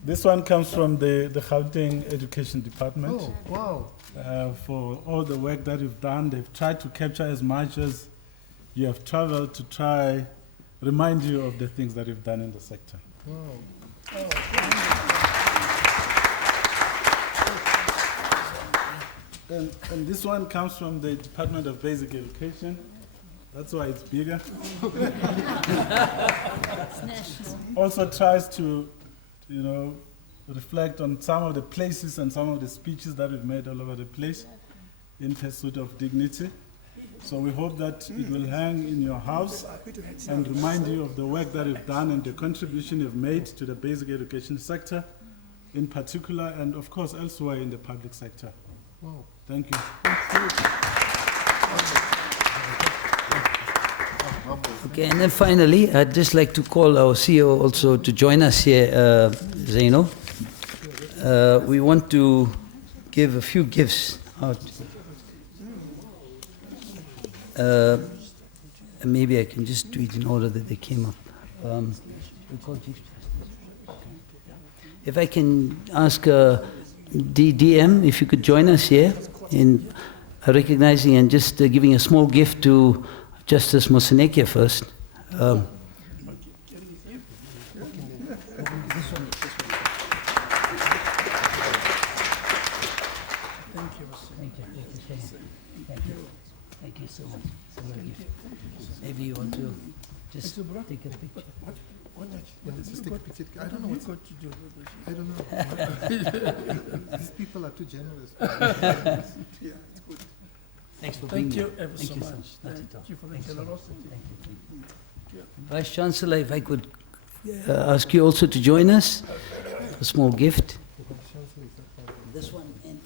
This one comes from the Gauteng Education Department. Oh, wow. For all the work that you've done. They've tried to capture as much as you have traveled to try remind you of the things that you've done in the sector. Wow. And this one comes from the Department of Basic Education. That's why it's bigger. Also tries to, reflect on some of the places and some of the speeches that we've made all over the place in pursuit of dignity. So we hope that it will hang in your house and remind you of the work that you've done and the contribution you've made to the basic education sector in particular, and of course elsewhere in the public sector. Wow. Thank you. Okay, and then finally, I'd just like to call our CEO also to join us here, Zaino. We want to give a few gifts out. Maybe I can just do it in order that they came up. If I can ask DM if you could join us here in recognizing and just giving a small gift to Justice Moseneke first. Thank you so much. Maybe you want to just take a picture. Just take a picture. I don't know what's got to do with it. I don't know. These people are too generous. Yeah, it's good. Thanks for being here. Thank you so much. Thank you for the generosity. Thank you. Vice Chancellor, if I could ask you also to join us, a small gift. This one and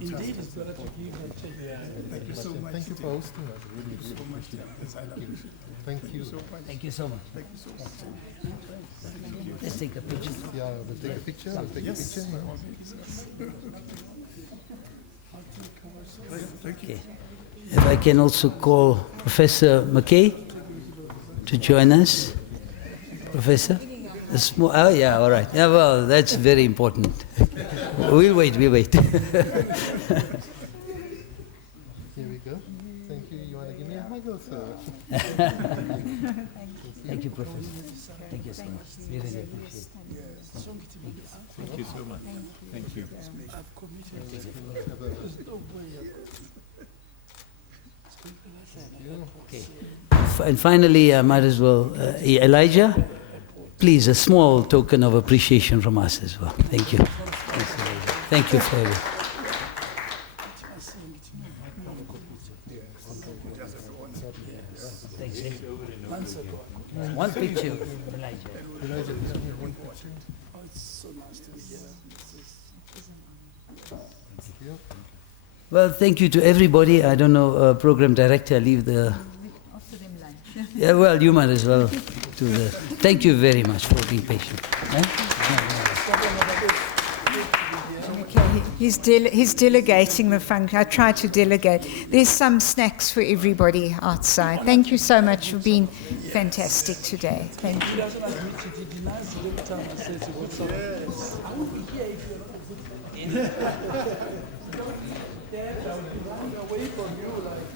Indeed, it's better to give and take. Thank you so much. Thank you for hosting us. Really appreciate it. Thank you. Thank you so much. Thank you so much. Let's take a picture. Yeah, we'll take a picture. We'll take a picture. Okay. If I can also call Professor McKay to join us. Professor? Oh, yeah, all right. Yeah, well, that's very important. We'll wait. Here we go. Thank you. You want to give me a hug also? Thank you, Professor. Thank you so much. We really appreciate it. Thank you so much. Thank you. Okay. And finally, I might as well, Elijah, please, a small token of appreciation from us as well. Thank you. Thanks, Elijah. Thank you for everything. Thanks. One picture, Elijah. One picture. Oh, it's so nice to be here. Well, thank you to everybody. I don't know, program director, I leave the... Offer them lunch. Yeah, well, you might as well do the... Thank you very much for being patient. Okay, he's delegating the function. I try to delegate. There's some snacks for everybody outside. Thank you so much for being fantastic today. Thank you. Away from you, like.